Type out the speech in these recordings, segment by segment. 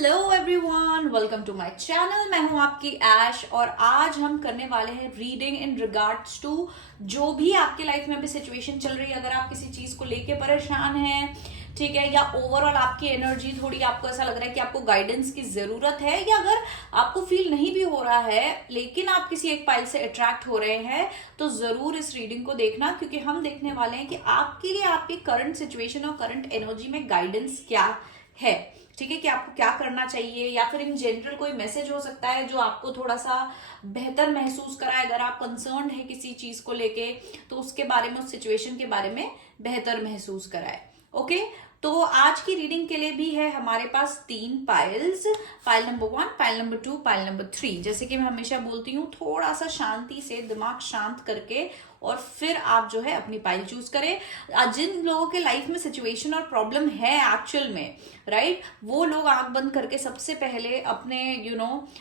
Hello everyone, welcome to my channel. मैं हूं आपकी ऐश और आज हम करने वाले हैं रीडिंग इन रिगार्ड्स टू जो भी आपके लाइफ में अभी सिचुएशन चल रही है। अगर आप किसी चीज को लेके परेशान हैं, ठीक है, या ओवरऑल आपकी एनर्जी थोड़ी आपको ऐसा लग रहा है कि आपको गाइडेंस की जरूरत है, या अगर आपको फील नहीं भी हो रहा है लेकिन आप किसी एक पाइल से अट्रैक्ट हो रहे हैं, तो जरूर इस रीडिंग को देखना, क्योंकि हम देखने वाले हैं कि आपके लिए आपकी करंट सिचुएशन और करंट एनर्जी में गाइडेंस क्या है। ठीक है, कि आपको क्या करना चाहिए, या फिर इन जनरल कोई मैसेज हो सकता है जो आपको थोड़ा सा बेहतर महसूस कराए। अगर आप कंसर्न है किसी चीज को लेके तो उसके बारे में, उस सिचुएशन के बारे में बेहतर महसूस कराए। ओके, तो आज की रीडिंग के लिए भी है हमारे पास 3 piles, pile number 1, pile number 2, pile number 3। जैसे कि मैं हमेशा बोलती हूँ, थोड़ा सा शांति से दिमाग शांत करके और फिर आप जो है अपनी पाइल चूज करें। जिन लोगों के लाइफ में सिचुएशन और प्रॉब्लम है एक्चुअल में, राइट, वो लोग आंख बंद करके सबसे पहले अपने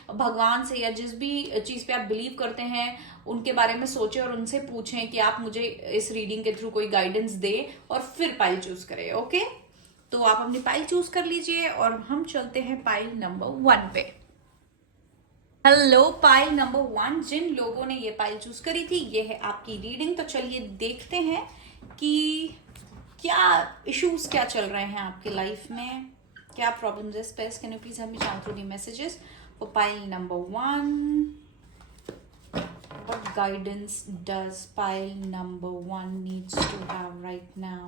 भगवान से या जिस भी चीज पे आप बिलीव करते हैं उनके बारे में सोचें और उनसे पूछें कि आप मुझे इस रीडिंग के थ्रू कोई गाइडेंस दे, और फिर पाइल चूज करें। ओके, तो आप अपनी पाइल चूज कर लीजिए और हम चलते हैं पाइल नंबर 1 पे। हेलो पाइल नंबर 1, जिन लोगों ने ये पाइल चूज करी थी, ये है आपकी रीडिंग। तो चलिए देखते हैं कि क्या इश्यूज क्या चल रहे हैं आपकी लाइफ में, क्या प्रॉब्लम्स है। Space can you please help me channel through the messages for pile number 1। What guidance does pile number 1 needs to have right now?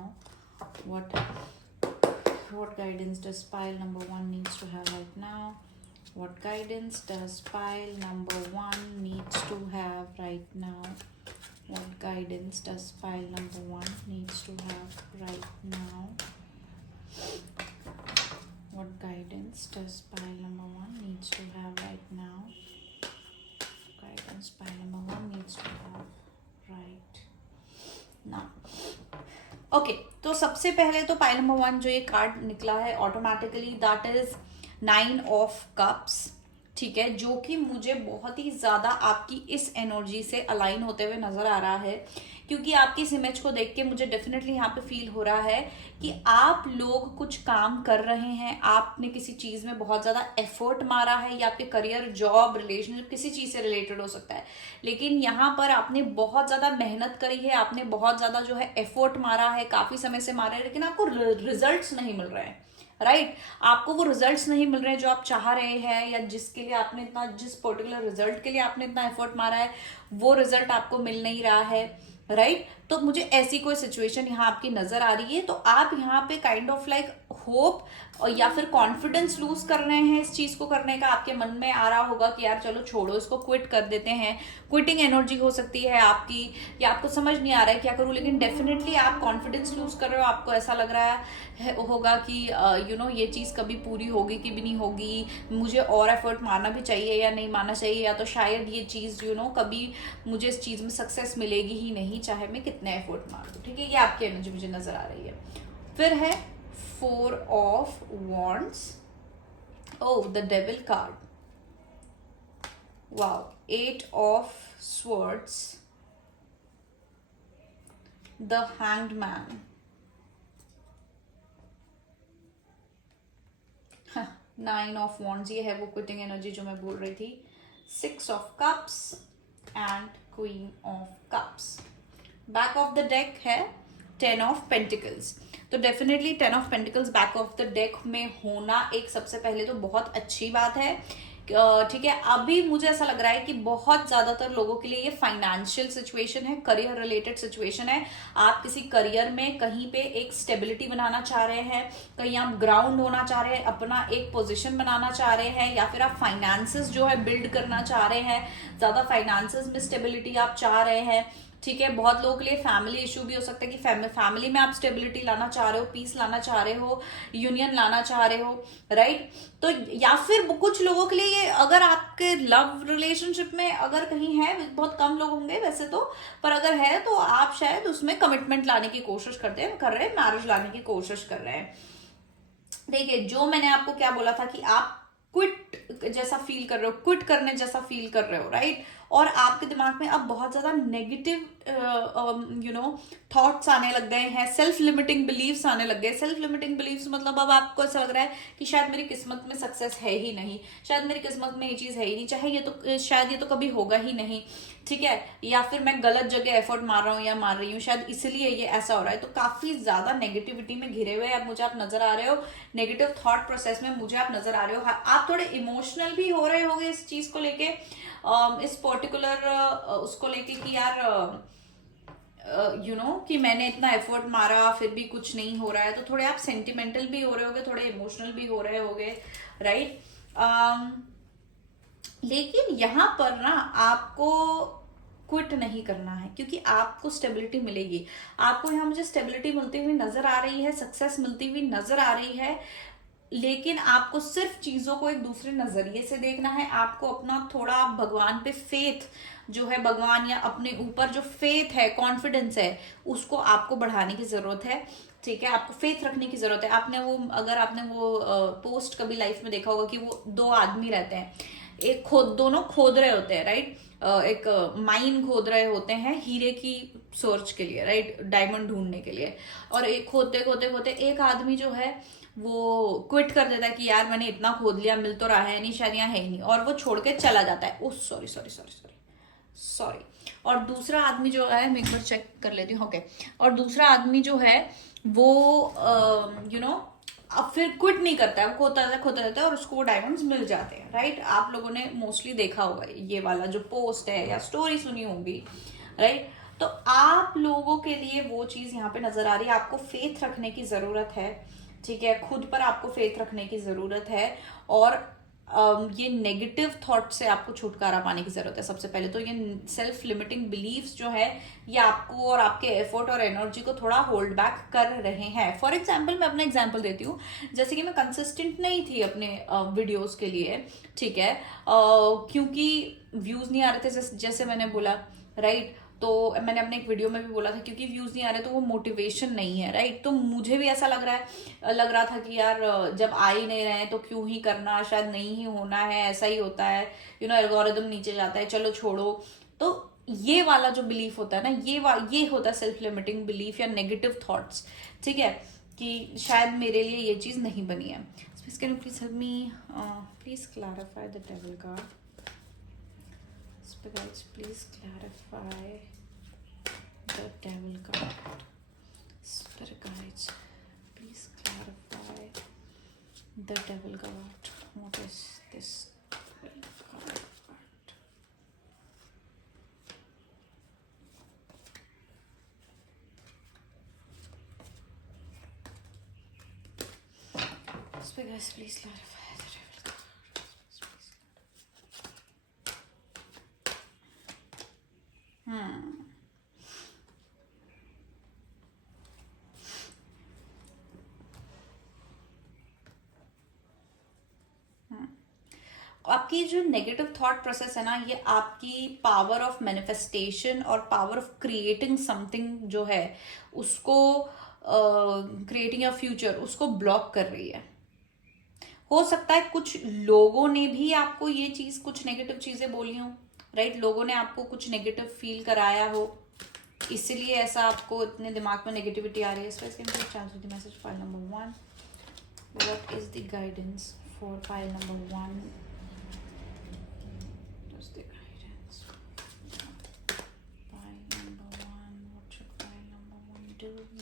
What guidance does pile number 1 needs to have right now? What guidance does pile number 1 needs to have right now? What guidance does pile number 1 needs to have right now? What guidance does pile number 1 needs to have right now? Guidance pile number 1 needs to have right now. Okay, तो सबसे पहले तो pile number 1 जो ये card निकला है automatically, that is 9 of cups. ठीक है, जो कि मुझे बहुत ही ज्यादा आपकी इस एनर्जी से अलाइन होते हुए नजर आ रहा है, क्योंकि आपकी इस इमेज को देख के मुझे डेफिनेटली यहाँ पे फील हो रहा है कि आप लोग कुछ काम कर रहे हैं, आपने किसी चीज में बहुत ज्यादा एफर्ट मारा है, या आपके करियर, जॉब, रिलेशनशिप किसी चीज से रिलेटेड हो सकता है, लेकिन यहाँ पर आपने बहुत ज्यादा मेहनत करी है, आपने बहुत ज्यादा जो है एफर्ट मारा है, काफी समय से मारा है, लेकिन आपको रिजल्ट्स नहीं मिल रहे हैं। राइट, आपको वो रिजल्ट्स नहीं मिल रहे हैं जो आप चाह रहे हैं, या जिसके लिए आपने इतना, जिस पर्टिकुलर रिजल्ट के लिए आपने इतना एफर्ट मारा है, वो रिजल्ट आपको मिल नहीं रहा है। राइट, तो मुझे ऐसी कोई सिचुएशन यहाँ आपकी नजर आ रही है। तो आप यहाँ पे काइंड ऑफ लाइक होप या फिर कॉन्फिडेंस लूज कर रहे हैं इस चीज को करने का। आपके मन में आ रहा होगा कि यार चलो छोड़ो, इसको क्विट कर देते हैं। क्विटिंग एनर्जी हो सकती है आपकी, या आपको समझ नहीं आ रहा है क्या करूं, लेकिन डेफिनेटली आप कॉन्फिडेंस लूज कर रहे हो। आपको ऐसा लग रहा है होगा कि ये चीज कभी पूरी होगी कि भी नहीं होगी, मुझे और एफर्ट मारना भी चाहिए या नहीं मारना चाहिए, या तो शायद ये चीज कभी मुझे इस चीज में सक्सेस मिलेगी ही नहीं, चाहे मैं कितने एफर्ट मार दूं। ठीक है, ये आपकी एनर्जी मुझे नजर आ रही है। फिर है 4 of Wands. Oh, the Devil card. Wow. 8 of Swords. The Hanged Man. 9 of Wands, ये है वो क्विटिंग एनर्जी जो मैं बोल रही थी। 6 of Cups and Queen of Cups. Back of the deck है 10 ऑफ पेंटिकल्स। तो definitely 10 of pentacles back of the deck में होना एक सबसे पहले तो बहुत अच्छी बात है। ठीक है, अभी मुझे ऐसा लग रहा है कि बहुत ज्यादातर लोगों के लिए ये फाइनेंशियल सिचुएशन है, करियर रिलेटेड सिचुएशन है। आप किसी करियर में कहीं पे एक स्टेबिलिटी बनाना चाह रहे हैं, कहीं आप ग्राउंड होना चाह रहे हैं, अपना एक पोजीशन बनाना चाह रहे हैं, या फिर आप फाइनेंसेस जो है बिल्ड करना चाह रहे हैं, ज्यादा फाइनेंसेस में स्टेबिलिटी आप चाह रहे हैं। ठीक है, बहुत लोगों के लिए फैमिली इशू भी हो सकता है कि फैमिली में आप स्टेबिलिटी लाना चाह रहे हो, पीस लाना चाह रहे हो, यूनियन लाना चाह रहे हो। राइट, तो या फिर कुछ लोगों के लिए ये, अगर आपके लव रिलेशनशिप में अगर कहीं है, बहुत कम लोग होंगे वैसे तो, पर अगर है तो आप शायद उसमें कमिटमेंट लाने की कोशिश कर रहे हैं, मैरिज लाने की कोशिश कर रहे हैं। देखिए, जो मैंने आपको क्या बोला था कि आप क्विट जैसा फील कर रहे हो, क्विट करने जैसा फील कर रहे हो, राइट, और आपके दिमाग में अब बहुत ज़्यादा नेगेटिव थॉट्स आने लग गए हैं, सेल्फ लिमिटिंग बिलीव्स आने लग गए। सेल्फ लिमिटिंग बिलीव्स मतलब अब आपको ऐसा लग रहा है कि शायद मेरी किस्मत में सक्सेस है ही नहीं, शायद मेरी किस्मत में ये चीज़ है ही नहीं, चाहे ये तो शायद ये तो कभी होगा ही नहीं, ठीक है, या फिर मैं गलत जगह एफर्ट मार रहा हूँ या मार रही हूँ, शायद इसलिए ये ऐसा हो रहा है। तो काफी ज्यादा नेगेटिविटी में घिरे हुए अब मुझे आप नजर आ रहे हो, नेगेटिव थॉट प्रोसेस में मुझे आप नजर आ रहे हो। आप थोड़े इमोशनल भी हो रहे होगे इस चीज को लेके, इस पर्टिकुलर उसको लेके कि यार कि मैंने इतना एफर्ट मारा फिर भी कुछ नहीं हो रहा है, तो थोड़े आप सेंटिमेंटल भी हो रहे होगे, थोड़े इमोशनल भी हो रहे होगे, राइट। लेकिन यहाँ पर ना आपको क्विट नहीं करना है, क्योंकि आपको स्टेबिलिटी मिलेगी। आपको यहाँ मुझे स्टेबिलिटी मिलती हुई नजर आ रही है, सक्सेस मिलती हुई नजर आ रही है, लेकिन आपको सिर्फ चीजों को एक दूसरे नजरिए से देखना है। आपको अपना थोड़ा आप भगवान पे फेथ जो है, भगवान या अपने ऊपर जो फेथ है, कॉन्फिडेंस है, उसको आपको बढ़ाने की जरूरत है, ठीक है। आपको फेथ रखने की जरूरत है। अगर आपने वो पोस्ट कभी लाइफ में देखा होगा कि वो दो आदमी रहते हैं, दोनों खोद रहे होते हैं, राइट, एक माइन खोद रहे होते हैं हीरे की सर्च के लिए, राइट, डायमंड ढूंढने के लिए। और एक खोदते खोदते खोदते एक आदमी जो है वो क्विट कर देता है कि यार मैंने इतना खोद लिया, मिल तो रहा है नहीं, शायद यहाँ है ही नहीं, और वो छोड़ के चला जाता है। Oh sorry sorry sorry sorry sorry. और दूसरा आदमी जो है, मैं एक बार चेक कर लेती हूँ, ओके। और दूसरा आदमी जो है वो अब फिर क्विट नहीं करता है, वो खोता रहता है और उसको वो डायमंड्स मिल जाते हैं, राइट। आप लोगों ने मोस्टली देखा होगा ये वाला जो पोस्ट है या स्टोरी सुनी होगी, राइट। तो आप लोगों के लिए वो चीज यहाँ पे नजर आ रही है। आपको फेथ रखने की जरूरत है, ठीक है, खुद पर आपको फेथ रखने की जरूरत है, और ये नेगेटिव थॉट से आपको छुटकारा पाने की जरूरत है। सबसे पहले तो ये सेल्फ लिमिटिंग बिलीव्स जो है, ये आपको और आपके एफर्ट और एनर्जी को थोड़ा होल्ड बैक कर रहे हैं। फॉर एग्जाम्पल, मैं अपना एग्जाम्पल देती हूँ, जैसे कि मैं कंसिस्टेंट नहीं थी अपने वीडियोस के लिए, ठीक है, क्योंकि व्यूज नहीं आ रहे थे, जैसे मैंने बोला, राइट। तो मैंने अपने एक वीडियो में भी बोला था, क्योंकि व्यूज नहीं आ रहे तो वो मोटिवेशन नहीं है, राइट। तो मुझे भी ऐसा लग रहा था कि यार जब आ ही नहीं रहे हैं तो क्यों ही करना, शायद नहीं ही होना है, ऐसा ही होता है, एल्गोरिदम नीचे जाता है, चलो छोड़ो। तो ये वाला जो बिलीफ होता है ना, ये होता है सेल्फ लिमिटिंग बिलीफ या नेगेटिव थॉट्स, ठीक है, कि शायद मेरे लिए ये चीज नहीं बनी है। Can you please help me, please clarify the devil card. Guys, please clarify the devil card. Spirit guides, please clarify the devil card. What is this devil card? Spirit guides, please clarify the devil card. आपकी जो negative thought process है ना, ये आपकी power of manifestation और power of creating something जो है, उसको क्रिएटिंग अ फ्यूचर, उसको ब्लॉक कर रही है। हो सकता है कुछ लोगों ने भी आपको ये चीज, कुछ नेगेटिव चीजें बोली हो, राइट, लोगों ने आपको कुछ नेगेटिव फील कराया हो, इसीलिए ऐसा आपको इतने दिमाग में नेगेटिविटी आ रही है। Message file number 1, what is the guidance for file number 1?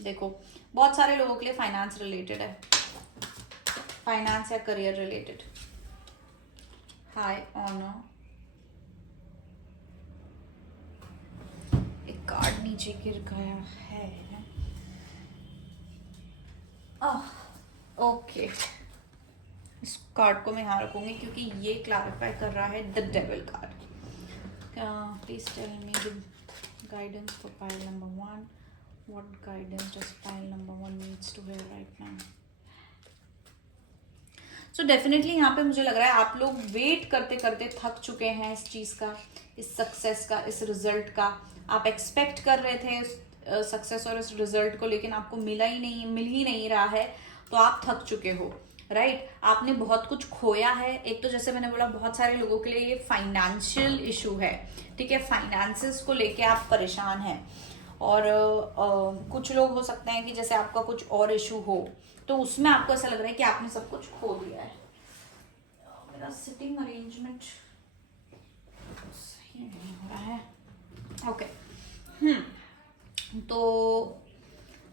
देखो, बहुत सारे लोगों के लिए फाइनेंस रिलेटेड है, फाइनेंस या करियर रिलेटेड। हाई ऑनर, एक कार्ड नीचे गिर गया है, ओके, इस कार्ड को मैं यहाँ रखूंगी क्योंकि ये क्लैरिफाई कर रहा है the devil card. Please tell me the guidance for file number 1. What guidance does file number 1 needs to hear right now? So definitely यहाँ पे मुझे लग रहा है आप लोग वेट करते करते थक चुके हैं इस चीज का, इस सक्सेस का, इस रिजल्ट का। आप एक्सपेक्ट कर रहे थे इस सक्सेस और इस रिजल्ट को, लेकिन आपको मिल ही नहीं रहा है, तो आप थक चुके हो, राइट आपने बहुत कुछ खोया है। एक तो जैसे मैंने बोला बहुत सारे लोगों के लिए ये फाइनेंशियल इशू है, ठीक है, फाइनेंसेस को लेके आप परेशान हैं। और कुछ लोग हो सकते हैं कि जैसे आपका कुछ और इशू हो तो उसमें आपको ऐसा लग रहा है कि आपने सब कुछ खो दिया है। मेरा सिटिंग अरेंजमेंट सही नहीं हो रहा है। ओके तो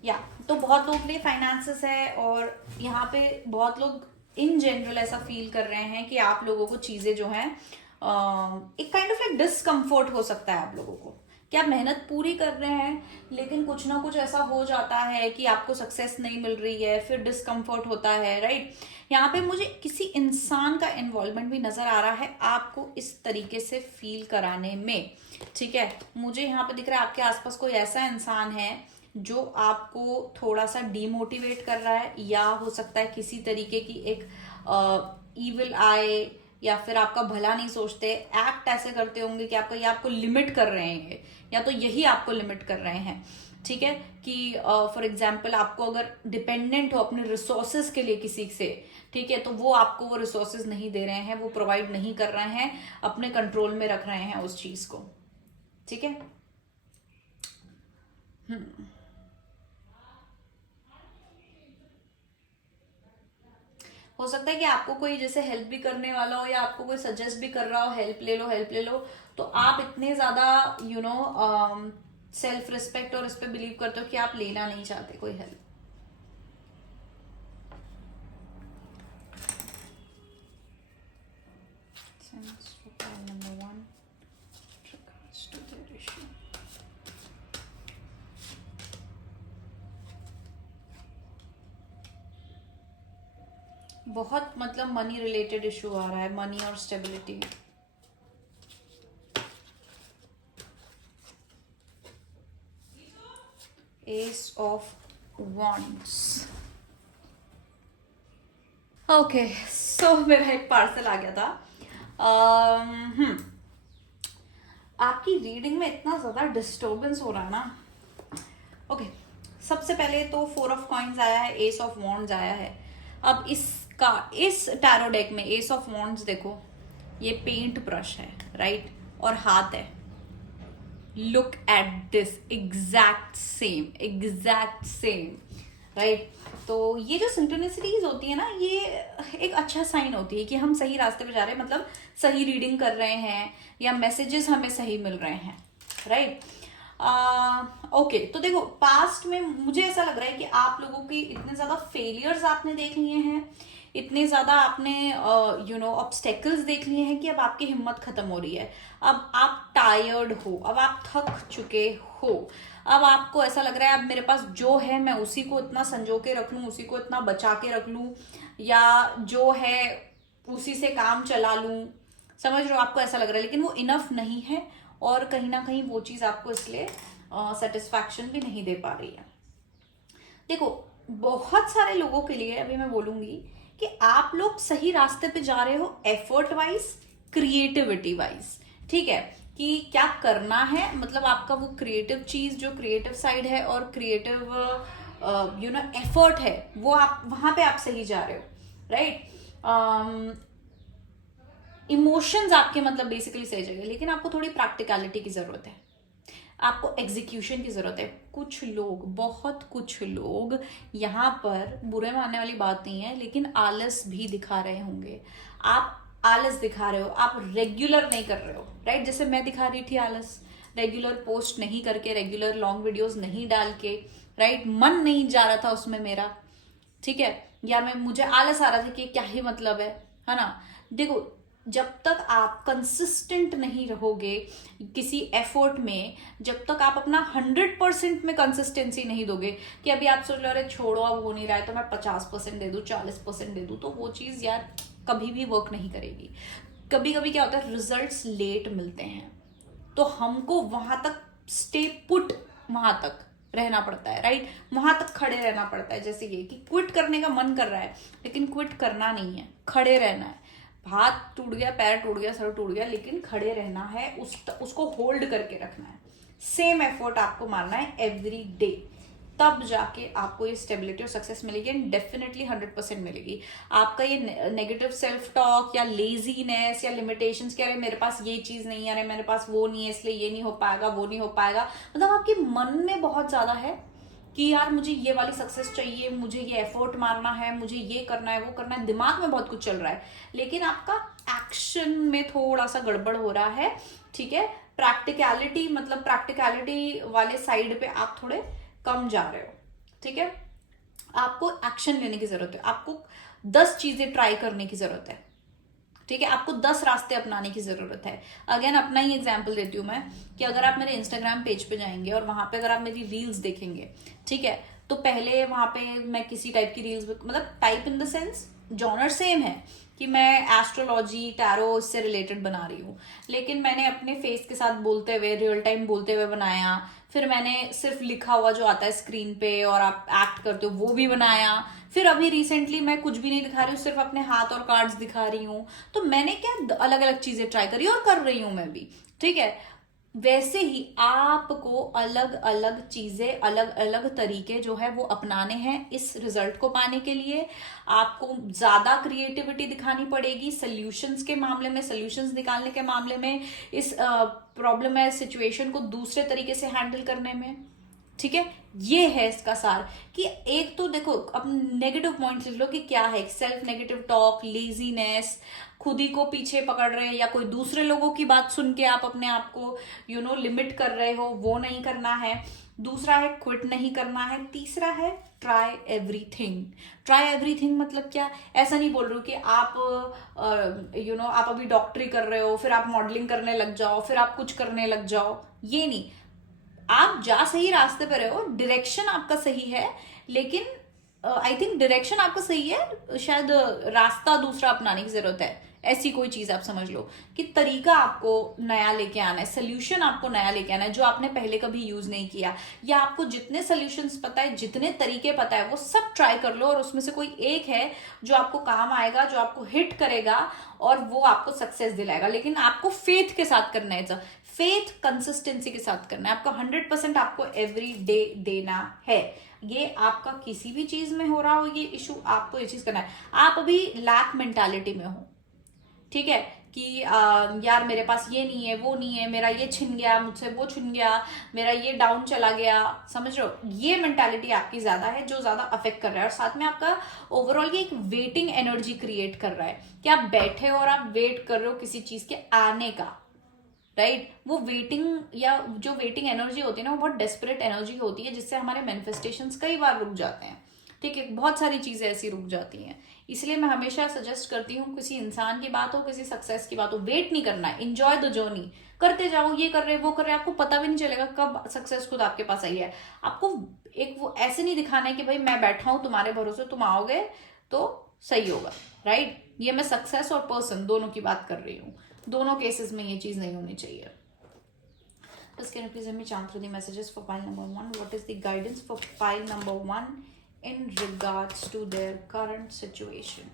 या तो बहुत लोग के लिए फाइनेंसेस है, और यहाँ पे बहुत लोग इन जनरल ऐसा फील कर रहे हैं कि आप लोगों को चीजें जो हैं एक काइंड ऑफ लाइक डिस्कम्फर्ट हो सकता है आप लोगों को कि आप मेहनत पूरी कर रहे हैं लेकिन कुछ ना कुछ ऐसा हो जाता है कि आपको सक्सेस नहीं मिल रही है, फिर डिस्कम्फर्ट होता है, राइट। यहाँ पे मुझे किसी इंसान का इन्वॉल्वमेंट भी नजर आ रहा है आपको इस तरीके से फील कराने में, ठीक है। मुझे यहाँ पे दिख रहा है आपके आसपास कोई ऐसा इंसान है जो आपको थोड़ा सा डीमोटिवेट कर रहा है, या हो सकता है किसी तरीके की एक ईविल आए, या फिर आपका भला नहीं सोचते, एक्ट ऐसे करते होंगे कि आपका ये आपको लिमिट कर रहे हैं, या तो यही आपको लिमिट कर रहे हैं, ठीक है। कि फॉर एग्जाम्पल आपको अगर डिपेंडेंट हो अपने रिसोर्सेज के लिए किसी से, ठीक है, तो वो आपको वो रिसोर्सेज नहीं दे रहे हैं, वो प्रोवाइड नहीं कर रहे हैं, अपने कंट्रोल में रख रहे हैं उस चीज को, ठीक है। हो सकता है कि आपको कोई जैसे हेल्प भी करने वाला हो, या आपको कोई सजेस्ट भी कर रहा हो हेल्प ले लो हेल्प ले लो, तो आप इतने ज्यादा सेल्फ रिस्पेक्ट और इस पे बिलीव करते हो कि आप लेना नहीं चाहते कोई हेल्प। बहुत मतलब मनी रिलेटेड इशू आ रहा है, मनी और stability. S of wands. Okay so मेरा एक पार्सल आ गया था। आपकी रीडिंग में इतना ज्यादा डिस्टर्बेंस हो रहा है ना। ओके सबसे पहले तो 4 ऑफ कॉइन्स आया है, एस ऑफ वॉन्ड्स आया है। अब इस टैरो डेक में एस ऑफ वॉन्ड्स देखो, ये पेंट ब्रश है, राइट, और हाथ है। Look at this, exact same, right. तो ये जो सिंक्रोनिसिटीज होती है ना, ये एक अच्छा साइन होती है कि हम सही रास्ते पे जा रहे हैं, मतलब सही रीडिंग कर रहे हैं, या मैसेजेस हमें सही मिल रहे हैं, राइट। ओके तो देखो पास्ट में मुझे ऐसा लग रहा है कि आप लोगों की इतने ज्यादा फेलियर्स आपने देख लिए हैं, इतने ज्यादा आपने ऑब्स्टेकल्स देख लिए हैं कि अब आपकी हिम्मत खत्म हो रही है। अब आप टायर्ड हो, अब आप थक चुके हो, अब आपको ऐसा लग रहा है अब मेरे पास जो है मैं उसी को इतना संजो के रख लूं, उसी को इतना बचा के रख लूं, या जो है उसी से काम चला लूं, समझ रहे हो, आपको ऐसा लग रहा है, लेकिन वो इनफ नहीं है, और कहीं ना कहीं वो चीज आपको इसलिए सेटिस्फैक्शन भी नहीं दे पा रही है। देखो बहुत सारे लोगों के लिए अभी मैं बोलूंगी कि आप लोग सही रास्ते पे जा रहे हो, एफर्ट वाइज, क्रिएटिविटी वाइज, ठीक है, कि क्या करना है, मतलब आपका वो क्रिएटिव चीज जो क्रिएटिव साइड है और क्रिएटिव एफर्ट है, वो आप वहां पे आप सही जा रहे हो, राइट। इमोशंस आपके मतलब बेसिकली सही जगह, लेकिन आपको थोड़ी प्रैक्टिकलिटी की जरूरत है, आपको एग्जीक्यूशन की जरूरत है। कुछ लोग, बहुत कुछ लोग यहाँ पर, बुरे मानने वाली बात नहीं है, लेकिन आलस भी दिखा रहे होंगे। आप आलस दिखा रहे हो, आप रेगुलर नहीं कर रहे हो, राइट। जैसे मैं दिखा रही थी आलस, रेगुलर पोस्ट नहीं करके, रेगुलर लॉन्ग वीडियोस नहीं डाल के, राइट, मन नहीं जा रहा था उसमें मेरा, ठीक है, या मुझे आलस आ रहा था कि क्या ही मतलब है ना। देखो जब तक आप कंसिस्टेंट नहीं रहोगे किसी एफर्ट में, जब तक आप अपना 100% में कंसिस्टेंसी नहीं दोगे, कि अभी आप सोच लो अरे छोड़ो अब हो नहीं रहा है तो मैं 50% दे दूं, 40% दे दूं, तो वो चीज यार कभी भी वर्क नहीं करेगी। कभी कभी क्या होता है, रिजल्ट्स लेट मिलते हैं, तो हमको वहां तक स्टे पुट, वहां तक रहना पड़ता है, राइट, वहां तक खड़े रहना पड़ता है। जैसे ये कि क्विट करने का मन कर रहा है, लेकिन क्विट करना नहीं है, खड़े रहना है। हाथ टूट गया, पैर टूट गया, सर टूट गया, लेकिन खड़े रहना है, उसको होल्ड करके रखना है। सेम एफर्ट आपको मारना है एवरी डे, तब जाके आपको ये स्टेबिलिटी और सक्सेस मिलेगी, एंड डेफिनेटली 100% मिलेगी। आपका ये नेगेटिव सेल्फ टॉक या लेजीनेस या लिमिटेशंस कि अरे मेरे पास ये चीज नहीं है, अरे मेरे पास वो नहीं है इसलिए ये नहीं हो पाएगा, वो नहीं हो पाएगा, मतलब आपके मन में बहुत ज्यादा है कि यार मुझे ये वाली सक्सेस चाहिए, मुझे ये एफर्ट मारना है, मुझे ये करना है, वो करना है, दिमाग में बहुत कुछ चल रहा है, लेकिन आपका एक्शन में थोड़ा सा गड़बड़ हो रहा है। ठीक है, प्रैक्टिकलिटी मतलब प्रैक्टिकलिटी वाले साइड पे आप थोड़े कम जा रहे हो। ठीक है, आपको एक्शन लेने की जरूरत है, आपको 10 चीजें ट्राई करने की जरूरत है। ठीक है, आपको 10 रास्ते अपनाने की जरूरत है। अगेन अपना ही एग्जाम्पल देती हूँ मैं कि अगर आप मेरे इंस्टाग्राम पेज पे जाएंगे और वहां पे अगर आप मेरी रील्स देखेंगे, ठीक है, तो पहले वहां पे मैं किसी टाइप की रील्स, मतलब type in the sense genre same है कि मैं एस्ट्रोलॉजी टैरो इससे रिलेटेड बना रही हूँ, लेकिन मैंने अपने फेस के साथ बोलते हुए रियल टाइम बोलते हुए बनाया, फिर मैंने सिर्फ लिखा हुआ जो आता है स्क्रीन पे और आप एक्ट करते हो वो भी बनाया, फिर अभी रिसेंटली मैं कुछ भी नहीं दिखा रही हूँ, सिर्फ अपने हाथ और कार्ड्स दिखा रही हूँ। तो मैंने क्या अलग अलग चीजें ट्राई करी और कर रही हूँ मैं भी। ठीक है, वैसे ही आपको अलग अलग चीजें, अलग अलग तरीके जो है वो अपनाने हैं इस रिजल्ट को पाने के लिए। आपको ज्यादा क्रिएटिविटी दिखानी पड़ेगी सोल्यूशंस के मामले में, सोल्यूशंस निकालने के मामले में, इस प्रॉब्लम है सिचुएशन को दूसरे तरीके से हैंडल करने में। ठीक है, ये है इसका सार कि एक तो देखो अब नेगेटिव पॉइंट्स लिख लो कि क्या है, सेल्फ नेगेटिव टॉक, लेजीनेस, खुद ही को पीछे पकड़ रहे हैं या कोई दूसरे लोगों की बात सुन के आप अपने आप को लिमिट कर रहे हो, वो नहीं करना है। दूसरा है क्विट नहीं करना है। तीसरा है ट्राई एवरीथिंग। ट्राई एवरीथिंग मतलब क्या, ऐसा नहीं बोल रही हूँ कि आप आप अभी डॉक्टरी कर रहे हो फिर आप मॉडलिंग करने लग जाओ, फिर आप कुछ करने लग जाओ, ये नहीं। आप जा सही रास्ते पे रहे हो, डायरेक्शन आपका सही है, लेकिन आई थिंक डायरेक्शन आपका सही है, शायद रास्ता दूसरा अपनाने की जरूरत है। ऐसी कोई चीज आप समझ लो कि तरीका आपको नया लेके आना है, सोल्यूशन आपको नया लेके आना है जो आपने पहले कभी यूज नहीं किया, या आपको जितने सोल्यूशंस पता है, जितने तरीके पता है, वो सब ट्राई कर लो और उसमें से कोई एक है जो आपको काम आएगा, जो आपको हिट करेगा और वो आपको सक्सेस दिलाएगा। लेकिन आपको फेथ के साथ करना है, फेथ कंसिस्टेंसी के साथ करना है, आपको 100% आपको एवरी डे देना है। ये आपका किसी भी चीज में हो रहा हो ये इशू, आपको ये चीज करना है। आप अभी लैक मेंटालिटी में हो, ठीक है, कि यार मेरे पास ये नहीं है, वो नहीं है, मेरा ये छिन गया, मुझसे वो छिन गया, मेरा ये डाउन चला गया, समझ रहे हो, ये मेंटालिटी आपकी ज्यादा है जो ज्यादा अफेक्ट कर रहा है। और साथ में आपका ओवरऑल ये एक वेटिंग एनर्जी क्रिएट कर रहा है कि आप बैठे हो और आप वेट कर रहे हो किसी चीज के आने का, राइट। वो वेटिंग या जो वेटिंग एनर्जी होती है ना, वो बहुत डेस्परेट एनर्जी होती है जिससे हमारे मैनिफेस्टेशंस कई बार रुक जाते हैं। ठीक है, बहुत सारी चीजें ऐसी रुक जाती हैं। इसलिए मैं हमेशा सजेस्ट करती हूँ, किसी इंसान की बात हो, किसी सक्सेस की बात हो, वेट नहीं करना है, एंजॉय द जर्नी, करते जाओ, ये कर रहे वो कर रहे, आपको पता भी नहीं चलेगा कब सक्सेस खुद आपके पास आई है। आपको एक वो ऐसे नहीं दिखाना है कि भाई मैं बैठा हूं तुम्हारे भरोसे, तुम आओगे तो सही होगा, राइट। ये मैं सक्सेस और पर्सन दोनों की बात कर रही हूँ, दोनों केसेस में ये चीज नहीं होनी चाहिए। Just can you please help me chant through the messages for pile number 1? What is the guidance for pile number 1 in regards to their current situation?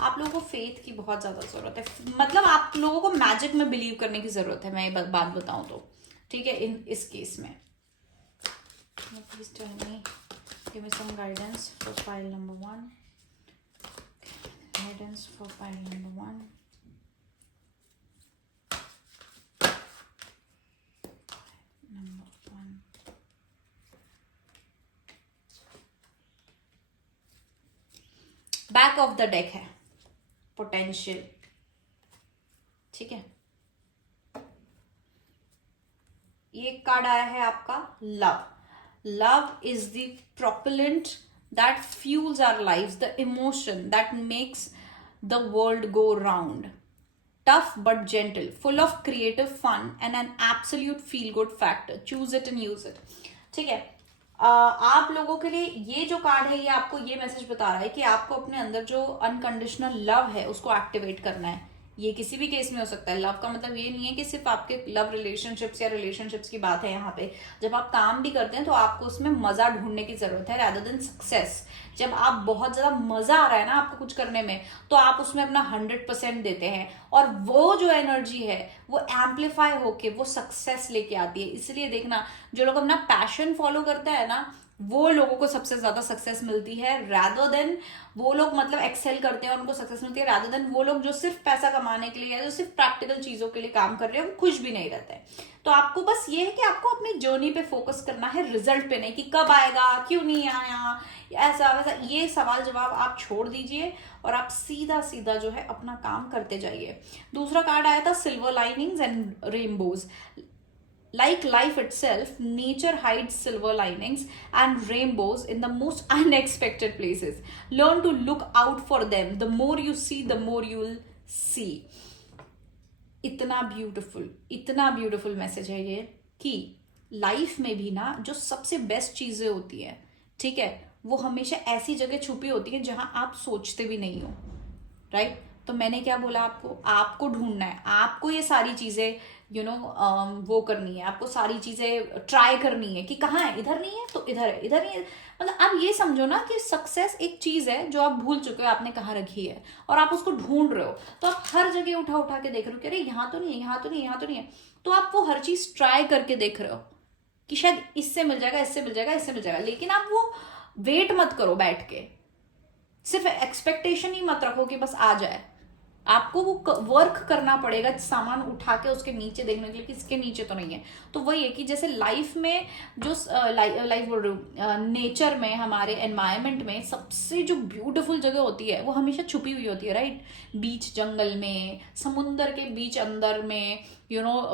आप लोगों को फेथ की बहुत ज्यादा जरूरत है, मतलब आप लोगों को मैजिक में बिलीव करने की जरूरत है, मैं ये बात बताऊं तो। ठीक है, इस केस में please tell me, give me some guidance for file number 1, guidance for file number 1। Back of the deck है पोटेंशियल, ठीक है। ये कार्ड आया है आपका love. Love is the propellant that fuels our lives, the emotion that makes the world go round, tough but gentle, full of creative fun and an absolute feel good factor, choose it and use it. ठीक है, आप लोगों के लिए ये जो card है, ये आपको ये मैसेज बता रहा है कि आपको अपने अंदर जो अनकंडीशनल लव है उसको एक्टिवेट करना है। ये किसी भी केस में हो सकता है। लव का मतलब ये नहीं है कि सिर्फ आपके लव रिलेशनशिप्स या रिलेशनशिप्स की बात है यहाँ पे। जब आप काम भी करते हैं तो आपको उसमें मजा ढूंढने की जरूरत है रादर देन सक्सेस। जब आप बहुत ज्यादा मजा आ रहा है ना आपको कुछ करने में, तो आप उसमें अपना 100% देते हैं, और वो जो एनर्जी है वो एम्पलीफाई होके वो सक्सेस लेके आती है। इसलिए देखना, जो लोग अपना पैशन फॉलो करता है ना, वो लोगों को सबसे ज्यादा सक्सेस मिलती है, रादर देन वो लोग मतलब एक्सेल करते हैं और उनको सक्सेस मिलती है, रादर देन वो लोग जो सिर्फ पैसा कमाने के लिए या जो सिर्फ प्रैक्टिकल चीजों के लिए काम कर रहे हैं, वो खुश भी नहीं रहते हैं। तो आपको बस ये है कि आपको अपनी जर्नी पे फोकस करना है, रिजल्ट पे नहीं, कि कब आएगा, क्यों नहीं आया, ऐसा वैसा, ये सवाल जवाब आप छोड़ दीजिए और आप सीधा सीधा जो है अपना काम करते जाइए। दूसरा कार्ड आया था silver linings and rainbows. Like life itself, nature hides silver linings and rainbows in the most unexpected places. Learn to look out for them. The more you see, the more you'll see. इतना beautiful message है ये, कि life में भी ना जो सबसे best चीजें होती है, ठीक है, वो हमेशा ऐसी जगह छुपी होती है जहां आप सोचते भी नहीं हो, राइट? तो मैंने क्या बोला, आपको ढूंढना है, आपको ये सारी चीजें वो करनी है, आपको सारी चीजें ट्राई करनी है कि कहाँ है, इधर नहीं है तो इधर है, इधर नहीं है। मतलब आप ये समझो ना कि सक्सेस एक चीज है जो आप भूल चुके हो आपने कहाँ रखी है, और आप उसको ढूंढ रहे हो। तो आप हर जगह उठा उठा के देख रहे हो कि अरे यहाँ तो नहीं है, यहाँ तो नहीं है, यहाँ तो नहीं है। तो आप वो हर चीज ट्राई करके देख रहे हो कि शायद इससे मिल जाएगा, इससे मिल जाएगा, इससे मिल जाएगा। लेकिन आप वो वेट मत करो बैठ के, सिर्फ एक्सपेक्टेशन ही मत रखो कि बस आ जाए। आपको वो वर्क करना पड़ेगा, सामान उठा के उसके नीचे देखने के लिए कि इसके नीचे तो नहीं है। तो वही है कि जैसे लाइफ में जो लाइफ बोल रही हूँ, नेचर में, हमारे एनवायरमेंट में सबसे जो ब्यूटीफुल जगह होती है वो हमेशा छुपी हुई होती है, राइट? बीच जंगल में, समुंदर के बीच अंदर में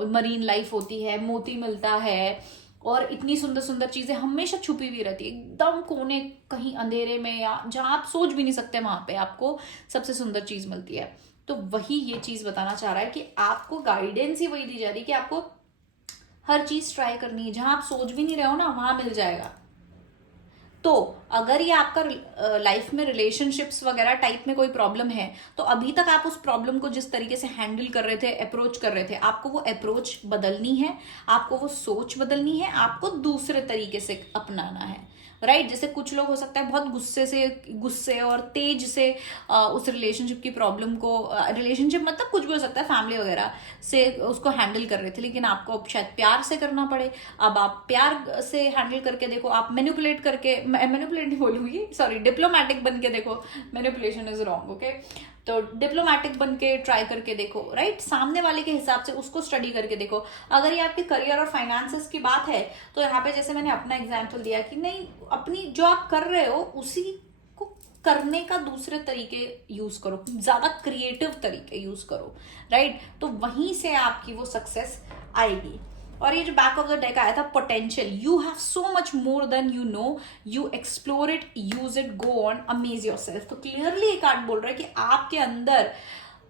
मरीन लाइफ होती है, मोती मिलता है, और इतनी सुंदर सुंदर चीजें हमेशा छुपी हुई रहती है, एकदम कोने कहीं अंधेरे में, या जहां आप सोच भी नहीं सकते, वहां पे आपको सबसे सुंदर चीज मिलती है। तो वही ये चीज बताना चाह रहा है कि आपको गाइडेंस ही वही दी जा रही है कि आपको हर चीज ट्राई करनी है, जहां आप सोच भी नहीं रहे हो ना वहां मिल जाएगा। तो अगर ये आपका लाइफ में रिलेशनशिप्स वगैरह टाइप में कोई प्रॉब्लम है, तो अभी तक आप उस प्रॉब्लम को जिस तरीके से हैंडल कर रहे थे, अप्रोच कर रहे थे, आपको वो अप्रोच बदलनी है, आपको वो सोच बदलनी है, आपको दूसरे तरीके से अपनाना है, राइट? जैसे कुछ लोग हो सकता है बहुत गुस्से और तेज से उस रिलेशनशिप की प्रॉब्लम को, रिलेशनशिप मतलब कुछ भी हो सकता है, फैमिली वगैरह से उसको हैंडल कर रहे थे, लेकिन आपको अब शायद प्यार से करना पड़े। अब आप प्यार से हैंडल करके देखो, आप मैनिपुलेट नहीं बोलूंगी, सॉरी, डिप्लोमेटिक बन के देखो, मैनिपुलेशन इज रॉन्ग, ओके? तो डिप्लोमेटिक बन के ट्राई करके देखो, राइट? सामने वाले के हिसाब से उसको स्टडी करके देखो। अगर ये आपके करियर और फाइनेंसेस की बात है, तो यहाँ पे जैसे मैंने अपना एग्जांपल दिया कि नहीं, अपनी जो आप कर रहे हो उसी को करने का दूसरे तरीके यूज करो, ज्यादा क्रिएटिव तरीके यूज करो, राइट? तो वहीं से आपकी वो सक्सेस आएगी। और ये जो बैक ऑफ द डेक आया था, potential, you have so much more than you know, you explore it, use it, go on, amaze yourself. तो क्लियरली एक कार्ड बोल रहा है कि आपके अंदर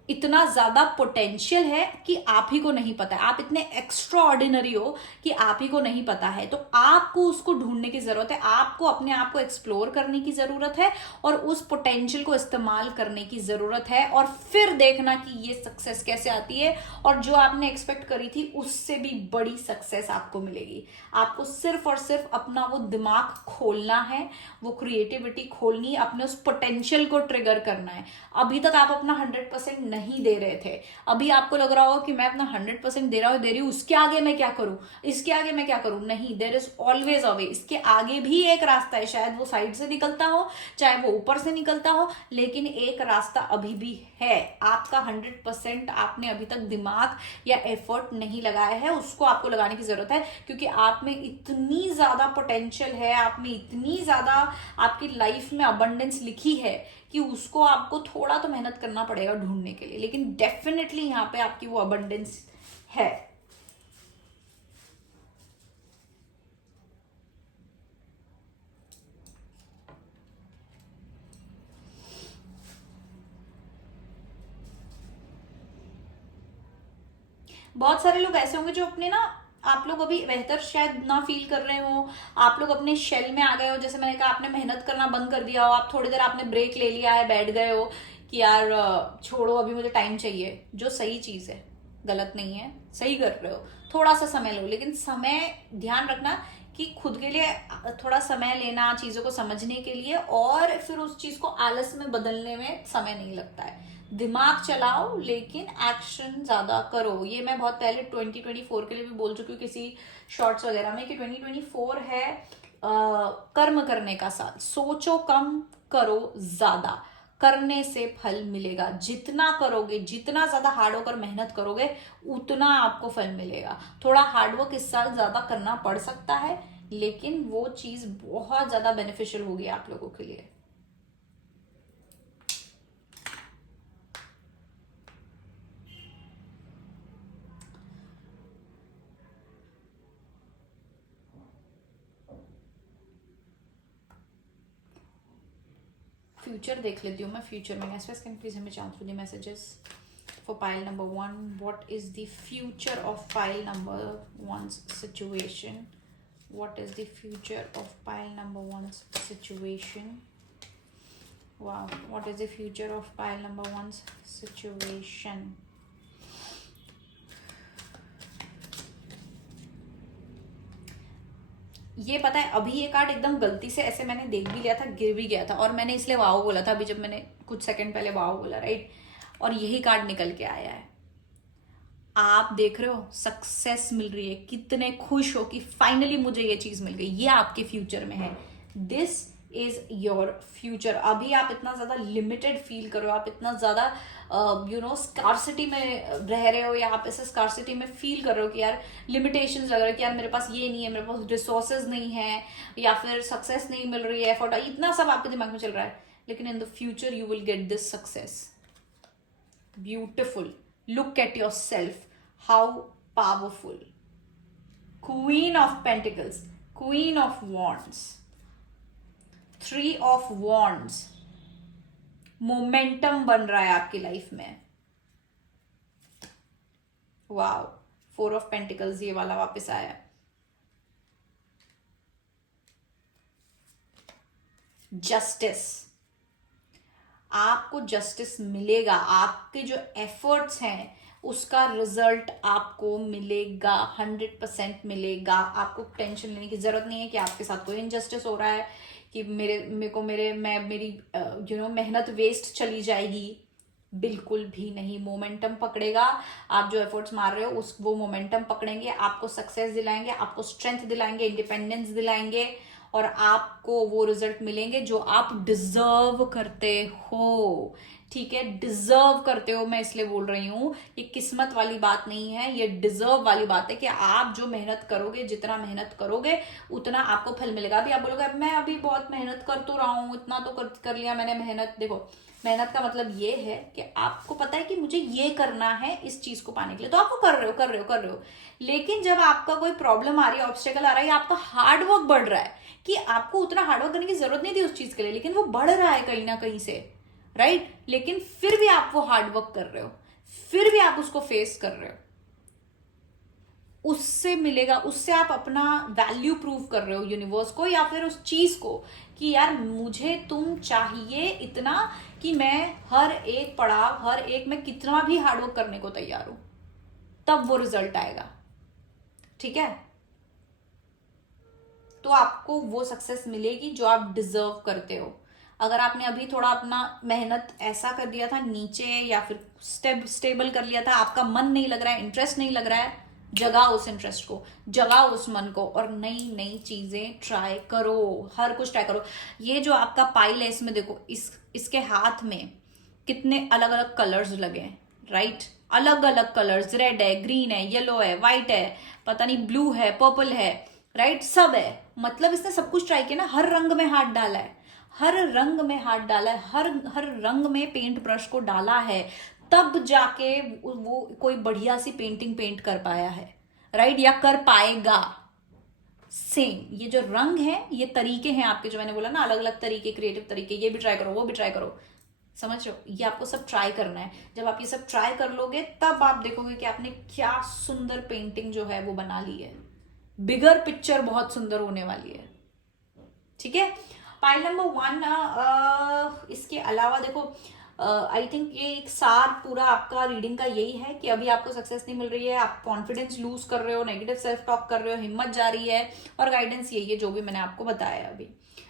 इतना ज्यादा पोटेंशियल है कि आप ही को नहीं पता है, आप इतने एक्स्ट्रा ऑर्डिनरी हो कि आप ही को नहीं पता है। तो आपको उसको ढूंढने की जरूरत है, आपको अपने आप को एक्सप्लोर करने की जरूरत है, और उस पोटेंशियल को इस्तेमाल करने की जरूरत है, और फिर देखना कि ये सक्सेस कैसे आती है, और जो आपने एक्सपेक्ट करी थी उससे भी बड़ी सक्सेस आपको मिलेगी। आपको सिर्फ और सिर्फ अपना वो दिमाग खोलना है, वो क्रिएटिविटी खोलनी है, अपने उस पोटेंशियल को ट्रिगर करना है। अभी तक आप अपना 100% नहीं दे रहे थे, अभी आपको लग रहा होगा कि मैं अपना 100% दे रही हूँ, उसके आगे मैं क्या करूं, इसके आगे मैं क्या करूं? नहीं, देयर इज ऑलवेज अ वे। इसके आगे भी एक रास्ता है, शायद वो साइड से निकलता हो, चाहे वो ऊपर से निकलता हो, लेकिन एक रास्ता अभी भी है। आपका 100% आपने अभी तक दिमाग या एफर्ट नहीं लगाया है, उसको आपको लगाने की जरूरत है, क्योंकि आप में इतनी ज्यादा पोटेंशियल है, आप में इतनी ज्यादा आपकी लाइफ में अबंडेंस लिखी है कि उसको आपको थोड़ा तो मेहनत करना पड़ेगा ढूंढने के लिए, लेकिन डेफिनेटली यहाँ पे आपकी वो अबंडेंस है। बहुत सारे लोग ऐसे होंगे जो अपने ना, आप लोग अभी बेहतर शायद ना फील कर रहे हो, आप लोग अपने शेल में आ गए हो, जैसे मैंने कहा आपने मेहनत करना बंद कर दिया हो, आप थोड़ी देर आपने ब्रेक ले लिया है, बैठ गए हो कि यार छोड़ो अभी मुझे टाइम चाहिए, जो सही चीज है, गलत नहीं है, सही कर रहे हो, थोड़ा सा समय लो, लेकिन समय ध्यान रखना कि खुद के लिए थोड़ा समय लेना चीजों को समझने के लिए, और फिर उस चीज को आलस में बदलने में समय नहीं लगता है। दिमाग चलाओ लेकिन एक्शन ज्यादा करो। ये मैं बहुत पहले 2024 के लिए भी बोल चुकी हूँ किसी शॉर्ट्स वगैरह में कि 2024 है कर्म करने का साल। सोचो कम, करो ज्यादा, करने से फल मिलेगा। जितना करोगे, जितना ज्यादा हार्ड होकर मेहनत करोगे, उतना आपको फल मिलेगा। थोड़ा हार्डवर्क इस साल ज्यादा करना पड़ सकता है, लेकिन वो चीज बहुत ज्यादा बेनिफिशियल होगी आप लोगों के लिए। फ्यूचर देख लेती हूँ मैं। फ्यूचर में एसएस कैन प्लीज हमें chance the messages for pile number 1. What is the future of pile number 1's situation? What is the future of pile number 1's situation? Wow, what is the future of pile number 1's situation? ये पता है अभी ये card एकदम गलती से ऐसे मैंने देख भी लिया था, गिर भी गया था, और मैंने इसलिए वाओ बोला था अभी जब मैंने कुछ सेकंड पहले वाओ बोला, राइट? और यही कार्ड निकल के आया है। आप देख रहे हो सक्सेस मिल रही है, कितने खुश हो कि फाइनली मुझे ये चीज मिल गई। ये आपके फ्यूचर में है। This is your future. अभी आप इतना ज्यादा लिमिटेड फील कर रहे हो, आप इतना ज्यादा स्कार्सिटी में रह रहे हो, या आप ऐसे स्कार्सिटी में फील कर रहे हो कि यार लिमिटेशंस लग रहा है कि यार मेरे पास ये नहीं है, मेरे पास रिसोर्सेज नहीं है, या फिर सक्सेस नहीं मिल रही है, एफर्ट, इतना सब आपके दिमाग में चल रहा है। लेकिन in the future you will get this success. Beautiful. Look at yourself. How powerful. Queen of Pentacles. Queen of Wands. 3 of Wands. Momentum बन रहा है आपकी लाइफ में। वाओ। 4 of Pentacles ये वाला वापस आया। जस्टिस। आपको जस्टिस मिलेगा। आपके जो एफर्ट्स हैं उसका रिजल्ट आपको मिलेगा, 100% मिलेगा। आपको टेंशन लेने की जरूरत नहीं है कि आपके साथ कोई इनजस्टिस हो रहा है, कि मेरी मेहनत वेस्ट चली जाएगी। बिल्कुल भी नहीं। मोमेंटम पकड़ेगा। आप जो एफर्ट्स मार रहे हो वो मोमेंटम पकड़ेंगे, आपको सक्सेस दिलाएंगे, आपको स्ट्रेंथ दिलाएंगे, इंडिपेंडेंस दिलाएंगे, और आपको वो रिजल्ट मिलेंगे जो आप डिजर्व करते हो। ठीक है, डिजर्व करते हो। मैं इसलिए बोल रही हूं, ये किस्मत वाली बात नहीं है, ये डिजर्व वाली बात है कि आप जो मेहनत करोगे, जितना मेहनत करोगे उतना आपको फल मिलेगा। अभी आप बोलोगे मैं अभी बहुत मेहनत कर तो रहा हूं, इतना तो कर लिया मैंने मेहनत। देखो, मेहनत का मतलब ये है कि आपको पता है कि मुझे ये करना है इस चीज को पाने के लिए, तो आपको कर रहे हो। लेकिन जब आपका कोई प्रॉब्लम आ रही है, ऑब्स्टेकल आ रहा है, या आपका हार्डवर्क बढ़ रहा है, कि आपको उतना हार्डवर्क करने की जरूरत नहीं थी उस चीज के लिए, लेकिन वो बढ़ रहा है कहीं ना कहीं से, राइट? लेकिन फिर भी आप वो हार्डवर्क कर रहे हो, फिर भी आप उसको फेस कर रहे हो, उससे मिलेगा। उससे आप अपना वैल्यू प्रूव कर रहे हो यूनिवर्स को, या फिर उस चीज को, कि यार मुझे तुम चाहिए इतना कि मैं हर एक पड़ाव, हर एक में कितना भी हार्डवर्क करने को तैयार हूं, तब वो रिजल्ट आएगा। ठीक है, तो आपको वो सक्सेस मिलेगी जो आप डिजर्व करते हो। अगर आपने अभी थोड़ा अपना मेहनत ऐसा कर दिया था नीचे, या फिर स्टेबल कर लिया था, आपका मन नहीं लग रहा है, इंटरेस्ट नहीं लग रहा है, जगाओ उस इंटरेस्ट को, जगाओ उस मन को, और नई नई चीजें ट्राई करो, हर कुछ ट्राई करो। ये जो आपका पाइल है, इसमें देखो, इसके हाथ में कितने अलग अलग कलर्स लगे हैं, राइट? अलग अलग कलर्स, रेड है, ग्रीन है, येलो है, व्हाइट है, पता नहीं ब्लू है, पर्पल है, राइट? सब है। मतलब इसने सब कुछ ट्राई किया ना, हर रंग में हाथ डाला है, हर रंग में हाथ डाला है, हर रंग में पेंट ब्रश को डाला है, तब जाके वो कोई बढ़िया सी पेंटिंग पेंट कर पाया है, राइट? या कर पाएगा। सेम ये जो रंग है, ये तरीके हैं आपके, जो मैंने बोला ना, अलग अलग तरीके, क्रिएटिव तरीके, ये भी ट्राई करो, वो भी ट्राई करो। समझ रहे हो? ये आपको सब ट्राई करना है। जब आप ये सब ट्राई कर लोगे, तब आप देखोगे कि आपने क्या सुंदर पेंटिंग जो है वो बना ली है। बिगर पिक्चर बहुत सुंदर होने वाली है। ठीक है, पाइल नंबर 1। इसके अलावा देखो, आई थिंक ये एक सार पूरा आपका रीडिंग का यही है कि अभी आपको सक्सेस नहीं मिल रही है, आप कॉन्फिडेंस लूज कर रहे हो, नेगेटिव सेल्फ टॉक कर रहे हो, हिम्मत जा रही है, और गाइडेंस यही है जो भी मैंने आपको बताया अभी।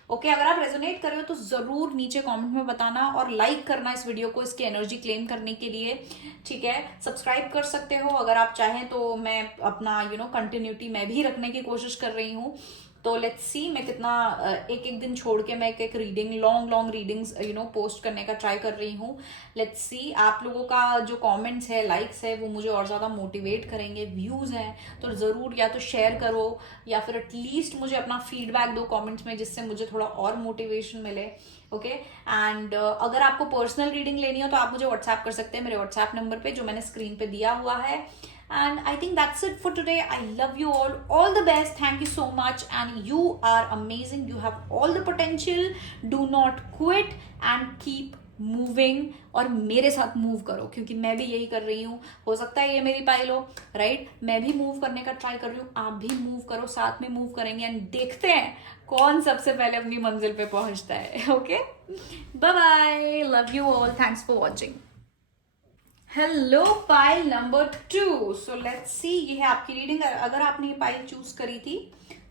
ओके, अगर आप रेजोनेट कर रहे हो तो जरूर नीचे कमेंट में बताना और लाइक करना इस वीडियो को, इसकी एनर्जी क्लेम करने के लिए। ठीक है, सब्सक्राइब कर सकते हो अगर आप चाहें तो, मैं अपना कंटिन्यूटी मैं भी रखने की कोशिश कर रही हूँ। तो लेट्स सी मैं कितना एक एक दिन छोड़ के मैं एक एक रीडिंग, लॉन्ग रीडिंग्स पोस्ट करने का ट्राई कर रही हूँ। लेट्स सी, आप लोगों का जो कमेंट्स है, लाइक्स है, वो मुझे और ज़्यादा मोटिवेट करेंगे। व्यूज़ हैं तो ज़रूर या तो शेयर करो या फिर एटलीस्ट मुझे अपना फीडबैक दो कमेंट्स में, जिससे मुझे थोड़ा और मोटिवेशन मिले। ओके, एंड अगर आपको पर्सनल रीडिंग लेनी हो तो आप मुझे व्हाट्सएप कर सकते हैं मेरे व्हाट्सएप नंबर पे जो मैंने स्क्रीन पे दिया हुआ है। And I think that's it for today. I love you all. All the best. Thank you so much. And you are amazing. You have all the potential. Do not quit and keep moving, और मेरे साथ move करो क्योंकि मैं भी यही कर रही हूँ। हो सकता है ये मेरी पाइल हो, राइट? मैं भी मूव करने का ट्राई कर रही हूँ, आप भी मूव करो, साथ में मूव करेंगे एंड देखते हैं कौन सबसे पहले अपनी मंजिल पे पहुंचता है। Okay, bye bye, love you all, thanks for watching. Hello pile number 2। So let's see, ये है आपकी रीडिंग। अगर आपने ये पाइल चूज करी थी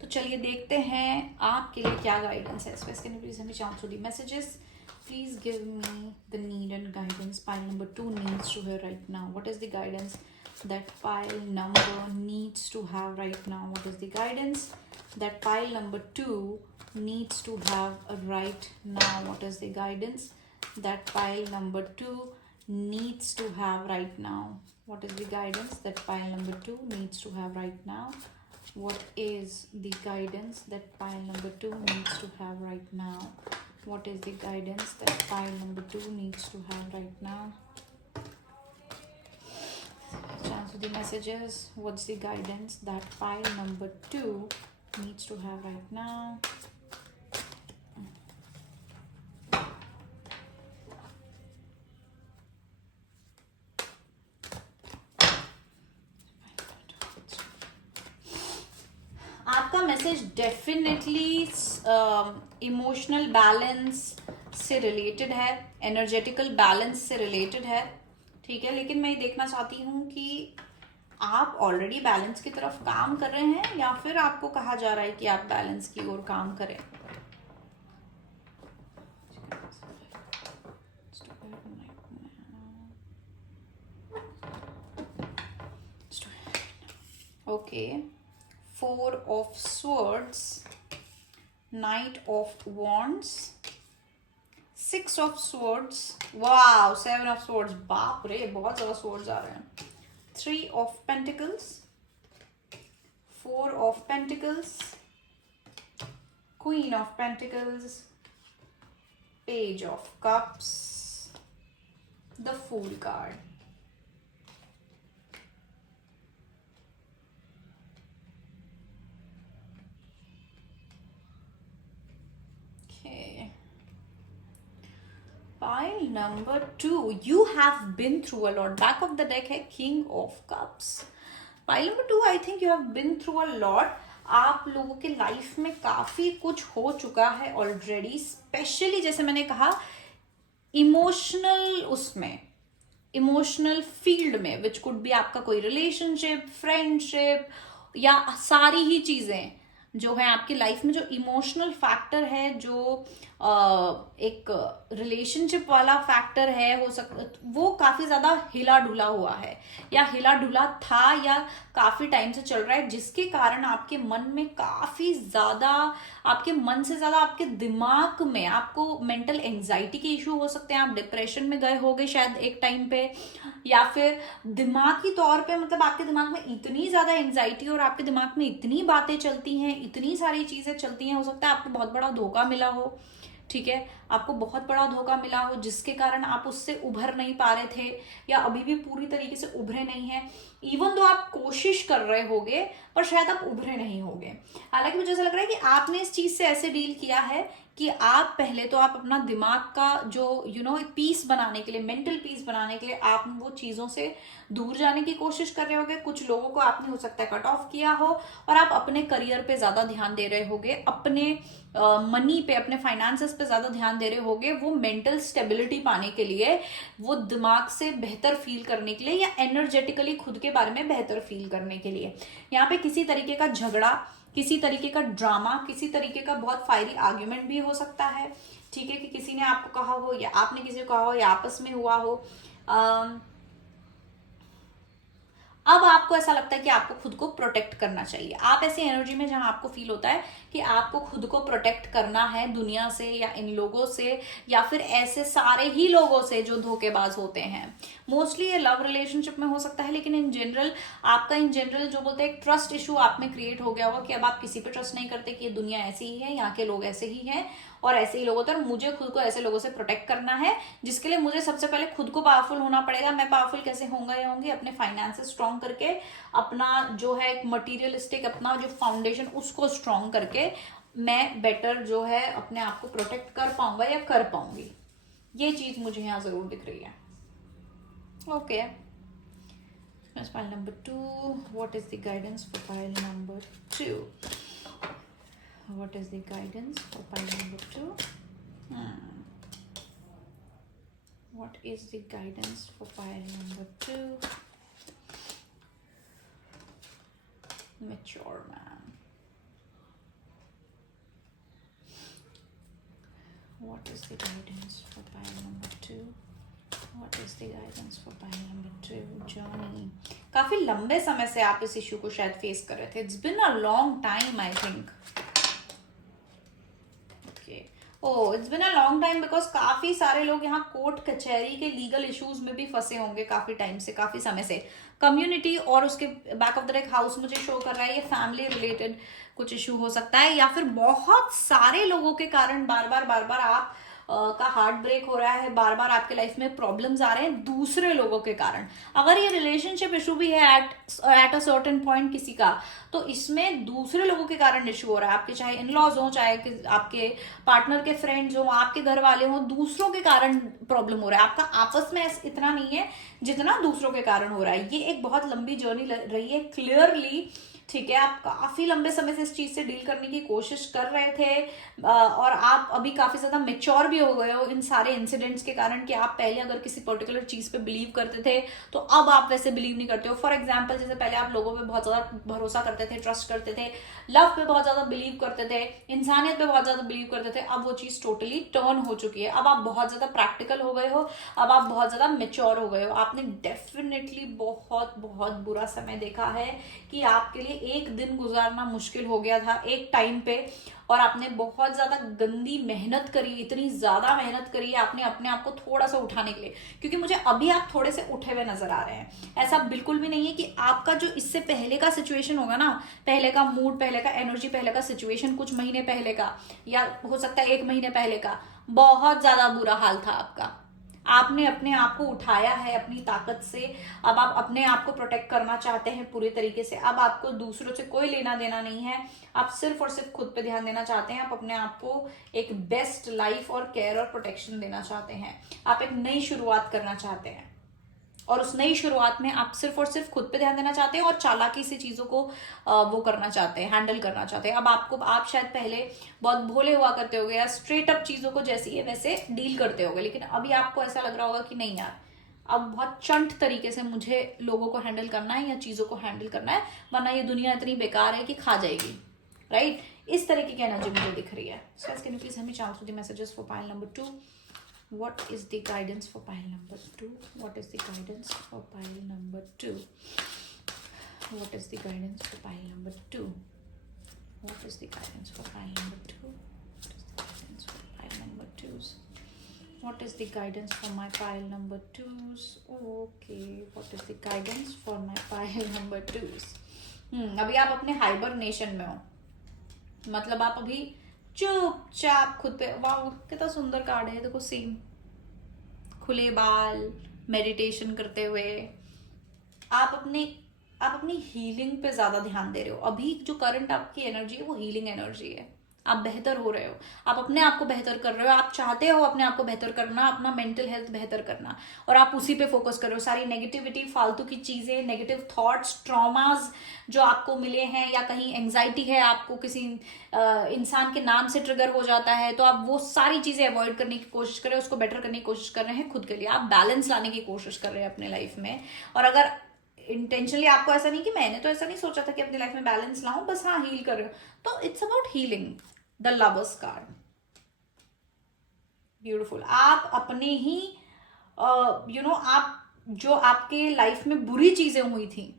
तो चलिए देखते हैं आपके लिए क्या गाइडेंस है। स्पेस कैन यू प्लीज हमें chance the messages, please give me the need and guidance pile number 2 needs to have right now. What is the guidance that pile number needs to have right now? What is the guidance that pile number 2 needs to have right now? What is the guidance that pile number 2 needs to have right now? What is the guidance that pile number 2 needs to have right now? What is the guidance that pile number 2 needs to have right now? What is the guidance that pile number 2 needs to have right now? Chance with the messages. What's the guidance that pile number 2 needs to have right now? आपका message definitely emotional balance से related है, एनर्जेटिकल balance से related है। ठीक है, लेकिन मैं ये देखना चाहती हूँ कि आप ऑलरेडी बैलेंस की तरफ काम कर रहे हैं या फिर आपको कहा जा रहा है कि आप बैलेंस की ओर काम करें। Okay, 4 of swords, Knight of wands, 6 of swords, wow, 7 of swords, बाप रे बहुत ज़्यादा swords आ रहे हैं, 3 of pentacles, 4 of pentacles, Queen of pentacles, Page of cups, the Fool card. Pile number 2, you have been through a lot. Back of the deck है King of Cups. Pile number 2, I think you have been through a lot. आप लोगों के life में काफी कुछ हो चुका है ऑलरेडी, स्पेशली जैसे मैंने कहा इमोशनल, उसमें इमोशनल फील्ड में, विच कुड बी आपका कोई रिलेशनशिप, फ्रेंडशिप, या सारी ही चीजें जो है आपकी लाइफ में, जो इमोशनल फैक्टर है, जो एक रिलेशनशिप वाला फैक्टर है, हो सकता वो काफी ज्यादा हिला डुला हुआ है या हिला डुला था या काफी टाइम से चल रहा है, जिसके कारण आपके मन में काफी ज्यादा, आपके मन से ज्यादा आपके दिमाग में आपको मेंटल एंजाइटी के इश्यू हो सकते हैं। आप डिप्रेशन में गए होगे शायद एक टाइम पे, या फिर दिमागी तौर पे, मतलब आपके दिमाग में इतनी ज्यादा एंजाइटी और आपके दिमाग में इतनी बातें चलती हैं, इतनी सारी चीजें चलती हैं, हो सकता है आपको बहुत बड़ा धोखा मिला हो। ठीक है, आपको बहुत बड़ा धोखा मिला हो जिसके कारण आप उससे उभर नहीं पा रहे थे या अभी भी पूरी तरीके से उभरे नहीं हैं। इवन तो आप कोशिश कर रहे होगे पर शायद आप उभरे नहीं होगे। हालांकि मुझे ऐसा लग रहा है कि आपने इस चीज से ऐसे डील किया है कि आप पहले तो आप अपना दिमाग का जो पीस बनाने के लिए, मेंटल पीस बनाने के लिए आप वो चीज़ों से दूर जाने की कोशिश कर रहे होगे। कुछ लोगों को आपने हो सकता है कट ऑफ किया हो और आप अपने करियर पे ज़्यादा ध्यान दे रहे होगे, अपने मनी पे, अपने फाइनेंसेस पे ज़्यादा ध्यान दे रहे होगे, वो मेंटल स्टेबिलिटी पाने के लिए, वो दिमाग से बेहतर फील करने के लिए, या एनर्जेटिकली खुद के बारे में बेहतर फील करने के लिए। यहाँ पे किसी तरीके का झगड़ा, किसी तरीके का ड्रामा, किसी तरीके का बहुत फायरी आर्ग्यूमेंट भी हो सकता है। ठीक है, कि किसी ने आपको कहा हो या आपने किसी को कहा हो या आपस में हुआ हो। अब आपको ऐसा लगता है कि आपको खुद को प्रोटेक्ट करना चाहिए। आप ऐसी एनर्जी में जहां आपको फील होता है कि आपको खुद को प्रोटेक्ट करना है दुनिया से, या इन लोगों से, या फिर ऐसे सारे ही लोगों से जो धोखेबाज होते हैं। मोस्टली ये लव रिलेशनशिप में हो सकता है, लेकिन इन जनरल आपका जो बोलते हैं एक ट्रस्ट इशू आप में क्रिएट हो गया होगा कि अब आप किसी पे ट्रस्ट नहीं करते, कि ये दुनिया ऐसी ही है, यहाँ के लोग ऐसे ही हैं और ऐसे ही लोग होते हैं, और मुझे खुद को ऐसे लोगों से प्रोटेक्ट करना है, जिसके लिए मुझे सबसे पहले खुद को पावरफुल होना पड़ेगा। मैं पावरफुल कैसे होऊंगा या होंगी? अपने फाइनेंसेस स्ट्रॉन्ग करके, अपना जो है एक मटीरियलिस्टिक अपना जो फाउंडेशन उसको स्ट्रॉन्ग करके मैं बेटर जो है अपने आप को प्रोटेक्ट कर पाऊंगा या कर पाऊंगी। ये चीज मुझे यहाँ जरूर दिख रही है। Okay, pile number 2. What is the guidance for pile number 2? What is the guidance for pile number 2? What is the guidance for pile number 2? Mature man. What is the guidance for pile number 2? What is the guidance for pile number 2? Journey. काफी लंबे समय से आप इस issue को शायद face कर रहे थे। It's been a long time, I think. Okay. Oh, it's been a long time because काफी सारे लोग यहाँ कोर्ट कचहरी के लीगल इश्यूज में भी फंसे होंगे काफी टाइम से, काफी समय से। कम्युनिटी और उसके बैक ऑफ द एक हाउस मुझे शो कर रहा है ये फैमिली रिलेटेड कुछ इशू हो सकता है, या फिर बहुत सारे लोगों के कारण बार बार आप का हार्ट ब्रेक हो रहा है, बार बार आपके लाइफ में प्रॉब्लम्स आ रहे हैं दूसरे लोगों के कारण। अगर ये रिलेशनशिप इशू भी है एट अ सर्टेन पॉइंट किसी का, तो इसमें दूसरे लोगों के कारण इशू हो रहा है। आपके चाहे इन लॉज हो, चाहे आपके पार्टनर के फ्रेंड्स हो, आपके घर वाले हो, दूसरों के कारण प्रॉब्लम हो रहा है। आपका आपस में इतना नहीं है जितना दूसरों के कारण हो रहा है। ये एक बहुत लंबी जर्नी रही है क्लियरली। ठीक है, आप काफी लंबे समय से इस चीज से डील करने की कोशिश कर रहे थे और आप अभी काफी ज्यादा मेच्योर भी हो गए हो इन सारे इंसिडेंट्स के कारण, कि आप पहले अगर किसी पर्टिकुलर चीज पे बिलीव करते थे तो अब आप वैसे बिलीव नहीं करते हो। फॉर एग्जाम्पल, जैसे पहले आप लोगों पे बहुत ज्यादा भरोसा करते थे, ट्रस्ट करते थे, लव पे बहुत ज्यादा बिलीव करते थे, इंसानियत पे बहुत ज्यादा बिलीव करते थे, अब वो चीज टोटली टर्न हो चुकी है। अब आप बहुत ज्यादा प्रैक्टिकल हो गए हो, अब आप बहुत ज्यादा मेच्योर हो गए हो। आपने डेफिनेटली बहुत बहुत बुरा समय देखा है कि आपके लिए एक दिन गुजारना मुश्किल हो गया था एक टाइम पे, और आपने बहुत ज्यादा गंदी मेहनत करी, इतनी ज्यादा मेहनत करी है आपने अपने आप को थोड़ा सा उठाने के लिए, क्योंकि मुझे अभी आप थोड़े से उठे हुए नजर आ रहे हैं। ऐसा बिल्कुल भी नहीं है कि आपका जो इससे पहले का सिचुएशन होगा ना, पहले का मूड, पहले का एनर्जी, पहले का सिचुएशन, कुछ महीने पहले का, या हो सकता है 1 महीने पहले का, बहुत ज्यादा बुरा हाल था आपका। आपने अपने आप को उठाया है अपनी ताकत से। अब आप अपने आप को प्रोटेक्ट करना चाहते हैं पूरी तरीके से। अब आपको दूसरों से कोई लेना देना नहीं है, आप सिर्फ और सिर्फ खुद पे ध्यान देना चाहते हैं। आप अपने आप को एक बेस्ट लाइफ और केयर और प्रोटेक्शन देना चाहते हैं। आप एक नई शुरुआत करना चाहते हैं, और उस नई शुरुआत में आप सिर्फ और सिर्फ खुद पे ध्यान देना चाहते हैं और चालाकी से चीजों को वो करना चाहते हैं, हैंडल करना चाहते हैं। अब आप शायद पहले बहुत भोले हुआ करते होगे, या स्ट्रेट अप चीजों को जैसी है वैसे डील करते होगे, लेकिन अभी आपको ऐसा लग रहा होगा कि नहीं यार, अब बहुत चंट तरीके से मुझे लोगों को हैंडल करना है या चीजों को हैंडल करना है, वरना ये दुनिया इतनी बेकार है कि खा जाएगी। राइट, इस तरीके की एनर्जी मुझे दिख रही है। So can you please help me channel through the messages for pile number 2? What is the guidance for pile number 2? What is the guidance for pile number 2? What is the guidance for pile number 2? What is the guidance for pile number 2? What is the guidance for pile number 2s? What is the guidance for my pile number 2s? Okay, what is the guidance for my pile number 2s? अभी आप अपने hibernation में हो, मतलब आप अभी चुपचाप खुद पे, वाह कितना सुंदर कार्ड है, देखो सेम, खुले बाल, मेडिटेशन करते हुए आप अपनी हीलिंग पे ज्यादा ध्यान दे रहे हो। अभी जो करंट आपकी एनर्जी है वो हीलिंग एनर्जी है। आप बेहतर हो रहे हो, आप अपने आप को बेहतर कर रहे हो, आप चाहते हो अपने आप को बेहतर करना, अपना मेंटल हेल्थ बेहतर करना, और आप उसी पे फोकस कर रहे हो। सारी नेगेटिविटी, फालतू की चीजें, नेगेटिव थॉट्स, ट्रॉमाज जो आपको मिले हैं, या कहीं एंग्जाइटी है आपको, किसी इंसान के नाम से ट्रिगर हो जाता है, तो आप वो सारी चीजें अवॉइड करने की कोशिश कर रहे हो, उसको बेटर करने की कोशिश कर रहे हैं खुद के लिए। आप बैलेंस लाने की कोशिश कर रहे हैं अपने लाइफ में। और अगर इंटेंशनली आपको ऐसा नहीं कि मैंने तो ऐसा नहीं सोचा था कि अपनी लाइफ में बैलेंस लाऊं, बस हाँ हील कर रहे हो, तो it's about healing. The lovers card, beautiful. आप अपने ही आप जो आपके लाइफ में बुरी चीजें हुई थी,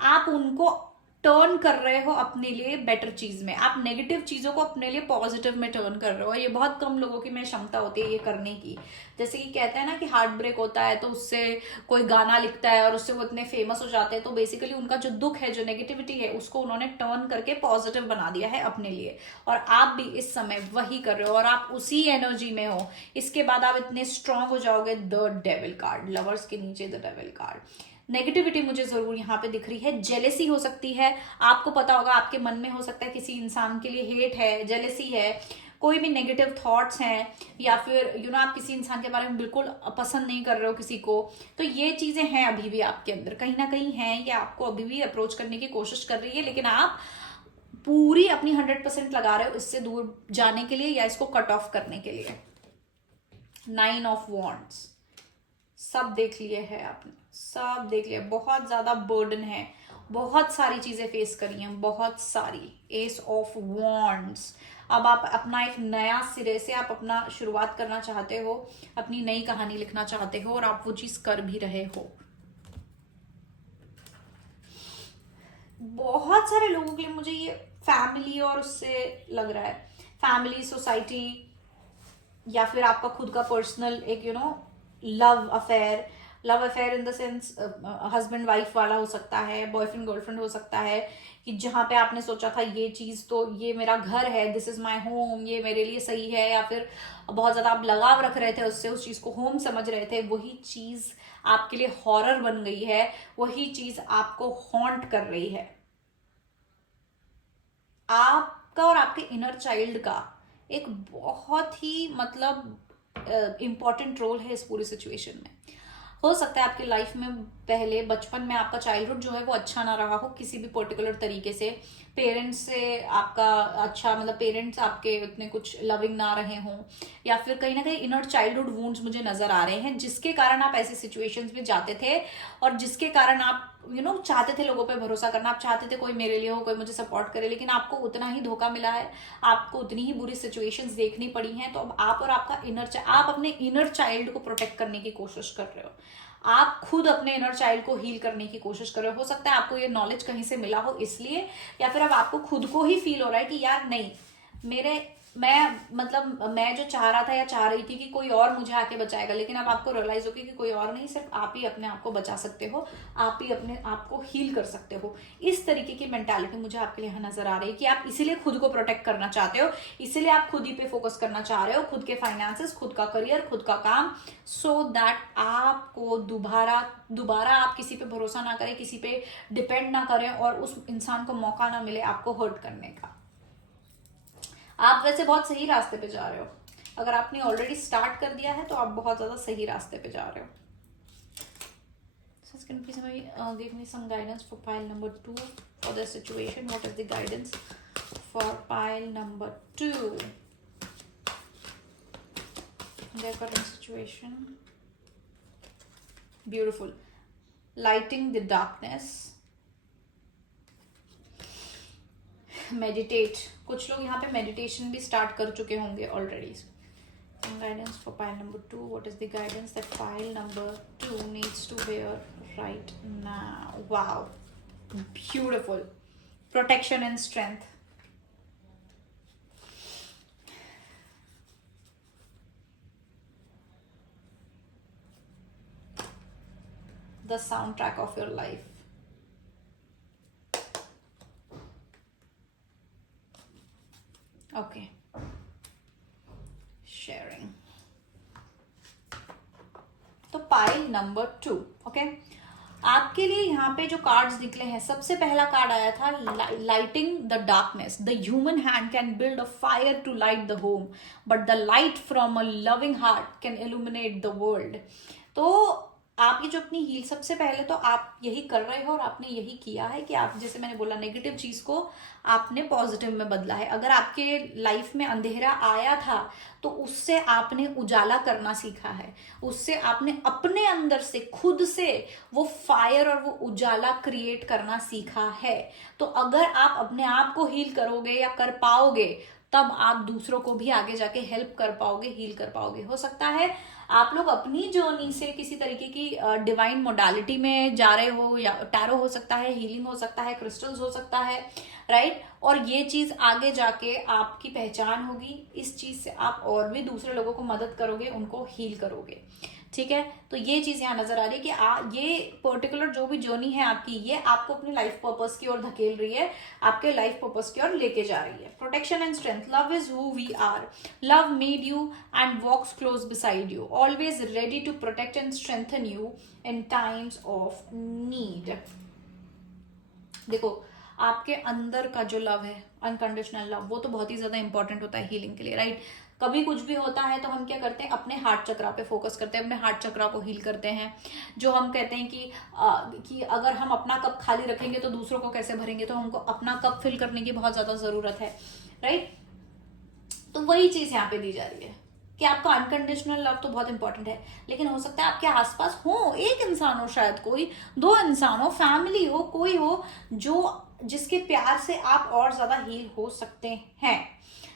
आप उनको टर्न कर रहे हो अपने लिए बेटर चीज में। आप नेगेटिव चीजों को अपने लिए पॉजिटिव में टर्न कर रहे हो। ये बहुत कम लोगों की में क्षमता होती है ये करने की। जैसे कि कहते हैं ना कि हार्ट ब्रेक होता है तो उससे कोई गाना लिखता है और उससे वो इतने फेमस हो जाते हैं, तो बेसिकली उनका जो दुख है, जो नेगेटिविटी है, उसको उन्होंने टर्न करके पॉजिटिव बना दिया है अपने लिए। और आप भी इस समय वही कर रहे हो और आप उसी एनर्जी में हो। इसके बाद आप इतने स्ट्रांग हो जाओगे। द डेविल कार्ड, लवर्स के नीचे द डेविल कार्ड। नेगेटिविटी मुझे जरूर यहाँ पे दिख रही है। जेलेसी हो सकती है, आपको पता होगा आपके मन में हो सकता है किसी इंसान के लिए हेट है, जेलेसी है, कोई भी नेगेटिव थॉट्स हैं, या फिर आप किसी इंसान के बारे में बिल्कुल पसंद नहीं कर रहे हो किसी को। तो ये चीजें हैं अभी भी आपके अंदर, कहीं ना कहीं हैं, ये आपको अभी भी अप्रोच करने की कोशिश कर रही है, लेकिन आप पूरी अपनी 100% लगा रहे हो इससे दूर जाने के लिए या इसको कट ऑफ करने के लिए। 9 ऑफ वॉन्ड्स, सब देख लिए है आपने, सब देख लिया। बहुत ज्यादा बर्डन है, बहुत सारी चीजें फेस करी हैं, बहुत सारी। एस ऑफ वॉन्ड्स, अब आप अपना एक नया सिरे से आप अपना शुरुआत करना चाहते हो, अपनी नई कहानी लिखना चाहते हो, और आप वो चीज कर भी रहे हो। बहुत सारे लोगों के लिए मुझे ये फैमिली और उससे लग रहा है, फैमिली, सोसाइटी, या फिर आपका खुद का पर्सनल एक love affair. Love affair in the sense husband wife वाला हो सकता है, बॉयफ्रेंड गर्लफ्रेंड हो सकता है, कि जहां पे आपने सोचा था ये चीज तो, ये मेरा घर है, दिस इज माई होम, ये मेरे लिए सही है, या फिर बहुत ज्यादा आप लगाव रख रहे थे उससे, उस चीज को होम समझ रहे थे, वही चीज आपके लिए हॉरर बन गई है, वही चीज आपको हॉन्ट कर रही है। आपका और आपके इनर चाइल्ड का एक बहुत ही इंपॉर्टेंट रोल है इस पूरी सिचुएशन में। हो सकता है आपकी लाइफ में पहले बचपन में आपका चाइल्डहुड जो है वो अच्छा ना रहा हो किसी भी पर्टिकुलर तरीके से, पेरेंट्स से आपका अच्छा पेरेंट्स आपके उतने कुछ लविंग ना रहे हों, या फिर कहीं ना कहीं इनर चाइल्डहुड वुंड्स मुझे नजर आ रहे हैं, जिसके कारण आप ऐसी सिचुएशंस में जाते थे, और जिसके कारण आप चाहते थे लोगों पे भरोसा करना, आप चाहते थे कोई मेरे लिए हो, कोई मुझे सपोर्ट करे, लेकिन आपको उतना ही धोखा मिला है, आपको उतनी ही बुरी सिचुएशंस देखनी पड़ी हैं। तो अब आप और आपका आप अपने इनर चाइल्ड को प्रोटेक्ट करने की कोशिश कर रहे हो, आप खुद अपने इनर चाइल्ड को हील करने की कोशिश कर रहे हो सकता है आपको ये नॉलेज कहीं से मिला हो इसलिए, या फिर अब आपको खुद को ही फील हो रहा है कि यार नहीं, मैं जो चाह रहा था या चाह रही थी कि कोई और मुझे आके बचाएगा, लेकिन अब आपको रियलाइज हो कि कोई और नहीं, सिर्फ आप ही अपने आप को बचा सकते हो, आप ही अपने आप को हील कर सकते हो। इस तरीके की मेंटालिटी मुझे आपके लिए यहाँ नजर आ रही है कि आप इसीलिए खुद को प्रोटेक्ट करना चाहते हो, इसीलिए आप खुद ही पे फोकस करना चाह रहे हो, खुद के फाइनेंसेस, खुद का करियर, खुद का काम, सो दैट आपको दोबारा आप किसी पे भरोसा ना करें, किसी पे डिपेंड ना करें, और उस इंसान को मौका ना मिले आपको हर्ट करने का। आप वैसे बहुत सही रास्ते पे जा रहे हो, अगर आपने ऑलरेडी स्टार्ट कर दिया है तो आप बहुत ज्यादा सही रास्ते पे जा रहे हो। So can you please give me some guidance for pile number 2 for the situation? What is the guidance for pile number 2? Their current situation. Beautiful. Lighting the darkness. Meditate, कुछ लोग यहाँ पे मेडिटेशन भी स्टार्ट कर चुके होंगे already. Guidance for pile number 2, what is the guidance that pile number 2 needs to wear right now? Wow, beautiful, protection and strength. The soundtrack of your life. Okay, sharing. तो pile number 2, okay, आपके लिए यहाँ पे जो cards निकले हैं, सबसे पहला कार्ड आया था lighting the darkness. The human hand can build a fire to light the home, but the light from a loving heart can illuminate the world. तो आप ये जो अपनी हील, सबसे पहले तो आप यही कर रहे हो और आपने यही किया है कि आप, जैसे मैंने बोला, नेगेटिव चीज को आपने पॉजिटिव में बदला है। अगर आपके लाइफ में अंधेरा आया था तो उससे आपने उजाला करना सीखा है, उससे आपने अपने अंदर से खुद से वो फायर और वो उजाला क्रिएट करना सीखा है। तो अगर आप अपने आप को हील करोगे या कर पाओगे, तब आप दूसरों को भी आगे जाके हेल्प कर पाओगे, हील कर पाओगे। हो सकता है आप लोग अपनी जर्नी से किसी तरीके की डिवाइन मोडालिटी में जा रहे हो, या टैरो हो सकता है, हीलिंग हो सकता है, क्रिस्टल्स हो सकता है, राइट। और ये चीज आगे जाके आपकी पहचान होगी। इस चीज से आप और भी दूसरे लोगों को मदद करोगे, उनको हील करोगे, ठीक है। तो ये चीज यहाँ नजर आ रही है कि ये पर्टिकुलर जो भी जर्नी है आपकी, ये आपको अपनी लाइफ पर्पस की ओर धकेल रही है, आपके लाइफ पर्पस की ओर लेके जा रही है। Protection and strength, love is who we are, love made you and walks close beside you, always ready to protect and strengthen you in times of need. देखो, आपके अंदर का जो लव है, अनकंडीशनल लव, वो तो बहुत ही ज्यादा इंपॉर्टेंट होता है हीलिंग के लिए, राइट। कभी कुछ भी होता है तो हम क्या करते हैं, अपने हार्ट चक्रा पे फोकस करते हैं, अपने हार्ट चक्रा को हील करते हैं। जो हम कहते हैं कि अगर हम अपना कप खाली रखेंगे तो दूसरों को कैसे भरेंगे, तो हमको अपना कप फिल करने की बहुत ज्यादा जरूरत है, राइट। तो वही चीज यहाँ पे दी जा रही है कि आपका अनकंडीशनल लव तो बहुत इंपॉर्टेंट है, लेकिन हो सकता है आपके आसपास हो, एक इंसान हो, शायद कोई, दो इंसान हो, फैमिली हो, कोई हो जो जिसके प्यार से आप और ज्यादा हील हो सकते हैं।